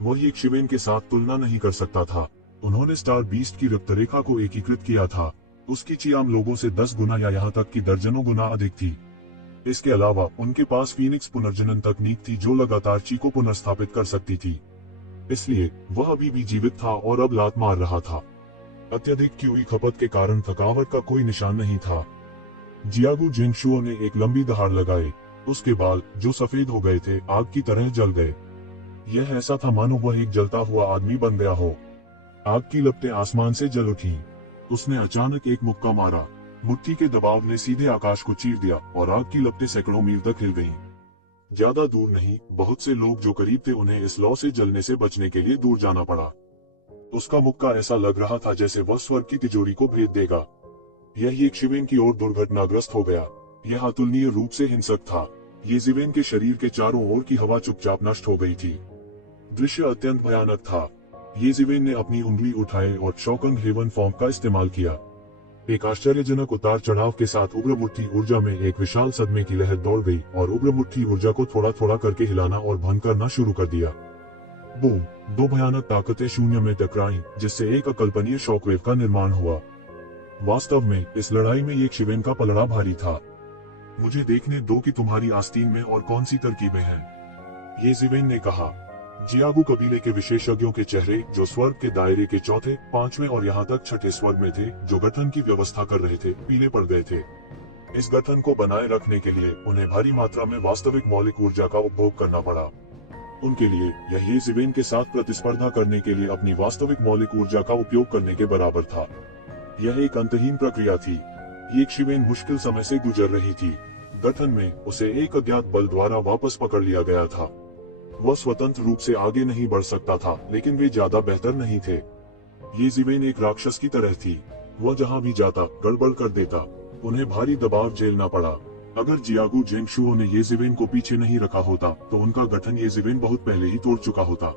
वह ये शिवेन के साथ तुलना नहीं कर सकता था। उन्होंने स्टार बीस्ट की रक्तरेखा को एकीकृत किया था। उसकी ची आम लोगों से 10 गुना या यहाँ तक कि दर्जनों गुना अधिक थी। इसके अलावा उनके पास फीनिक्स पुनर्जनन तकनीक थी जो लगातार ची को पुनर्स्थापित कर सकती थी। इसलिए वह अभी भी जीवित था और अब लात मार रहा था। अत्यधिक क्यूई खपत के कारण थकावट का कोई निशान नहीं था। जियागू जेंगशुओ ने एक लंबी दहाड़ लगाई। उसके बाल, जो सफेद हो गए थे, आग की तरह जल गए। यह ऐसा था मानो वह एक जलता हुआ आदमी बन गया हो। आग की लपटें आसमान से जल उठी। उसने अचानक एक मुक्का मारा। मुट्ठी के दबाव ने सीधे आकाश को चीर दिया और आग की लपटें सैकड़ों मील तक हिल गईं। ज्यादा दूर नहीं, बहुत से लोग जो करीब थे उन्हें इस लौ से जलने से बचने के लिए दूर जाना पड़ा। उसका मुक्का ऐसा लग रहा था जैसे वह स्वर्ग की तिजोरी को भेद देगा। यह एक शिवेन की ओर दुर्घटनाग्रस्त हो गया। यह अतुलनीय रूप से हिंसक था। ये जिवेन के शरीर के चारों ओर की हवा चुपचाप नष्ट हो गई थी। दृश्य अत्यंत भयानक था। ये जिवेन ने अपनी उंगली उठाए और शॉकंग हेवन फॉर्म का इस्तेमाल किया। एक आश्चर्यजनक उतार चढ़ाव के साथ उग्र मुट्ठी ऊर्जा में एक विशाल सदमे की लहर दौड़ गई और उग्र मुट्ठी ऊर्जा को थोड़ा थोड़ा करके हिलाना और भंग करना शुरू कर दिया। बूम! 2 भयानक ताकतें शून्य में टकराईं, जिससे एक अकल्पनीय शॉकवेव का निर्माण हुआ। वास्तव में इस लड़ाई में एक शिवेन का पलड़ा भारी था। मुझे देखने दो कि तुम्हारी आस्तीन में और कौन सी तरकीबें हैं, ये जिवेन ने कहा। जियागू कबीले के विशेषज्ञों के चेहरे, जो स्वर्ग के दायरे के चौथे, 5वें और यहाँ तक 6ठे स्वर्ग में थे, जो गठन की व्यवस्था कर रहे थे, पीले पड़ गए थे। इस गठन को बनाए रखने के लिए उन्हें भारी मात्रा में वास्तविक मौलिक ऊर्जा का उपभोग करना पड़ा। उनके लिए यह ये जिवेन के साथ प्रतिस्पर्धा करने के लिए अपनी वास्तविक मौलिक ऊर्जा का उपयोग करने के बराबर था। यह एक अंतहीन प्रक्रिया थी। ये शिवेन मुश्किल समय से गुजर रही थी। गठन में उसे एक अज्ञात बल द्वारा वापस पकड़ लिया गया था। वह स्वतंत्र रूप से आगे नहीं बढ़ सकता था, लेकिन वे ज्यादा बेहतर नहीं थे। ये जिवेन एक राक्षस की तरह थी। वह जहां भी जाता गड़बड़ कर देता। उन्हें भारी दबाव झेलना पड़ा। अगर जियागू जेंगशुओ ने ये जिवेन को पीछे नहीं रखा होता तो उनका गठन ये जिवेन बहुत पहले ही तोड़ चुका होता।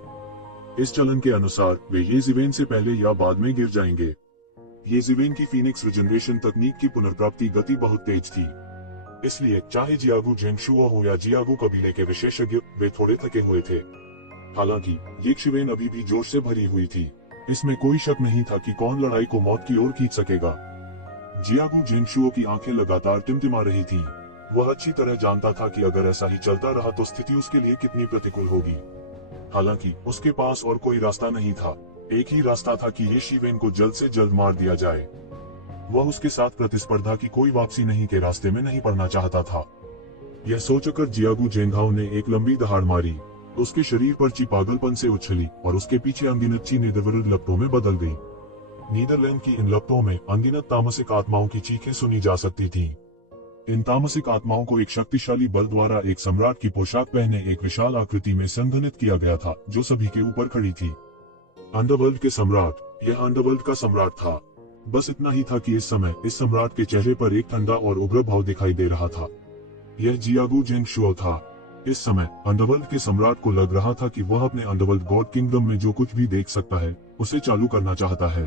इस चलन के अनुसार वे ये जिवेन से पहले या बाद में गिर जाएंगे। ये जिवेन की फीनिक्स रिजनरेशन तकनीक की पुनर्प्राप्ति गति बहुत तेज थी। इसलिए चाहे जियागू जेंगशुओ हो या जियागू कबीले के विशेषज्ञ, वे थोड़े थके हुए थे। हालांकि ये शिवेन अभी भी जोश से भरी हुई थी। इसमें कोई शक नहीं था कि कौन लड़ाई को मौत की ओर खींच सकेगा। जियागू जेंगशुओ की आंखें लगातार टिमटिमा रही थीं। वह अच्छी तरह जानता था कि अगर ऐसा ही चलता रहा तो स्थिति उसके लिए कितनी प्रतिकूल होगी। हालांकि उसके पास और कोई रास्ता नहीं था। एक ही रास्ता था कि ये शिवेन को जल्द से जल्द मार दिया जाए। वह उसके साथ प्रतिस्पर्धा की कोई वापसी नहीं के रास्ते में नहीं पड़ना चाहता था। यह सोचकर जियागू जेंघाओ ने एक लंबी दहाड़ मारी। उसके शरीर पर ची पागलपन से उछली और उसके पीछे अनगिनत ची नेदरविरुद्ध लपटों में बदल गई। नीदरलैंड की इन लपटों में अनगिनत तामसिक आत्माओं की चीखें सुनी जा सकती थीं। इन तामसिक आत्माओं को एक शक्तिशाली बल द्वारा एक सम्राट की पोशाक पहने एक विशाल आकृति में संघनित किया गया था, जो सभी के ऊपर खड़ी थी। अंडरवर्ल्ड के सम्राट, यह अंडरवर्ल्ड का सम्राट था। बस इतना ही था कि इस समय इस सम्राट के चेहरे पर एक ठंडा और उग्र भाव दिखाई दे रहा था। यह जियागू जेंगशुओ था। इस समय अंडरवर्ल्ड के सम्राट को लग रहा था कि वह अपने अंडरवर्ल्ड गॉड किंगडम में जो कुछ भी देख सकता है उसे चालू करना चाहता है।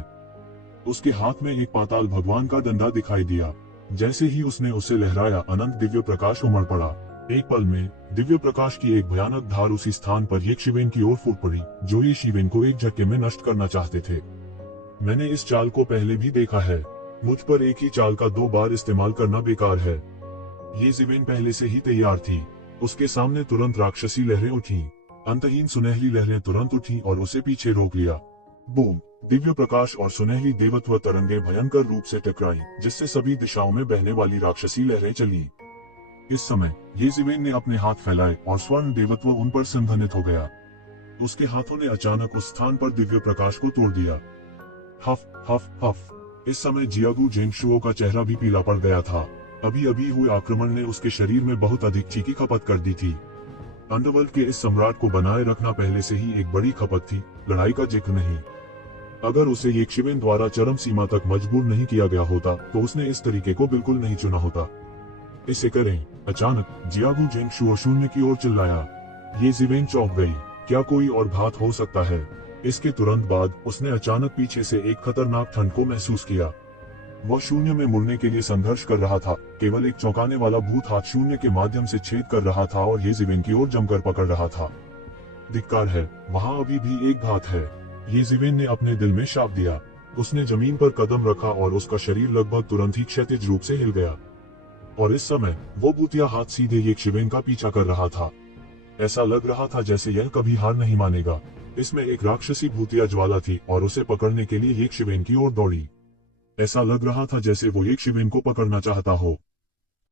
उसके हाथ में एक पाताल भगवान का डंडा दिखाई दिया। जैसे ही उसने उसे लहराया, अनंत दिव्य प्रकाश उमड़ पड़ा। एक पल में दिव्य प्रकाश की एक भयानक धार उसी स्थान पर यक्षिवेन की ओर फूट पड़ी, जो यक्षिवेन को एक झटके में नष्ट करना चाहते थे। मैंने इस चाल को पहले भी देखा है। मुझ पर एक ही चाल का 2 बार इस्तेमाल करना बेकार है। ये जिवेन पहले से ही तैयार थी। उसके सामने तुरंत राक्षसी लहरें उठी। अंतहीन सुनहली लहरें तुरंत उठी और उसे पीछे रोक लिया। बूम! दिव्य प्रकाश और सुनहली देवत्व तरंगे भयंकर रूप से टकराई, जिससे सभी दिशाओं में बहने वाली राक्षसी लहरें चली। इस समय ये जिवेन ने अपने हाथ फैलाए और स्वर्ण देवत्व उन पर संघनित हो गया। उसके हाथों ने अचानक उस स्थान पर दिव्य प्रकाश को तोड़ दिया। हफ हफ हफ। इस समय जियागू जेंगशुओ का चेहरा भी पीला पड़ गया था। अभी अभी हुए आक्रमण ने उसके शरीर में बहुत अधिक ची की खपत कर दी थी। अंडरवर्ल्ड के इस सम्राट को बनाए रखना पहले से ही एक बड़ी खपत थी, लड़ाई का जिक्र नहीं। अगर उसे यक्षिवेन द्वारा चरम सीमा तक मजबूर नहीं किया गया होता तो उसने इस तरीके को बिल्कुल नहीं चुना होता। इसे करें। अचानक जियागू जेंगशुओ शून्य की ओर चिल्लाया। ये जिवेन चौंक गई। क्या कोई और घात हो सकता है? इसके तुरंत बाद उसने अचानक पीछे से एक खतरनाक ठंड को महसूस किया। वह शून्य में मुड़ने के लिए संघर्ष कर रहा था। केवल एक चौंकाने वाला भूत हाथ शून्य के माध्यम से छेद कर रहा था और ये जिवेन की ओर जमकर पकड़ रहा था। धिक्कार है, वहाँ अभी भी एक घात है। ये जिवेन ने अपने दिल में शाप दिया। उसने जमीन पर कदम रखा और उसका शरीर लगभग तुरंत ही क्षैतिज रूप से हिल गया। और इस समय वो भूतिया हाथ सीधे यक्षिवेन का पीछा कर रहा था। ऐसा लग रहा था जैसे यह कभी हार नहीं मानेगा। इसमें एक राक्षसी भूतिया ज्वाला थी और उसे पकड़ने के लिए यक्षिवेन की ओर दौड़ी। ऐसा लग रहा था जैसे वो यक्षिवेन को पकड़ना चाहता हो।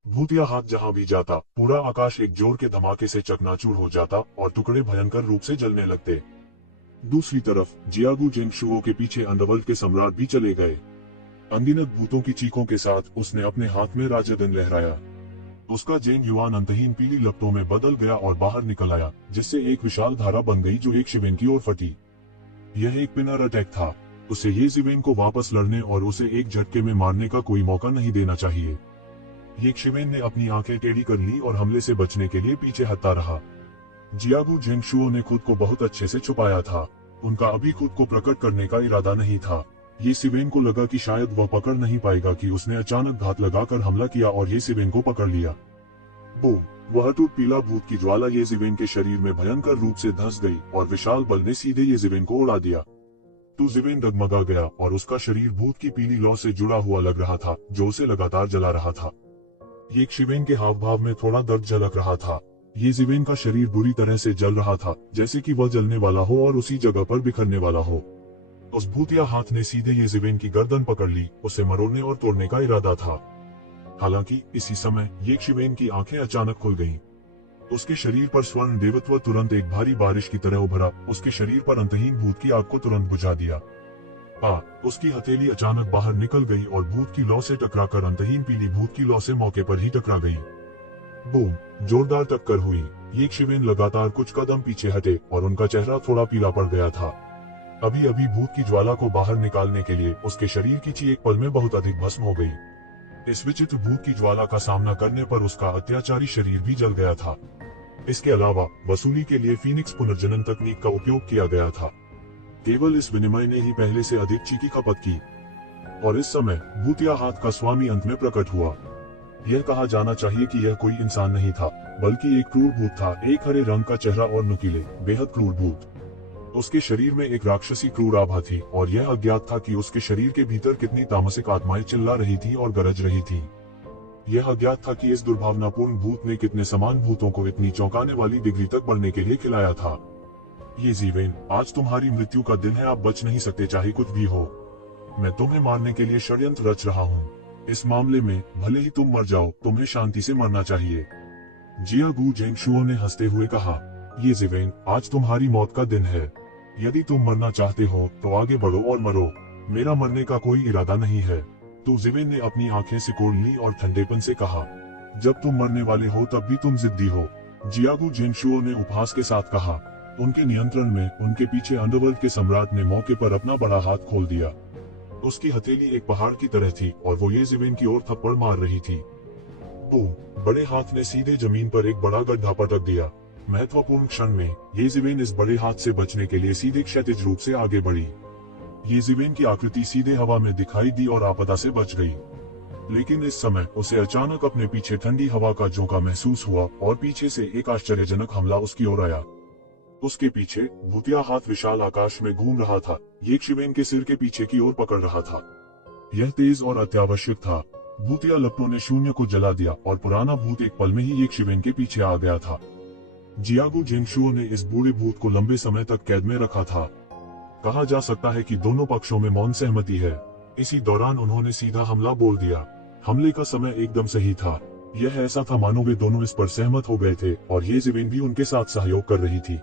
भूतिया हाथ जहां भी जाता, पूरा आकाश एक जोर के धमाके से चकनाचूर हो जाता और टुकड़े भयंकर रूप से जलने लगते। दूसरी तरफ जियागू जेंगशुओ के पीछे अंडरवर्ल्ड के सम्राट भी चले गए। अनगिनत भूतों की चीखों के साथ उसने अपने हाथ में राजदंड लहराया। उसका जेन युआन अंतहीन पीली लपटों में बदल गया और बाहर निकल आया, जिससे एक विशाल धारा बन गई जो यक्षिवेन की ओर फटी। यह एक पिनर अटैक था। उसे ये जिवेन को वापस लड़ने और उसे एक झटके में मारने का कोई मौका नहीं देना चाहिए। यक्षिवेन ने अपनी आंखें टेढ़ी कर ली और हमले से बचने के लिए पीछे हटता रहा। जियागू जेंगशुओ ने खुद को बहुत अच्छे से छुपाया था। उनका अभी खुद को प्रकट करने का इरादा नहीं था। ये सिवेन को लगा कि शायद वह पकड़ नहीं पाएगा कि उसने अचानक घात लगाकर हमला किया और ये सिवेन को पकड़ लिया। बूम! वह टूट पीला भूत की ज्वाला ये जिवेन के शरीर में भयंकर रूप से धंस गई और विशाल बल ने सीधे ये जिवेन को उड़ा दिया। तो जिवेन डगमगा गया और उसका शरीर भूत की पीली लौ से जुड़ा हुआ लग रहा था, जो उसे लगातार जला रहा था। यक्षिवेन के हाव भाव में थोड़ा दर्द झलक रहा था। ये जिवेन का शरीर बुरी तरह से जल रहा था, जैसे कि वह जलने वाला हो और उसी जगह पर बिखरने वाला हो। उस भूतिया हाथ ने सीधे ये जिवेन की गर्दन पकड़ ली। उसे मरोड़ने और तोड़ने का इरादा था। हालांकि इसी समय यक्षिवेन की आंखें अचानक खुल गईं। उसके शरीर पर स्वर्ण देवत्व तुरंत एक भारी बारिश की तरह उभरा। उसके शरीर पर अंतहीन भूत की आग को तुरंत बुझा दिया। उसकी हथेली अचानक बाहर निकल गई और भूत की लौ से टकराकर अंतहीन पीली भूत की लौ से मौके पर ही टकरा गई। बूम! जोरदार टक्कर हुई। यक्षिवेन लगातार कुछ कदम पीछे हटे और उनका चेहरा थोड़ा पीला पड़ गया था। अभी अभी भूत की ज्वाला को बाहर निकालने के लिए उसके शरीर की ची एक पल में बहुत अधिक भस्म हो गई। इस विचित्र भूत की ज्वाला का सामना करने पर उसका अत्याचारी शरीर भी जल गया था। इसके अलावा वसूली के लिए फीनिक्स पुनर्जनन तकनीक का उपयोग किया गया था। केवल इस विनिमय ने ही पहले से अधिक ची की खपत की। और इस समय भूतिया हाथ का स्वामी अंत में प्रकट हुआ। यह कहा जाना चाहिए कि यह कोई इंसान नहीं था, बल्कि एक क्रूर भूत था। एक हरे रंग का चेहरा और नुकीले, बेहद क्रूर भूत। उसके शरीर में एक राक्षसी क्रूर आभा थी और यह अज्ञात था कि उसके शरीर के भीतर कितनी तामसिक आत्माएं चिल्ला रही थी और गरज रही थी। यह अज्ञात था कि इस दुर्भावनापूर्ण भूत ने कितने समान भूतों को इतनी चौंकाने वाली डिग्री तक बढ़ने के लिए खिलाया था। ये जीवेन, आज तुम्हारी मृत्यु का दिन है, आप बच नहीं सकते चाहे कुछ भी हो। मैं तुम्हें मारने के लिए षड्यंत्र रच रहा हूँ। इस मामले में भले ही तुम मर जाओ, तुम्हें शांति से मरना चाहिए। जियागू जेंगशुओ ने हंसते हुए कहा, ये जीवेन, आज तुम्हारी मौत का दिन है। यदि तुम मरना चाहते हो तो आगे बढ़ो और मरो। मेरा मरने का कोई इरादा नहीं है। तो जीवेन ने अपनी आंखें सिकोड़ ली और ठंडेपन से कहा, जब तुम मरने वाले हो तब भी तुम जिद्दी हो। जियागू जेंगशुओ ने उपहास के साथ कहा। उनके नियंत्रण में उनके पीछे अंडरवर्ल्ड के सम्राट ने मौके पर अपना बड़ा हाथ खोल दिया। उसकी हथेली एक पहाड़ की तरह थी और वो ये जीवेन की ओर थप्पड़ मार रही थी। बूम! बड़े हाथ ने सीधे जमीन पर एक बड़ा गड्ढा पटक दिया। महत्वपूर्ण क्षण में ये जीवेन इस बड़े हाथ से बचने के लिए सीधे क्षैतिज रूप से आगे बढ़ी। ये जीवेन की आकृति सीधे हवा में दिखाई दी और आपदा से बच गई। लेकिन इस समय उसे अचानक अपने पीछे ठंडी हवा का झोंका महसूस हुआ और पीछे से एक आश्चर्यजनक हमला उसकी ओर आया। उसके पीछे भूतिया हाथ विशाल आकाश में घूम रहा था। ये शिवेन के सिर के पीछे की ओर पकड़ रहा था। यह तेज और अत्यावश्यक था। भूतिया लपटों ने शून्य को जला दिया और पुराना भूत एक पल में ही ये शिवेन के पीछे आ गया था। जियागू जेंगशुओ ने इस बूढ़े भूत को लंबे समय तक कैद में रखा था। कहा जा सकता है कि दोनों पक्षों में मौन सहमति है। इसी दौरान उन्होंने सीधा हमला बोल दिया। हमले का समय एकदम सही था। यह ऐसा था मानो वे दोनों इस पर सहमत हो गए थे और ये जीवेन भी उनके साथ सहयोग कर रही थी।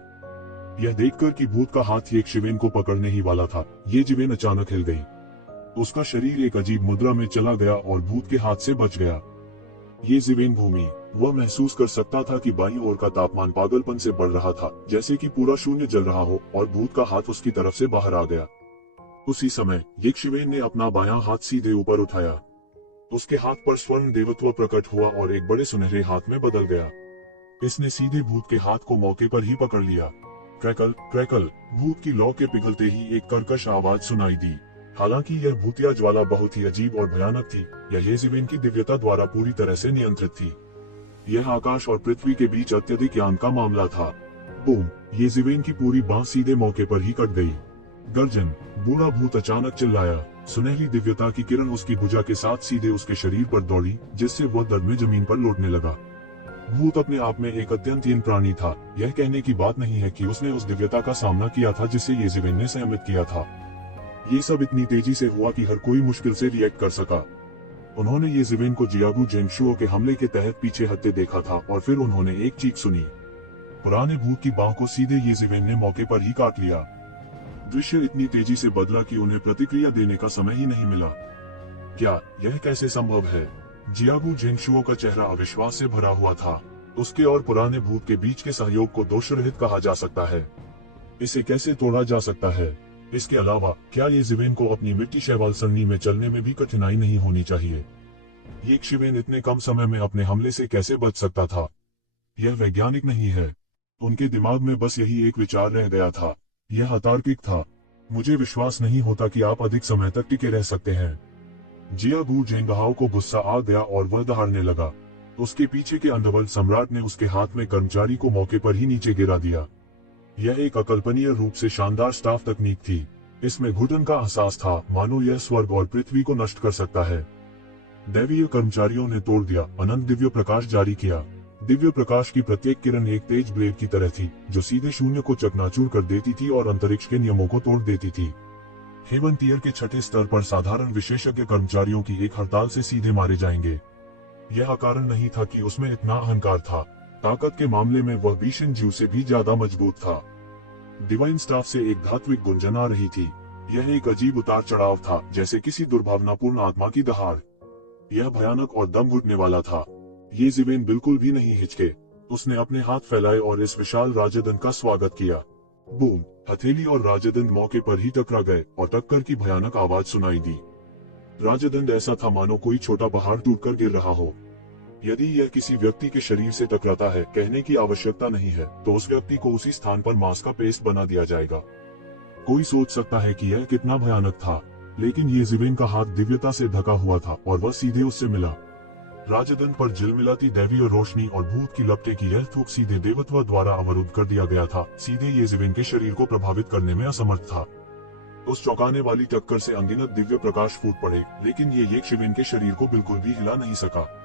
यह देखकर कि भूत का हाथ ये शिवेन को पकड़ने ही वाला था, ये जीवेन अचानक हिल गई। उसका शरीर एक अजीब मुद्रा में चला गया और भूत के हाथ से बच गया। ये जीवेन भूमि, वह महसूस कर सकता था कि बाईं ओर का तापमान पागलपन से बढ़ रहा था, जैसे कि पूरा शून्य जल रहा हो और भूत का हाथ उसकी तरफ से बाहर आ गया। उसी समय ये शिवेन ने अपना बायां हाथ सीधे ऊपर उठाया। उसके हाथ पर स्वर्ण देवत्व प्रकट हुआ और एक बड़े सुनहरे हाथ में बदल गया। इसने सीधे भूत के हाथ को मौके पर ही पकड़ लिया। क्रैकल क्रैकल, भूत की लौ के पिघलते ही एक कर्कश आवाज सुनाई दी। हालांकि यह भूतिया ज्वाला बहुत ही अजीब और भयानक थी, यह येजीवेन की दिव्यता द्वारा पूरी तरह से नियंत्रित थी। यह आकाश और पृथ्वी के बीच अत्यधिक यान का मामला था। बूम! येजीवेन की पूरी बांह सीधे मौके पर ही कट गई। गर्जन! बूढ़ा भूत अचानक चिल्लाया। सुनहरी दिव्यता की किरण उसकी भुजा के साथ सीधे उसके शरीर पर दौड़ी, जिससे वह दर्द में जमीन पर लौटने लगा। भूत अपने आप में एक अत्यंत हीन प्राणी था। यह कहने की बात नहीं है कि उसने उस दिव्यता का सामना किया था जिसे येजीवेन ने सहमित किया था। ये सब इतनी तेजी से हुआ कि हर कोई मुश्किल से रिएक्ट कर सका। उन्होंने येजीवेन को जियागू जेंगशुओ के हमले के तहत पीछे हटते देखा था और फिर उन्होंने एक चीख सुनी। पुराने भूत की बांह को सीधे येजीवेन ने मौके पर ही काट लिया। दृश्य इतनी तेजी से बदला कि उन्हें प्रतिक्रिया देने का समय ही नहीं मिला। क्या यह कैसे संभव है? जियागू जेंगशुओ का चेहरा अविश्वास से भरा हुआ था। उसके और पुराने भूत के बीच के सहयोग को दोषरहित कहा जा सकता है। इसे कैसे तोड़ा जा सकता है? इसके अलावा क्या येजीवेन को अपनी मिट्टी शैवाल सरनी में चलने में भी कठिनाई नहीं होनी चाहिए? ये शिवेन इतने कम समय में अपने हमले से कैसे बच सकता था? यह वैज्ञानिक नहीं है। उनके दिमाग में बस यही एक विचार रह गया था। यह अतार्किक था। मुझे विश्वास नहीं होता कि आप अधिक समय तक टिके रह सकते हैं। जियागू जेंगहाओ को गुस्सा आ गया और वह दहाड़ने लगा। उसके पीछे के अंडरवर्ल्ड सम्राट ने उसके हाथ में कर्मचारी को मौके पर ही नीचे गिरा दिया। यह एक अकल्पनीय रूप से शानदार स्टाफ तकनीक थी। इसमें घुटन का एहसास था, मानो यह स्वर्ग और पृथ्वी को नष्ट कर सकता है। दैवीय कर्मचारियों ने तोड़ दिया, अनंत दिव्य प्रकाश जारी किया। दिव्य प्रकाश की प्रत्येक किरण एक तेज ब्लेड की तरह थी, जो सीधे शून्य को चकनाचूर कर देती थी और अंतरिक्ष के नियमों को तोड़ देती थी। हेवन टियर के छठे स्तर पर साधारण विशेषज्ञ कर्मचारियों की एक हड़ताल से सीधे मारे जाएंगे। यह कारण नहीं था कि उसमें इतना अहंकार था। ताकत के मामले में वह भीषण जीव से भी ज्यादा मजबूत था। डिवाइन स्टाफ से एक धात्विक गुंजन आ रही थी। यह एक अजीब उतार चढ़ाव था, जैसे किसी दुर्भावनापूर्ण आत्मा की दहाड़। यह भयानक और दम घुटने वाला था। येजीवेन बिल्कुल भी नहीं हिचके। उसने अपने हाथ फैलाए और इस विशाल राजदंड का स्वागत किया। बूम! हथेली और राजदंड मौके पर ही टकरा गए और टक्कर की भयानक आवाज सुनाई दी। राजदंड ऐसा था मानो कोई छोटा पहाड़ टूटकर गिर रहा हो। यदि यह किसी व्यक्ति के शरीर से टकराता है, कहने की आवश्यकता नहीं है, तो उस व्यक्ति को उसी स्थान पर मांस का पेस्ट बना दिया जाएगा। कोई सोच सकता है कि यह कितना भयानक था, लेकिन येजीवेन का हाथ दिव्यता से ढका हुआ था और वह सीधे उससे मिला। राजदंड पर झिलमिलाती दैवीय रोशनी और भूत की लपटे की यह थूक सीधे देवत्व द्वारा अवरुद्ध कर दिया गया था, सीधे येजीवेन के शरीर को प्रभावित करने में असमर्थ था। उस चौंकाने वाली टक्कर से अनगिनत दिव्य प्रकाश फूट पड़े, लेकिन ये येजीवेन के शरीर को बिल्कुल भी हिला नहीं सका।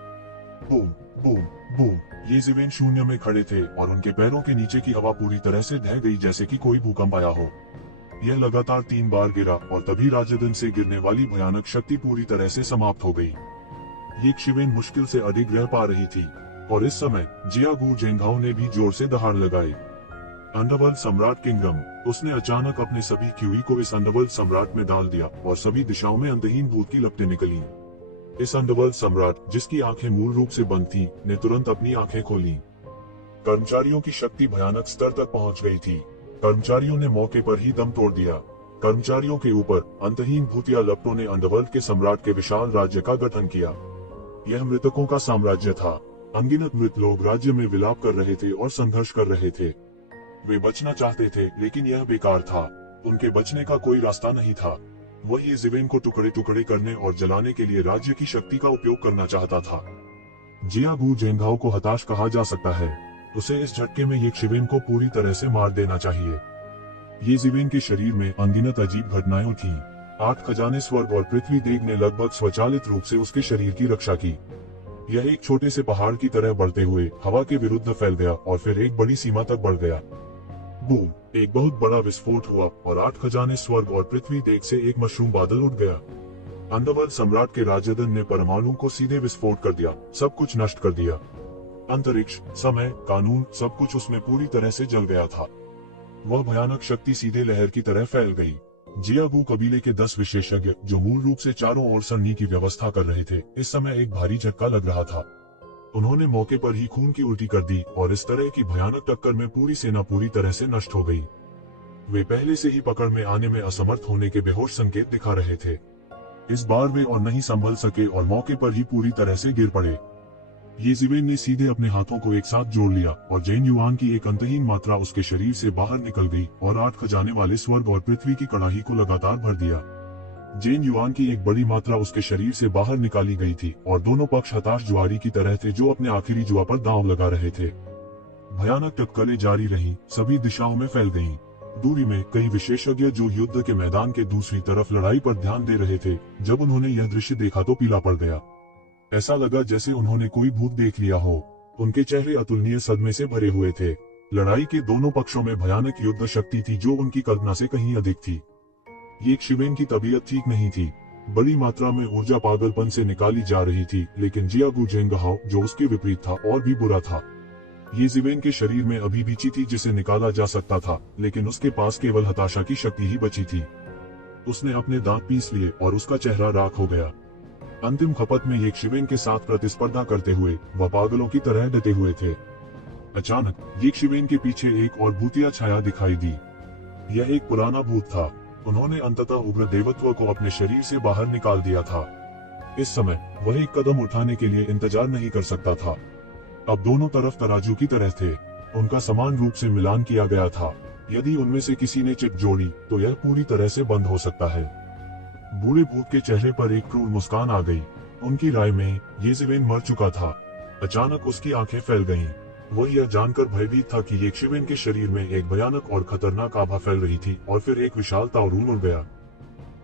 Boom, boom, boom. ये ज़िवेन शून्य में खड़े थे और उनके पैरों के नीचे की हवा पूरी तरह से ढह गई, जैसे कि कोई भूकंप आया हो। यह लगातार 3 बार गिरा और तभी राजदन से गिरने वाली भयानक शक्ति पूरी तरह से समाप्त हो गई। ये शिवेन मुश्किल से अडिग रह पा रही थी और इस समय जियागू जेंघाओ ने भी जोर से दहाड़ लगाई। अंडरवर्ल्ड सम्राट किंगडम, उसने अचानक अपने सभी क्यूई को इस अंडरवर्ल्ड सम्राट में डाल दिया और सभी दिशाओं में अंतहीन भूत की लपटें निकली। इस अंडरवर्ल्ड सम्राट, जिसकी आंखें मूल रूप से बंद थीं, ने तुरंत अपनी आंखें खोली। कर्मचारियों की शक्ति भयानक स्तर तक पहुंच गई थी। कर्मचारियों ने मौके पर ही दम तोड़ दिया। कर्मचारियों के ऊपर अंतहीन भूतिया लपटों ने अंडरवर्ल्ड के सम्राट के विशाल राज्य का गठन किया। यह मृतकों का साम्राज्य था। अनगिनत मृत लोग राज्य में विलाप कर रहे थे और संघर्ष कर रहे थे। वे बचना चाहते थे, लेकिन यह बेकार था। उनके बचने का कोई रास्ता नहीं था। वह ये ज़िवेन को टुकड़े टुकड़े करने और जलाने के लिए राज्य की शक्ति का उपयोग करना चाहता था। जियागू जेंघाओ को हताश कहा जा सकता है। उसे इस झटके में ये ज़िवेन को पूरी तरह से मार देना चाहिए। ये ज़िवेन के शरीर में अनगिनत अजीब घटनाएं थीं। 8 खजाने स्वर्ग और पृथ्वी देव ने लगभग स्वचालित रूप से उसके शरीर की रक्षा की। यह एक छोटे से पहाड़ की तरह बढ़ते हुए हवा के विरुद्ध फैल गया और फिर एक बड़ी सीमा तक बढ़ गया। बूम! एक बहुत बड़ा विस्फोट हुआ और 8 खजाने स्वर्ग और पृथ्वी देख से एक मशरूम बादल उठ गया। अंडरवर्ल्ड सम्राट के राजदन ने परमाणु को सीधे विस्फोट कर दिया, सब कुछ नष्ट कर दिया। अंतरिक्ष, समय, कानून, सब कुछ उसमें पूरी तरह से जल गया था। वह भयानक शक्ति सीधे लहर की तरह फैल गई। जियागू कबीले के 10 विशेषज्ञ, जो मूल रूप से चारों ओर सरनी की व्यवस्था कर रहे थे, इस समय एक भारी झटका लग रहा था। उन्होंने मौके पर ही खून की उल्टी कर दी और इस तरह की भयानक टक्कर में पूरी सेना पूरी तरह से नष्ट हो गई। वे पहले से ही पकड़ में आने में असमर्थ होने के बेहोश संकेत दिखा रहे थे। इस बार वे और नहीं संभल सके और मौके पर ही पूरी तरह से गिर पड़े। ये ज़िवेन ने सीधे अपने हाथों को एक साथ जोड़ लिया और जेन युआन की एक अंतहीन मात्रा उसके शरीर से बाहर निकल गई और 8 खजाने वाले स्वर्ग और पृथ्वी की कड़ाही को लगातार भर दिया। जेन युआन की एक बड़ी मात्रा उसके शरीर से बाहर निकाली गई थी और दोनों पक्ष हताश जुआरी की तरह थे जो अपने आखिरी जुआ पर दांव लगा रहे थे। भयानक टक्करें जारी रहीं, सभी दिशाओं में फैल गईं। दूरी में कई विशेषज्ञ जो युद्ध के मैदान के दूसरी तरफ लड़ाई पर ध्यान दे रहे थे, जब उन्होंने यह दृश्य देखा तो पीला पड़ गया। ऐसा लगा जैसे उन्होंने कोई भूत देख लिया हो। उनके चेहरे अतुलनीय सदमे से भरे हुए थे। लड़ाई के दोनों पक्षों में भयानक युद्ध शक्ति थी जो उनकी कल्पना से कहीं अधिक थी। ये ज़िवेन की तबीयत ठीक नहीं थी। बड़ी मात्रा में ऊर्जा पागलपन से निकाली जा रही थी, लेकिन जियागू जेंघाओ, जो उसके विपरीत था, और भी बुरा था। ये ज़िवेन के शरीर में अभी भी ची थी जिसे निकाला जा सकता था, लेकिन उसके पास केवल हताशा की शक्ति ही बची थी। उसने अपने दांत पीस लिए और उसका चेहरा राख हो गया। अंतिम खपत में ये ज़िवेन के साथ प्रतिस्पर्धा करते हुए वह पागलों की तरह डटे हुए थे। अचानक ये ज़िवेन के पीछे एक और भूतिया छाया दिखाई दी। यह एक पुराना भूत था। उन्होंने अंततः उग्र देवत्व को अपने शरीर से बाहर निकाल दिया था। इस समय वह एक कदम उठाने के लिए इंतजार नहीं कर सकता था। अब दोनों तरफ तराजू की तरह थे। उनका समान रूप से मिलान किया गया था। यदि उनमें से किसी ने चिप जोड़ी तो यह पूरी तरह से बंद हो सकता है। बूढ़े भूत के चेहरे पर एक क्रूर मुस्कान आ गई। उनकी राय में ये ज़िवेन मर चुका था। अचानक उसकी आंखें फैल गईं। वह यह जानकर भयभीत था कि ये ज़िवेन के शरीर में एक भयानक और खतरनाक आभा फैल रही थी और फिर एक विशाल ताउरून उड़ गया।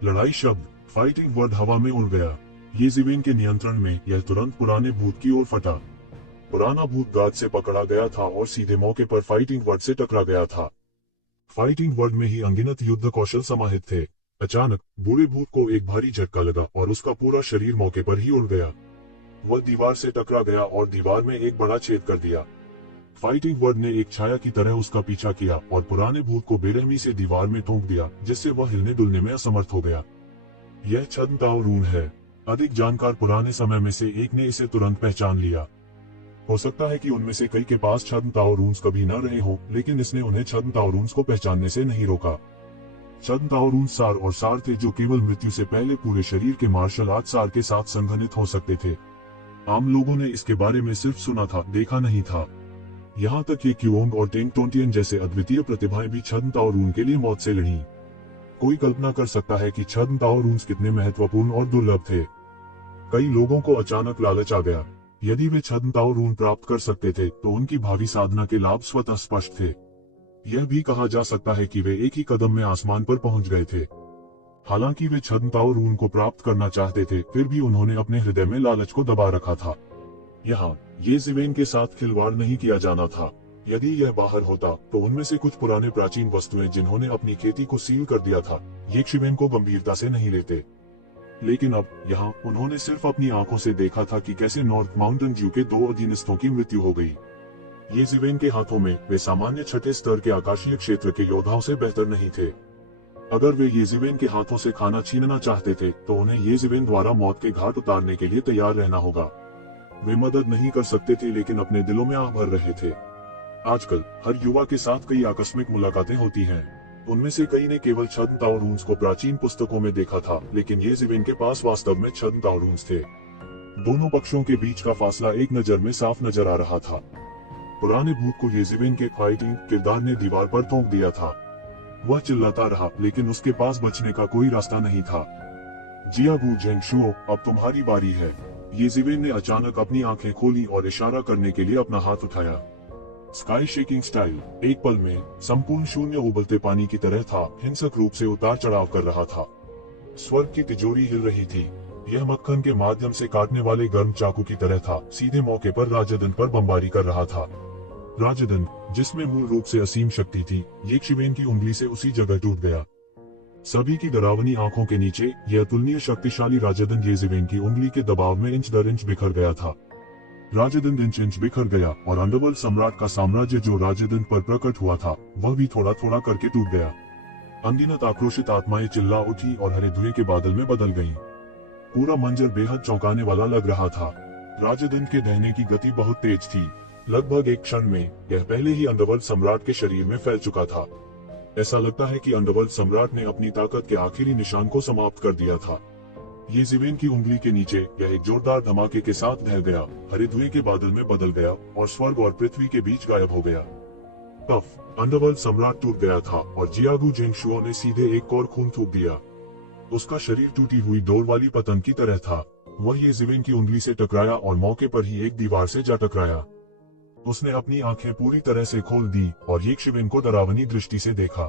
लड़ाई शब्द, फाइटिंग वर्ड हवा में उड़ गया। ये ज़िवेन के नियंत्रण में यह तुरंत पुराने भूत की ओर फटा। पुराना भूत गाद से पकड़ा गया था और सीधे मौके पर फाइटिंग वर्ड से टकरा गया था। फाइटिंग वर्ड में ही अनगिनत युद्ध कौशल समाहित थे। अचानक बूढ़े भूत को एक भारी झटका लगा और उसका पूरा शरीर मौके पर ही उड़ गया। वह दीवार से टकरा गया और दीवार में एक बड़ा छेद कर दिया। फाइटिंग वर्ड ने एक छाया की तरह उसका पीछा किया और पुराने भूत को बेरहमी से दीवार में ठोक दिया, जिससे वह हिलने डुलने में असमर्थ हो गया। यह छद्म ताओरून है। अधिक जानकार पुराने समय में से एक ने इसे तुरंत पहचान लिया। हो सकता है कि उनमें से कई के पास छद्म ताओरून्स कभी न रहे हो, लेकिन इसने उन्हें छद्म ताओरून्स को पहचानने से नहीं रोका। छद्म ताओरून्स सार और सार थे जो केवल मृत्यु से पहले पूरे शरीर के मार्शल आर्ट सार के साथ संघनित हो सकते थे। आम लोगों ने इसके बारे में सिर्फ सुना था, देखा नहीं था। यहाँ तक कि क्यूओंग और टेंग टोंटियन जैसे अद्वितीय प्रतिभाएं भी छद्म ताओरून के लिए मौत से लड़ी। कोई कल्पना कर सकता है कि छद्म ताओरून्स कितने महत्वपूर्ण और दुर्लभ थे। कई लोगों को अचानक लालच आ गया। यदि वे छद्म ताओरून प्राप्त कर सकते थे तो उनकी भावी साधना के लाभ स्वतः स्पष्ट थे। यह भी कहा जा सकता है कि वे एक ही कदम में आसमान पर पहुंच गए थे। हालांकि वे छद्म ताओरून को प्राप्त करना चाहते थे, फिर भी उन्होंने अपने हृदय में लालच को दबा रखा था। यहाँ ये जिवेन के साथ खिलवाड़ नहीं किया जाना था। यदि यह बाहर होता तो उनमें से कुछ पुराने प्राचीन वस्तुएं जिन्होंने अपनी खेती को सील कर दिया था, ये शिवेन को गंभीरता से नहीं लेते। लेकिन अब यहाँ उन्होंने सिर्फ अपनी आंखों से देखा था कि कैसे नॉर्थ माउंटेन ड्यू के 2 अधीनस्थों की मृत्यु हो गई। ये जिवेन के हाथों में वे सामान्य छठे स्तर के आकाशीय क्षेत्र के योद्धाओं से बेहतर नहीं थे। अगर वे ये जिवेन के हाथों से खाना छीनना चाहते थे तो उन्हें ये जिवेन द्वारा मौत के घाट उतारने के लिए तैयार रहना होगा। वे मदद नहीं कर सकते थे लेकिन अपने दिलों में आह भर रहे थे। आजकल हर युवा के साथ कई आकस्मिक मुलाकातें होती हैं। उनमें से कई ने केवल छद्म ताओरून्स को प्राचीन पुस्तकों में देखा था, लेकिन ये जिवेन के पास वास्तव में छद्म ताओरून्स थे। दोनों पक्षों के बीच का फासला एक नजर में साफ नजर आ रहा था। पुराने भूत को ये जिवेन के फाइटिंग किरदार ने दीवार पर थोप दिया था। वह चिल्लाता रहा लेकिन उसके पास बचने का कोई रास्ता नहीं था। जियागू झेंगशुओ, अब तुम्हारी बारी है। ये जिवेन ने अचानक अपनी आंखें खोली और इशारा करने के लिए अपना हाथ उठाया। स्काई शेकिंग स्टाइल एक पल में संपूर्ण शून्य उबलते पानी की तरह था, हिंसक रूप से उतार चढ़ाव कर रहा था। स्वर्ग की तिजोरी हिल रही थी। यह मक्खन के माध्यम से काटने वाले गर्म चाकू की तरह था, सीधे मौके पर राजदंड पर बमबारी कर रहा था। राजदंड जिसमें मूल रूप से असीम शक्ति थी, ये शिवेन की उंगली से उसी जगह टूट गया। सभी की डरावनी आंखों के नीचे यह अतुलनीय शक्तिशाली राजदंड ये जिवेन की उंगली के दबाव में इंच दर इंच बिखर गया था। राजदंड इंच इंच बिखर गया और अंडरवर्ल्ड सम्राट का साम्राज्य जो राजदंड पर प्रकट हुआ था, वह भी थोड़ा थोड़ा करके टूट गया। अनगिनत आक्रोशित आत्माएं चिल्ला उठी और हरे धुएं के बादल में बदल गईं। पूरा मंजर बेहद चौंकाने वाला लग रहा था। राजदंड के दहने की गति बहुत तेज थी। लगभग एक क्षण में यह पहले ही अंडरवर्ल्ड सम्राट के शरीर में फैल चुका था। ऐसा लगता है कि अंडरवर्ल्ड सम्राट ने अपनी ताकत के आखिरी निशान को समाप्त कर दिया था। ये जिवेन की उंगली के नीचे यह एक जोरदार धमाके के साथ ढह गया, हरे धुएं के बादल में बदल गया और स्वर्ग और पृथ्वी के बीच गायब हो गया। तब अंडरवर्ल्ड सम्राट टूट गया था और जियागू झेंगशुओ ने सीधे एक और खून थूक दिया। उसका शरीर टूटी हुई डोर वाली पतंग की तरह था। वह ये जिवेन की उंगली से टकराया और मौके पर ही एक दीवार से जा टकराया। उसने अपनी आंखें पूरी तरह से खोल दी और ये शिवेन को डरावनी दृष्टि से देखा।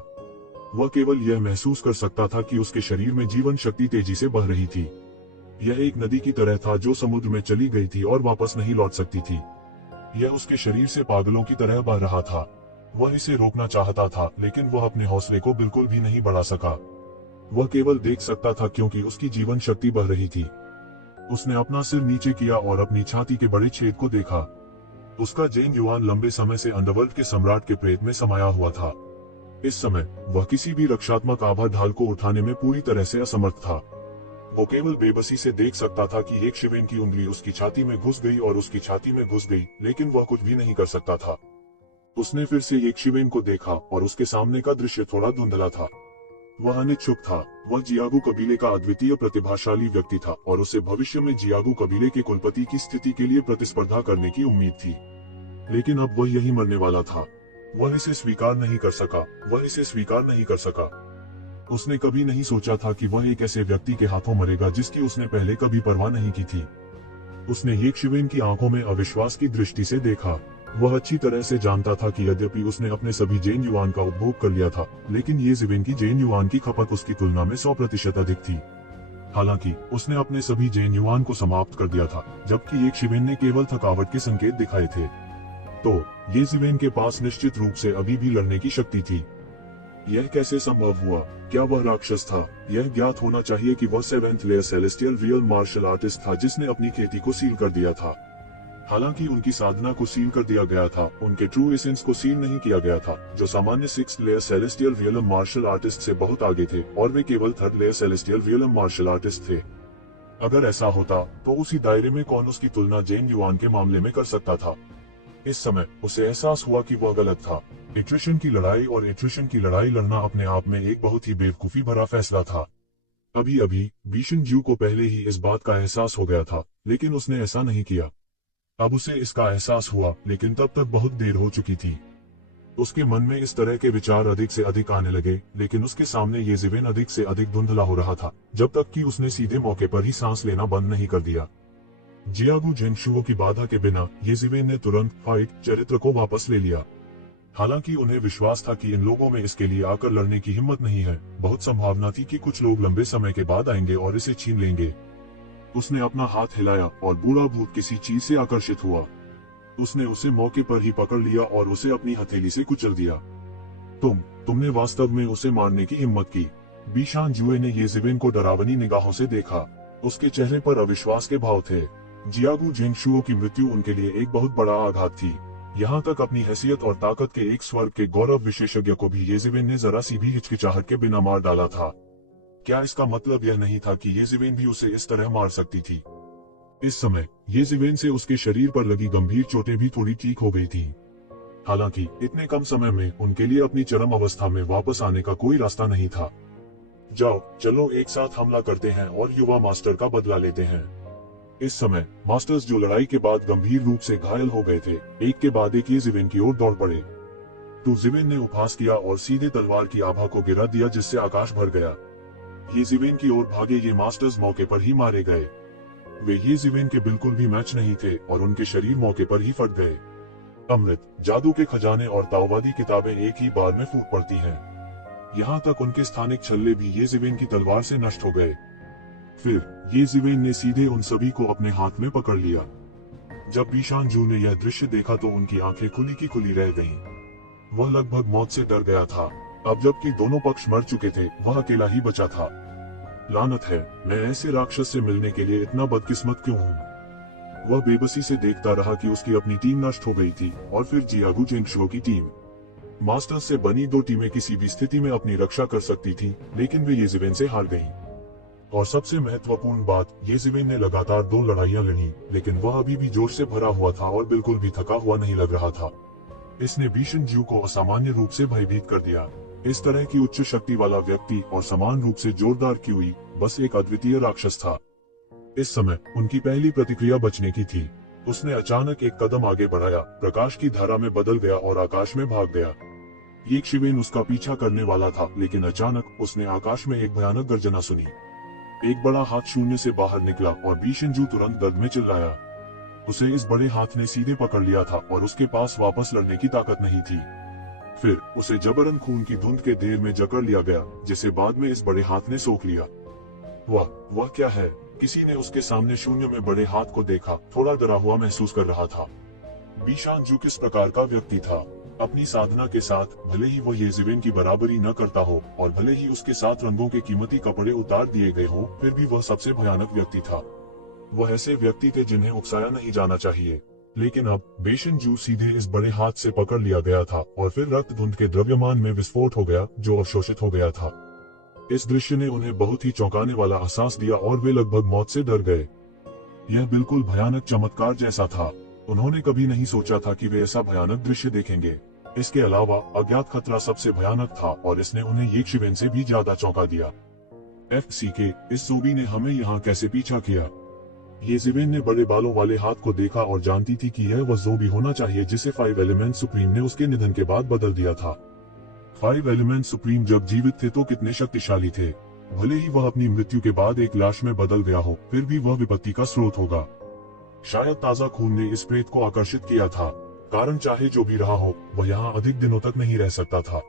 वह केवल यह महसूस कर सकता था कि उसके शरीर में जीवन शक्ति तेजी से बह रही थी। यह एक नदी की तरह था जो समुद्र में चली गई थी और वापस नहीं लौट सकती थी। यह उसके शरीर से पागलों की तरह बह रहा था। वह इसे रोकना चाहता था लेकिन वह अपने हौसले को बिल्कुल भी नहीं बढ़ा सका। वह केवल देख सकता था क्योंकि उसकी जीवन शक्ति बह रही थी। उसने अपना सिर नीचे किया और अपनी छाती के बड़े छेद को देखा। उसका जेन युआन लंबे समय से अंडरवर्ल्ड के सम्राट के प्रेत में समाया हुआ था। इस समय वह किसी भी रक्षात्मक आभा ढाल को उठाने में पूरी तरह से असमर्थ था। वो केवल बेबसी से देख सकता था कि एक शिवेन की उंगली उसकी छाती में घुस गई और उसकी छाती में घुस गई, लेकिन वह कुछ भी नहीं कर सकता था। उसने फिर से एक शिवेन को देखा और उसके सामने का दृश्य थोड़ा धुंधला था। वह अनिच्छुक था। वह जियागू कबीले का अद्वितीय प्रतिभाशाली व्यक्ति था और उसे भविष्य में जियागू कबीले के कुलपति की स्थिति के लिए प्रतिस्पर्धा करने की उम्मीद थी। लेकिन अब वह यही मरने वाला था। वह इसे स्वीकार नहीं कर सका। वह इसे स्वीकार नहीं कर सका। उसने कभी नहीं सोचा था कि वह एक ऐसे व्यक्ति के हाथों मरेगा जिसकी उसने पहले कभी परवाह नहीं की थी। उसने ये शिवेन की आंखों में अविश्वास की दृष्टि से देखा। वह अच्छी तरह से जानता था कि यद्यपि उसने अपने सभी जेन युआन का उपभोग कर लिया था, लेकिन ये जिवेन की जेन युआन की खपत उसकी तुलना में 100% अधिक थी। हालांकि उसने अपने सभी जेन युआन को समाप्त कर दिया था, जबकि एक शिवेन ने केवल थकावट के संकेत दिखाए थे। तो ये जिवेन के पास निश्चित रूप से अभी भी लड़ने की शक्ति थी। यह कैसे संभव हुआ? क्या वह राक्षस था? यह ज्ञात होना चाहिए कि वह 7th layer celestial real martial artist था जिसने अपनी खेती को सील कर दिया था। हालांकि उनकी साधना को सील कर दिया गया था, उनके ट्रू एसेंस को सील नहीं किया गया था, जो सामान्य 6th layer celestial realm martial artist से बहुत आगे थे, और वे केवल 3rd layer celestial realm martial artist थे। अगर ऐसा होता तो उसी दायरे में कौन उसकी तुलना जेन युआन के मामले में कर सकता था? इस समय उसे एहसास हुआ कि वह गलत था। एट्रिशन की लड़ाई और एट्रिशन की लड़ाई लड़ना अपने आप में एक बहुत ही बेवकूफी भरा फैसला था। अभी अभी बीशन जू को पहले ही इस बात का एहसास हो गया था, लेकिन उसने ऐसा नहीं किया। अब उसे इसका एहसास हुआ, लेकिन तब तक बहुत देर हो चुकी थी। उसके मन में इस तरह के विचार अधिक से अधिक आने लगे, लेकिन उसके सामने ये जिवेन अधिक से अधिक धुंधला हो रहा था, जब तक कि उसने सीधे मौके पर ही सांस लेना बंद नहीं कर दिया। जियागू झेंगशुओ की बाधा के बिना ये जिवेन ने तुरंत फाइट चरित्र को वापस ले लिया। हालांकि उन्हें विश्वास था कि इन लोगों में इसके लिए आकर लड़ने की हिम्मत नहीं है। बहुत संभावना थी कि कुछ लोग लंबे समय के बाद आएंगे और इसे छीन लेंगे। उसने अपना हाथ हिलाया और बूढ़ा भूत किसी चीज से आकर्षित हुआ। उसने उसे मौके पर ही पकड़ लिया और उसे अपनी हथेली से कुचल दिया। तुमने वास्तव में उसे मारने की हिम्मत की। बीशान जुए ने येजिवेन को डरावनी निगाहों से देखा। उसके चेहरे पर अविश्वास के भाव थे। जियागू जेंगशुओ की मृत्यु उनके लिए एक बहुत बड़ा आघात थी। यहाँ तक अपनी हैसियत और ताकत के एक स्वर्ग के गौरव विशेषज्ञ को भी येजिवेन ने जरा सी भी हिचकिचाहट के बिना मार डाला था। क्या इसका मतलब यह नहीं था कि येजिवेन भी उसे इस तरह मार सकती थी? इस समय येजिवेन से उसके शरीर पर लगी गंभीर चोटें भी थोड़ी ठीक हो गई थीं। हालांकि इतने कम समय में उनके लिए अपनी चरम अवस्था में वापस आने का कोई रास्ता नहीं था। जाओ, चलो एक साथ हमला करते हैं और युवा मास्टर का बदला लेते हैं। इस समय मास्टर्स, जो लड़ाई के बाद गंभीर रूप से घायल हो गए थे, एक के बाद एक येजिवेन की ओर दौड़ पड़े। तो येजिवेन ने उपहास किया और सीधे तलवार की आभा को गिरा दिया, जिससे आकाश भर गया। येजिवेन की ओर भागे ये मास्टर्स मौके पर ही मारे गए। वे येजिवेन के बिल्कुल भी मैच नहीं थे और उनके शरीर मौके पर ही फट गए। अमृत, जादू के खजाने और ताओवादी किताबें एक ही बार में फूट पड़ती हैं। यहाँ तक उनके स्थानिक छल्ले भी येजिवेन की तलवार से नष्ट हो गए। फिर येजिवेन ने सीधे उन सभी को अपने हाथ में पकड़ लिया। जब बीशान जू ने यह दृश्य देखा तो उनकी आंखें खुली की खुली रह गईं। वह लगभग मौत से डर गया था। अब जबकि दोनों पक्ष मर चुके थे, वह अकेला ही बचा था। लानत है, मैं ऐसे राक्षस से मिलने के लिए इतना बदकिस्मत क्यों हूँ? वह बेबसी से देखता रहा कि उसकी अपनी टीम नष्ट हो गई थी और फिर जियागू जेंगशुओ की टीम। मास्टर्स से बनी दो टीमें किसी भी स्थिति में अपनी रक्षा कर सकती थीं, लेकिन वे येजिवेन से हार गईं। और सबसे महत्वपूर्ण बात, येजिवेन ने लगातार 2 लड़ाइयां लड़ी, लेकिन वह अभी भी जोश से भरा हुआ था और बिल्कुल भी थका हुआ नहीं लग रहा था। इसने बीशन जू को असामान्य रूप से भयभीत कर दिया। इस तरह की उच्च शक्ति वाला व्यक्ति और समान रूप से जोरदार क्यूई बस एक अद्वितीय राक्षस था। इस समय उनकी पहली प्रतिक्रिया बचने की थी। उसने अचानक एक कदम आगे बढ़ाया, प्रकाश की धारा में बदल गया और आकाश में भाग गया। येजिवेन उसका पीछा करने वाला था, लेकिन अचानक उसने आकाश में एक भयानक गर्जना सुनी। एक बड़ा हाथ शून्य से बाहर निकला और बीशन जू तुरंत दर्द में चिल्लाया। उसे इस बड़े हाथ ने सीधे पकड़ लिया था और उसके पास वापस लड़ने की ताकत नहीं थी। फिर उसे जबरन खून की धुंध के ढेर में जकड़ लिया गया, जिसे बाद में इस बड़े हाथ ने सोख लिया। वह क्या है? किसी ने उसके सामने शून्य में बड़े हाथ को देखा, थोड़ा डरा हुआ महसूस कर रहा था। बीशान जू किस प्रकार का व्यक्ति था? अपनी साधना के साथ, भले ही वो येजिवेन की बराबरी न करता हो और भले ही उसके साथ रंगों के कीमती कपड़े उतार दिए गए हो, फिर भी वह सबसे भयानक व्यक्ति था। वह ऐसे व्यक्ति थे जिन्हें उकसाया नहीं जाना चाहिए। लेकिन अब बेशन जू सीधे इस बड़े हाथ से पकड़ लिया गया था और फिर रक्त धुंध के द्रव्यमान में विस्फोट हो गया, जो अवशोषित हो गया था। इस दृश्य ने उन्हें बहुत ही चौंकाने वाला एहसास दिया और वे लगभग मौत से डर गए। यह बिल्कुल भयानक चमत्कार जैसा था। उन्होंने कभी नहीं सोचा था कि वे ऐसा भयानक दृश्य देखेंगे। इसके अलावा अज्ञात खतरा सबसे भयानक था और इसने उन्हें येजिवेन से भी ज्यादा चौंका दिया। FCK, इस जोबी ने हमें यहाँ कैसे पीछा किया? येजिवेन ने बड़े बालों वाले हाथ को देखा और जानती थी कि यह वह जोबी होना चाहिए जिसे 5 एलिमेंट सुप्रीम ने उसके निधन के बाद बदल दिया था। 5 एलिमेंट सुप्रीम जब जीवित थे तो कितने शक्तिशाली थे। भले ही वह अपनी मृत्यु के बाद एक लाश में बदल गया हो, फिर भी वह विपत्ति का स्रोत होगा। शायद ताजा खून ने इस प्रेत को आकर्षित किया था। कारण चाहे जो भी रहा हो, वह यहाँ अधिक दिनों तक नहीं रह सकता था।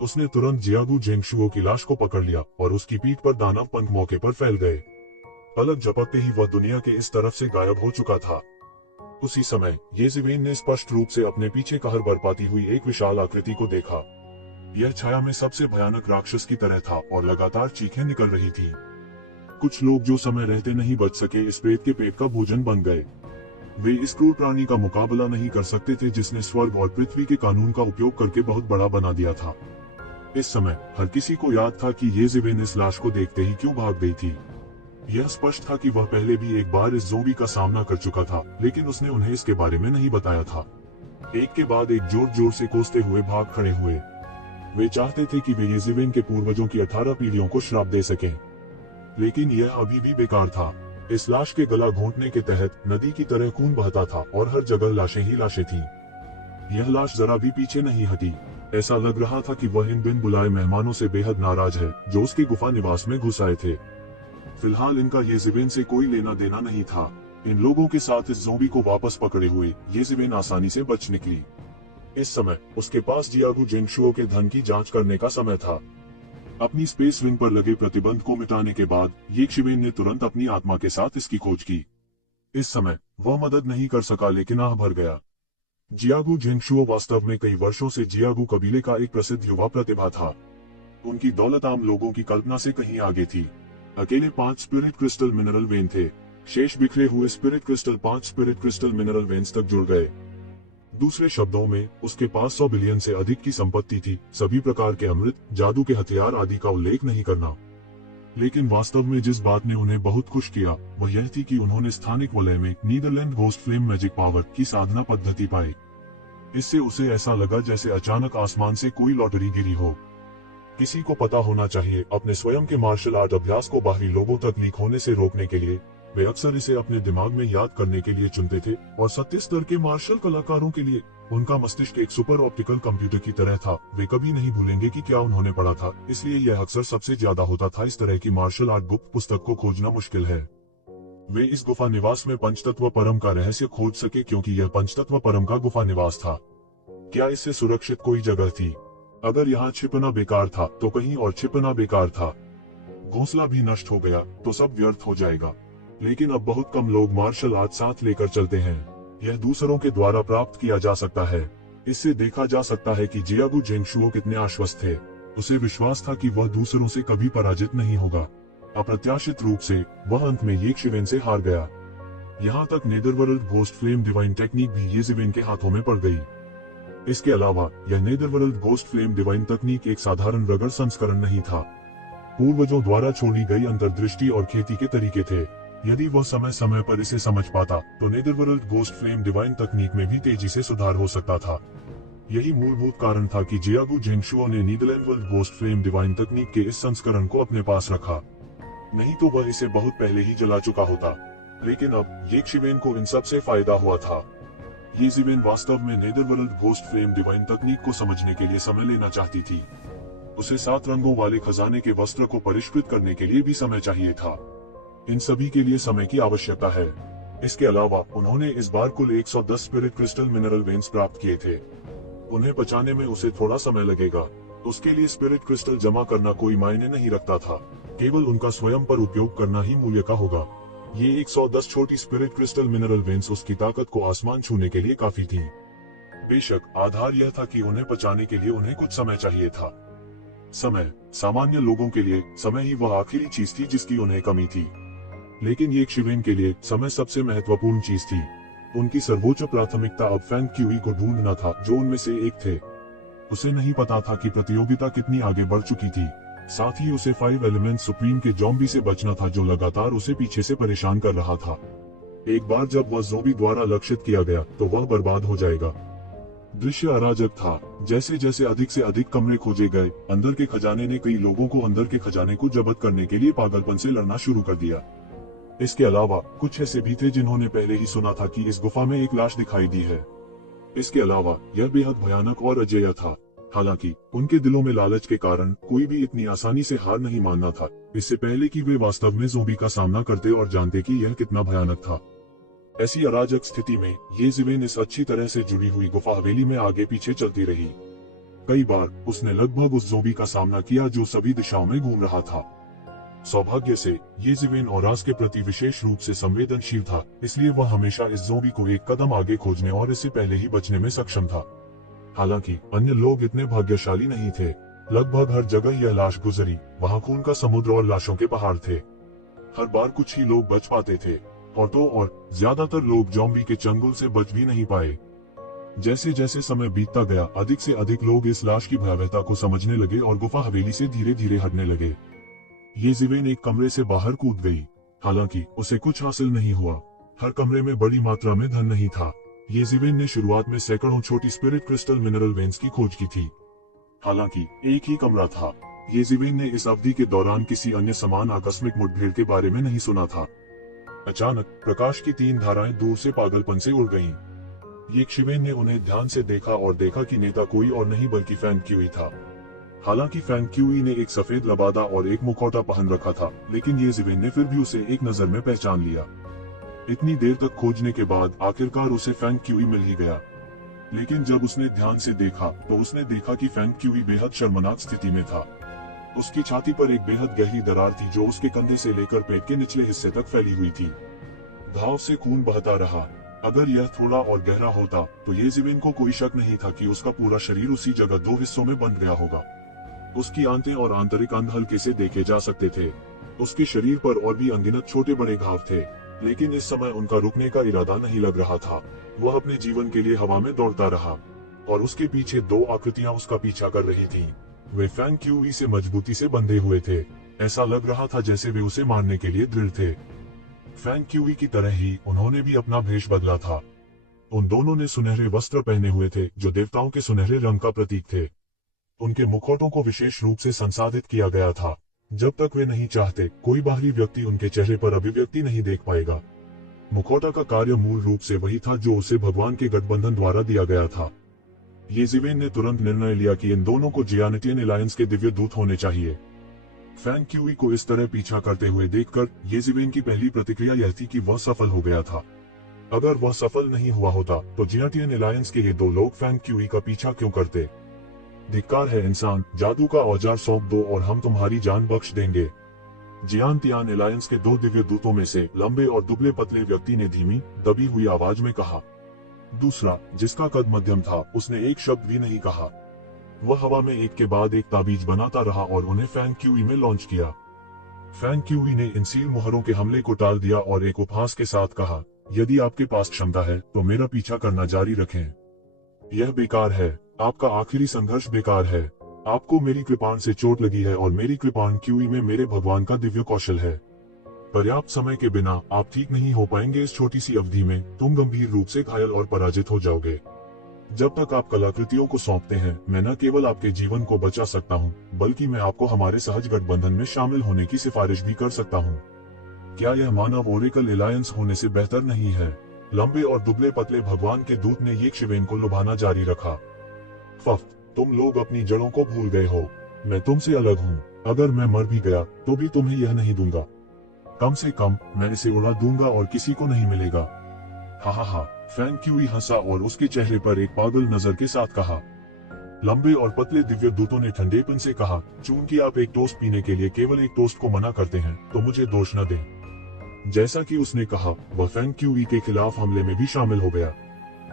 उसने तुरंत जियागू जेंगशुओ की लाश को पकड़ लिया और उसकी पीठ पर दानव पंख मौके पर फैल गए। पलक झपकते ही वह दुनिया के इस तरफ से गायब हो चुका था। उसी समय येजिवेन ने स्पष्ट रूप से अपने पीछे कहर बरपाती हुई एक विशाल आकृति को देखा। यह छाया में सबसे भयानक राक्षस की तरह था और लगातार चीखें निकल रही थी। कुछ लोग जो समय रहते नहीं बच सके, इस प्रेत के पेट का भोजन बन गए। वे इस क्रूर प्राणी का मुकाबला नहीं कर सकते थे जिसने स्वर्ग और पृथ्वी के कानून का उपयोग करके बहुत बड़ा बना दिया था। इस समय हर किसी को याद था कि येजिवेन इस लाश को देखते ही क्यों भाग गई थी। यह स्पष्ट था कि वह पहले भी एक बार इस जोबी का सामना कर चुका था, लेकिन उसने उन्हें इसके बारे में नहीं बताया था। एक के बाद एक जोर जोर से कोसते हुए भाग खड़े हुए। वे चाहते थे कि वे येजिवेन के पूर्वजों की 18 पीढ़ियों को श्राप दे सकें, लेकिन यह अभी भी बेकार था। इस लाश के गला घोंटने के तहत नदी की तरह खून बहता था और हर जगह लाशें ही लाशें थीं। यह लाश जरा भी पीछे नहीं हटी। ऐसा लग रहा था कि वह इन बिन बुलाए मेहमानों से बेहद नाराज है, जो उसके गुफा निवास में घुस आए थे। फिलहाल इनका येजिवेन से कोई लेना देना नहीं था। इन लोगों के साथ इस जोबी को वापस पकड़े हुए येजिवेन आसानी से बच निकली। इस समय उसके पास जियागू जेंगशुओ के धन की जांच करने का समय था। अपनी स्पेस विंग पर लगे प्रतिबंध को मिटाने के बाद ये शिवेन ने तुरंत अपनी आत्मा के साथ इसकी खोज की। इस समय वह मदद नहीं कर सका, लेकिन आह भर गया। जियागू झेंगशुओ वास्तव में कई वर्षों से जियागू कबीले का एक प्रसिद्ध युवा प्रतिभा था। उनकी दौलत आम लोगों की कल्पना से कहीं आगे थी। अकेले 5 स्पिरिट क्रिस्टल मिनरल वेन थे। शेष बिखरे हुए spirit crystal 5 spirit crystal mineral veins तक जुड़ गए। दूसरे शब्दों में उसके पास 100 बिलियन से अधिक की संपत्ति थी, सभी प्रकार के अमृत, जादू के हथियार आदि का उल्लेख नहीं करना। लेकिन वास्तव में जिस बात ने उन्हें बहुत खुश किया वह यह थी कि उन्होंने स्थानिक वलय में Netherland ghost flame magic power की साधना पद्धति पाई। इससे उसे ऐसा लगा जैसे अचानक आसमान से कोई लॉटरी गिरी हो। किसी को पता होना चाहिए, अपने स्वयं के मार्शल आर्ट अभ्यास को बाहरी लोगों तक लीक होने से रोकने के लिए वे अक्सर इसे अपने दिमाग में याद करने के लिए चुनते थे, और 37 स्तर के मार्शल कलाकारों के लिए उनका मस्तिष्क एक सुपर ऑप्टिकल कंप्यूटर की तरह था। वे कभी नहीं भूलेंगे कि क्या उन्होंने पढ़ा था, इसलिए यह अक्सर सबसे ज्यादा होता था। इस तरह की मार्शल आर्ट गुप्त पुस्तक को खोजना मुश्किल है। वे इस गुफा निवास में पंचतत्व परम का रहस्य खोज सके, क्योंकि यह पंचतत्व परम का गुफा निवास था। क्या इससे सुरक्षित कोई जगह थी? अगर यहाँ छिपना बेकार था तो कहीं और छिपना बेकार था। घोंसला भी नष्ट हो गया तो सब व्यर्थ हो जाएगा। लेकिन अब बहुत कम लोग मार्शल आर्ट साथ लेकर चलते हैं। यह दूसरों के द्वारा प्राप्त किया जा सकता है। इससे देखा जा सकता है कि जियागू झेंगशुओ कितने आश्वस्त थे। उसे विश्वास था कि वह दूसरों से कभी पराजित नहीं होगा। अप्रत्याशित रूप से वह अंत में ये शिवेन से हार गया। यहाँ तक नेदरवर्ल्ड घोस्ट फ्लेम डिवाइन टेक्निक भी ये शिवेन के हाथों में पड़ गई। इसके अलावा यह नेदरवर्ल्ड घोस्ट फ्लेम डिवाइन तकनीक एक साधारण रगड़ संस्करण नहीं था। पूर्वजों द्वारा छोड़ी गई अंतर्दृष्टि और खेती के तरीके थे। यदि वह समय समय पर इसे समझ पाता तो नेदरवर्ल्ड घोस्ट फ्लेम डिवाइन तकनीक में भी तेजी से सुधार हो सकता था। यही मूलभूत कारण था कि जियागू झेंगशुओ ने नीदरलैंड घोस्ट फ्लेम डिवाइन तकनीक के इस संस्करण को अपने पास रखा। नहीं तो वह इसे बहुत पहले ही जला चुका होता। लेकिन अब ये शिवेन को इन सब से फायदा हुआ था। ये शिवेन वास्तव में नेदरवर्ल्ड घोस्ट फ्लेम डिवाइन तकनीक को समझने के लिए समय लेना चाहती थी। उसे 7 रंगों वाले खजाने के वस्त्र को परिष्कृत करने के लिए भी समय चाहिए था। इन सभी के लिए समय की आवश्यकता है। इसके अलावा उन्होंने इस बार कुल 110 स्पिरिट क्रिस्टल मिनरल वेन्स प्राप्त किए थे। उन्हें बचाने में उसे थोड़ा समय लगेगा। उसके लिए स्पिरिट क्रिस्टल जमा करना कोई मायने नहीं रखता था, केवल उनका स्वयं पर उपयोग करना ही मूल्य का होगा। ये 110 छोटी स्पिरिट क्रिस्टल मिनरल वेन्स उसकी ताकत को आसमान छूने के लिए काफी थी। बेशक आधार यह था कि उन्हें बचाने के लिए उन्हें कुछ समय चाहिए था। समय सामान्य लोगों के लिए समय ही वह आखिरी चीज थी जिसकी उन्हें कमी थी। लेकिन ये शिवेन के लिए समय सबसे महत्वपूर्ण चीज थी। उनकी सर्वोच्च प्राथमिकता अब फैंग क्यूई को ढूंढना था, जो उनमें से एक थे। उसे नहीं पता था कि प्रतियोगिता कितनी आगे बढ़ चुकी थी। साथ ही उसे 5 एलिमेंट सुप्रीम के ज़ॉम्बी से बचना था, जो लगातार उसे पीछे से परेशान कर रहा था। एक बार जब वह ज़ॉम्बी द्वारा लक्षित किया गया तो वह बर्बाद हो जाएगा। दृश्य अराजक था। जैसे जैसे अधिक से अधिक कमरे खोजे गए, अंदर के खजाने ने कई लोगों को अंदर के खजाने को जब्त करने के लिए पागलपन से लड़ना शुरू कर दिया। इसके अलावा कुछ ऐसे भी थे जिन्होंने पहले ही सुना था कि इस गुफा में एक लाश दिखाई दी है। इसके अलावा यह बेहद भयानक और अजेय था। हालांकि उनके दिलों में लालच के कारण कोई भी इतनी आसानी से हार नहीं मानना था, इससे पहले कि वे वास्तव में ज़ॉम्बी का सामना करते और जानते कि यह कितना भयानक था। ऐसी अराजक स्थिति में ये शिवेन इस अच्छी तरह से जुड़ी हुई गुफा हवेली में आगे पीछे चलती रही। कई बार उसने लगभग उस ज़ॉम्बी का सामना किया जो सभी दिशाओं में घूम रहा था। सौभाग्य से ये शिवेन औरास के प्रति विशेष रूप से संवेदनशील था, इसलिए वह हमेशा इस ज़ॉम्बी को एक कदम आगे खोजने और इससे पहले ही बचने में सक्षम था। हालांकि अन्य लोग इतने भाग्यशाली नहीं थे। लगभग हर जगह यह लाश गुजरी, वहां खून का समुद्र और लाशों के पहाड़ थे। हर बार कुछ ही लोग बच पाते थे, और तो और ज्यादातर लोग ज़ॉम्बी के चंगुल से बच भी नहीं पाए। जैसे जैसे समय बीतता गया, अधिक से अधिक लोग इस लाश की भयावहता को समझने लगे और गुफा हवेली से धीरे धीरे हटने लगे। ये शिवेन एक कमरे से बाहर कूद गई। हालांकि उसे कुछ हासिल नहीं हुआ। हर कमरे में बड़ी मात्रा में धन नहीं था। ये शिवेन ने शुरुआत में सैकड़ों छोटी स्पिरिट क्रिस्टल मिनरल वेन्स की खोज की थी। हालांकि एक ही कमरा था। ये शिवेन ने इस अवधि के दौरान किसी अन्य समान आकस्मिक मुठभेड़ के बारे में नहीं सुना था। अचानक प्रकाश की 3 धाराएं दूर से पागलपन से उड़ गईं। ये शिवेन ने उन्हें ध्यान से देखा और देखा कि नेता कोई और नहीं बल्कि फैंग क्यूई था। हालांकि फैंग क्यूई ने एक सफेद लबादा और एक मुखौटा पहन रखा था, लेकिन ये शिवेन ने फिर भी उसे एक नजर में पहचान लिया। इतनी देर तक खोजने के बाद आखिरकार उसे फैंग क्यूई मिल ही गया। लेकिन जब उसने ध्यान से देखा तो उसने देखा कि फैंग क्यूई बेहद शर्मनाक स्थिति में था। उसकी छाती पर एक बेहद गहरी दरार थी जो उसके कंधे से लेकर पेट के निचले हिस्से तक फैली हुई थी। घाव से खून बहता रहा। अगर यह थोड़ा और गहरा होता तो येज़िविन को कोई शक नहीं था कि उसका पूरा शरीर उसी जगह दो हिस्सों में बंट गया होगा। उसकी आंतें और आंतरिक अंग हल्के से देखे जा सकते थे। उसके शरीर पर और भी अनगिनत छोटे बड़े घाव थे, लेकिन इस समय उनका रुकने का इरादा नहीं लग रहा था। वह अपने जीवन के लिए हवा में दौड़ता रहा और उसके पीछे दो आकृतियां उसका पीछा कर रही थीं। वे फैंग क्यूई से मजबूती से बंधे हुए थे। ऐसा लग रहा था जैसे वे उसे मारने के लिए दृढ़ थे। फैंग क्यूई की तरह ही उन्होंने भी अपना भेष बदला था। उन दोनों ने सुनहरे वस्त्र पहने हुए थे जो देवताओं के सुनहरे रंग का प्रतीक थे। उनके मुखौटों को विशेष रूप से संसाधित किया गया था। जब तक वे नहीं चाहते, कोई बाहरी व्यक्ति उनके चेहरे पर अभिव्यक्ति नहीं देख पाएगा। मुखौटा का कार्य मूल रूप से वही था जो उसे भगवान के गठबंधन द्वारा दिया गया था। येज़िवेन ने तुरंत निर्णय लिया कि इन दोनों को जियानिटियन एलायंस के दिव्य दूत होने चाहिए। फैंग क्यूई को इस तरह पीछा करते हुए देखकर येज़िवेन की पहली प्रतिक्रिया यह थी कि वह सफल हो गया था। अगर वह सफल नहीं हुआ होता तो जियानिटियन एलायंस के ये दो लोग फैंग क्यूई का पीछा क्यों करते। धिक्कार है इंसान, जादू का औजार सौंप दो और हम तुम्हारी जान बख्श देंगे। जियानिटियन एलायंस के दो दिव्य दूतों में से लंबे और दुबले पतले व्यक्ति ने धीमी दबी हुई आवाज में कहा। दूसरा, जिसका कद मध्यम था, उसने एक शब्द भी नहीं कहा। वह हवा में एक के बाद एक ताबीज बनाता रहा और उन्हें फैंग क्यूई में लॉन्च किया। फैंग क्यूई ने इन सील मोहरों के हमले को टाल दिया और एक उपहास के साथ कहा, यदि आपके पास क्षमता है तो मेरा पीछा करना जारी रखें। यह बेकार है, आपका आखिरी संघर्ष बेकार है। आपको मेरी कृपाण से चोट लगी है और मेरी कृपाण क्यूई में मेरे भगवान का दिव्य कौशल है। पर्याप्त समय के बिना आप ठीक नहीं हो पाएंगे। इस छोटी सी अवधि में तुम गंभीर रूप से घायल और पराजित हो जाओगे। जब तक आप कलाकृतियों को सौंपते हैं, मैं न केवल आपके जीवन को बचा सकता हूं, बल्कि मैं आपको हमारे सहज गठबंधन में शामिल होने की सिफारिश भी कर सकता हूं। क्या यह मानव ओरेकल एलायंस होने से बेहतर नहीं है? लंबे और दुबले पतले भगवान के दूत ने येज़िवेन को लुभाना जारी रखा। फफ्त, तुम लोग अपनी जड़ों को भूल गए हो। मैं तुमसे अलग हूँ। अगर मैं मर भी गया तो भी तुम्हें यह नहीं दूंगा। कम से कम मैं इसे उड़ा दूंगा और किसी को नहीं मिलेगा। हा हा हा। फैंग क्यूई हंसा और उसके चेहरे पर एक पागल नजर के साथ कहा। लंबे और पतले दिव्य दूतों ने ठंडेपन से कहा, चूंकि आप एक टोस्ट पीने के लिए केवल एक टोस्ट को मना करते हैं तो मुझे दोष न दें। जैसा कि उसने कहा, वह फैंग क्यूई के खिलाफ हमले में भी शामिल हो गया।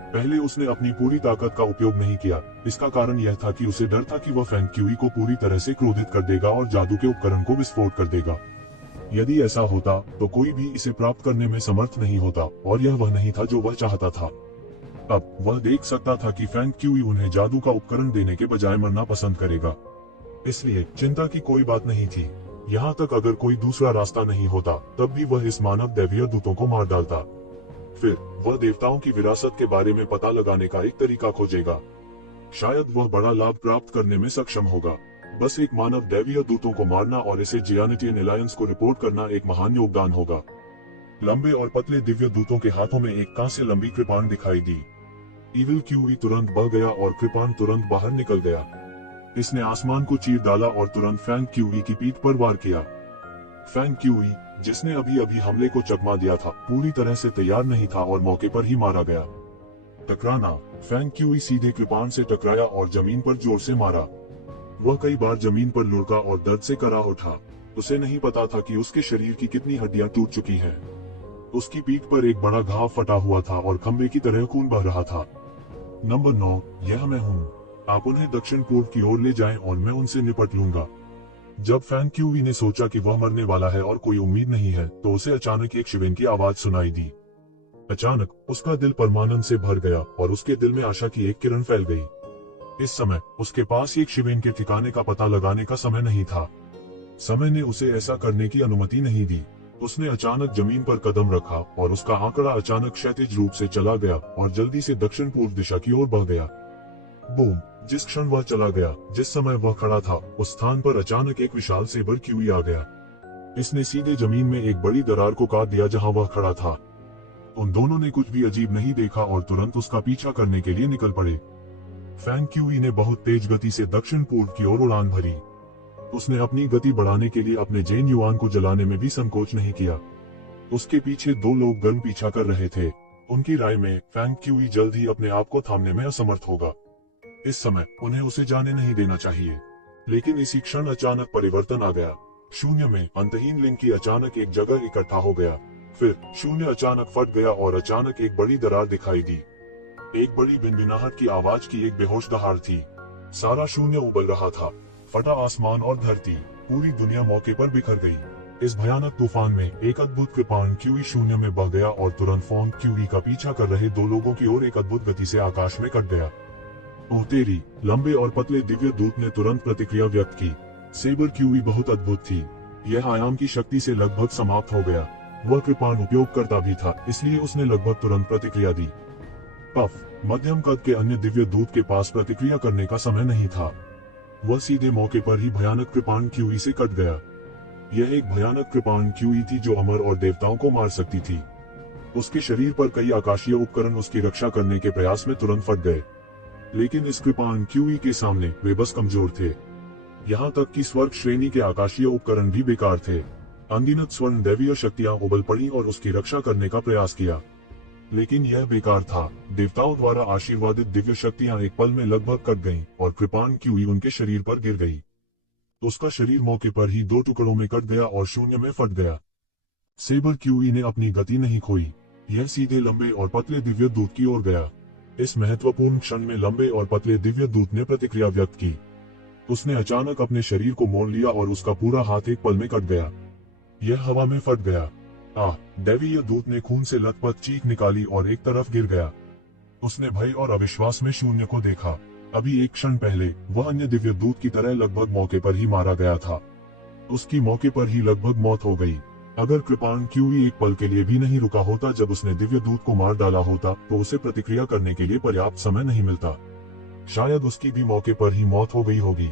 पहले उसने अपनी पूरी ताकत का उपयोग नहीं किया। इसका कारण यह था कि उसे डर था कि वह फैंग क्यूई को पूरी तरह से क्रोधित कर देगा और जादू के उपकरण को विस्फोट कर देगा। यदि ऐसा होता तो कोई भी इसे प्राप्त करने में समर्थ नहीं होता, और यह वह नहीं था जो वह चाहता था। अब वह देख सकता था कि फैंग क्यूई उन्हें जादू का उपकरण देने के बजाय मरना पसंद करेगा। इसलिए चिंता की कोई बात नहीं थी। यहाँ तक अगर कोई दूसरा रास्ता नहीं होता तब भी वह इस मानव दैवीय दूतों को मार डालता। फिर वह देवताओं की विरासत के बारे में पता लगाने का एक तरीका खोजेगा। शायद वह बड़ा लाभ प्राप्त करने में सक्षम होगा। बस एक मानव दैवीय दूतों को मारना और इसे जियानिटियन एलायंस को रिपोर्ट करना एक महान योगदान होगा। लंबे और पतले दिव्य दूतों के हाथों में एक कांस्य लंबी कृपाण दिखाई दी। इविल क्यूई तुरंत बह गया और कृपाण तुरंत बाहर निकल गया। इसने आसमान को चीर डाला और तुरंत फैंग क्यूई की पीठ पर वार किया। फैंग क्यूई, जिसने अभी अभी हमले को चकमा दिया था, पूरी तरह से तैयार नहीं था और मौके पर ही मारा गया। टकराना। फैंग क्यूई सीधे कृपाण से टकराया और जमीन पर जोर से मारा। वह कई बार जमीन पर लुढ़का और दर्द से करा उठा। उसे नहीं पता था कि उसके शरीर की कितनी हड्डियां टूट चुकी हैं। उसकी पीठ पर एक बड़ा घाव फटा हुआ था और खंबे की तरह खून बह रहा था। नंबर 9, यह मैं हूँ। आप उन्हें दक्षिण पूर्व की ओर ले जाएं और मैं उनसे निपट लूंगा। जब फैंग क्यूई ने सोचा कि वह मरने वाला है और कोई उम्मीद नहीं है, तो उसे अचानक एक शिवेन की आवाज सुनाई दी। अचानक उसका दिल परमानंद से भर गया और उसके दिल में आशा की एक किरण फैल गई। इस समय उसके पास एक शिवेन के ठिकाने का पता लगाने का समय नहीं था। समय ने उसे ऐसा करने की अनुमति नहीं दी। उसने अचानक जमीन पर कदम रखा और उसका आंकड़ा अचानक क्षैतिज रूप से चला गया और जल्दी से दक्षिण पूर्व दिशा की ओर बढ़ गया। बूम! जिस क्षण वह चला गया, जिस समय वह खड़ा था, उस स्थान पर अचानक एक विशाल सेबर क्यूई आ गया। इसने सीधे जमीन में एक बड़ी दरार को काट दिया जहां वह खड़ा था। उन दोनों ने कुछ भी अजीब नहीं देखा और तुरंत उसका पीछा करने के लिए निकल पड़े। फैंग क्यूई ने बहुत तेज गति से दक्षिण पूर्व की ओर उड़ान भरी। उसने अपनी गति बढ़ाने के लिए अपने जेन युआन को जलाने में भी संकोच नहीं किया। उसके पीछे दो लोग गर्म पीछा कर रहे थे। उनकी राय में फैंग क्यूई जल्द ही अपने आप को थामने में असमर्थ होगा। इस समय उन्हें उसे जाने नहीं देना चाहिए। लेकिन इसी क्षण अचानक परिवर्तन आ गया। शून्य में अंतहीन लिंग की अचानक एक जगह इकट्ठा हो गया। फिर शून्य अचानक फट गया और अचानक एक बड़ी दरार दिखाई दी। एक बड़ी भिनभिनाहट की आवाज की एक बेहोश दहाड़ थी। सारा शून्य उबल रहा था। फटा आसमान और धरती, पूरी दुनिया मौके पर बिखर गई। इस भयानक तूफान में एक अद्भुत कृपाण क्यूई शून्य में बह गया और तुरंत फोन क्यूई का पीछा कर रहे दो लोगों की ओर एक अद्भुत गति से आकाश में कट गया। ओह तेरी, लंबे और पतले दिव्य दूत ने तुरंत प्रतिक्रिया व्यक्त की। सेबर क्यूई बहुत अद्भुत थी। यह आयाम की शक्ति से लगभग समाप्त हो गया। वह कृपाण उपयोग करता भी था, इसलिए उसने लगभग तुरंत प्रतिक्रिया दी। पफ, मध्यम कद के अन्य दिव्य दूत के पास प्रतिक्रिया करने का समय नहीं था। वह सीधे मौके पर ही भयानक कृपाण क्यूई से कट गया। यह एक भयानक कृपाण क्यूई थी जो अमर और देवताओं को मार सकती थी। उसके शरीर पर कई आकाशीय उपकरण उसकी रक्षा करने के प्रयास में तुरंत फट गए, लेकिन इस कृपाण क्यूई के सामने वे बस कमजोर थे। यहाँ तक कि स्वर्ग श्रेणी के आकाशीय उपकरण भी बेकार थे। अनगिनत स्वर्ण दैवीय शक्तियां उबल पड़ी और उसकी रक्षा करने का प्रयास किया, लेकिन यह बेकार था। देवताओं द्वारा आशीर्वादित दिव्य शक्तियां एक पल में लगभग कट गईं और कृपाण क्यूई उनके शरीर पर गिर गई। उसका शरीर मौके पर ही दो टुकड़ों में कट गया और शून्य में फट गया। सेबर क्यूई ने अपनी गति नहीं खोई। यह सीधे लंबे और पतले दिव्य दूत की ओर गया। इस महत्वपूर्ण क्षण में लंबे और पतले दिव्य दूत ने प्रतिक्रिया व्यक्त की। उसने अचानक अपने शरीर को मोड़ लिया और उसका पूरा हाथ एक पल में कट गया। यह हवा में फट गया। दैवीय दूत ने खून से लथपथ चीख निकाली और एक तरफ गिर गया। उसने भय और अविश्वास में शून्य को देखा। अभी एक क्षण पहले वह अन्य दिव्य दूत की तरह लगभग मौके पर ही मारा गया था। उसकी मौके पर ही लगभग मौत हो गई। अगर कृपाण क्यूई एक पल के लिए भी नहीं रुका होता जब उसने दिव्य दूत को मार डाला होता, तो उसे प्रतिक्रिया करने के लिए पर्याप्त समय नहीं मिलता। शायद उसकी भी मौके पर ही मौत हो गई होगी।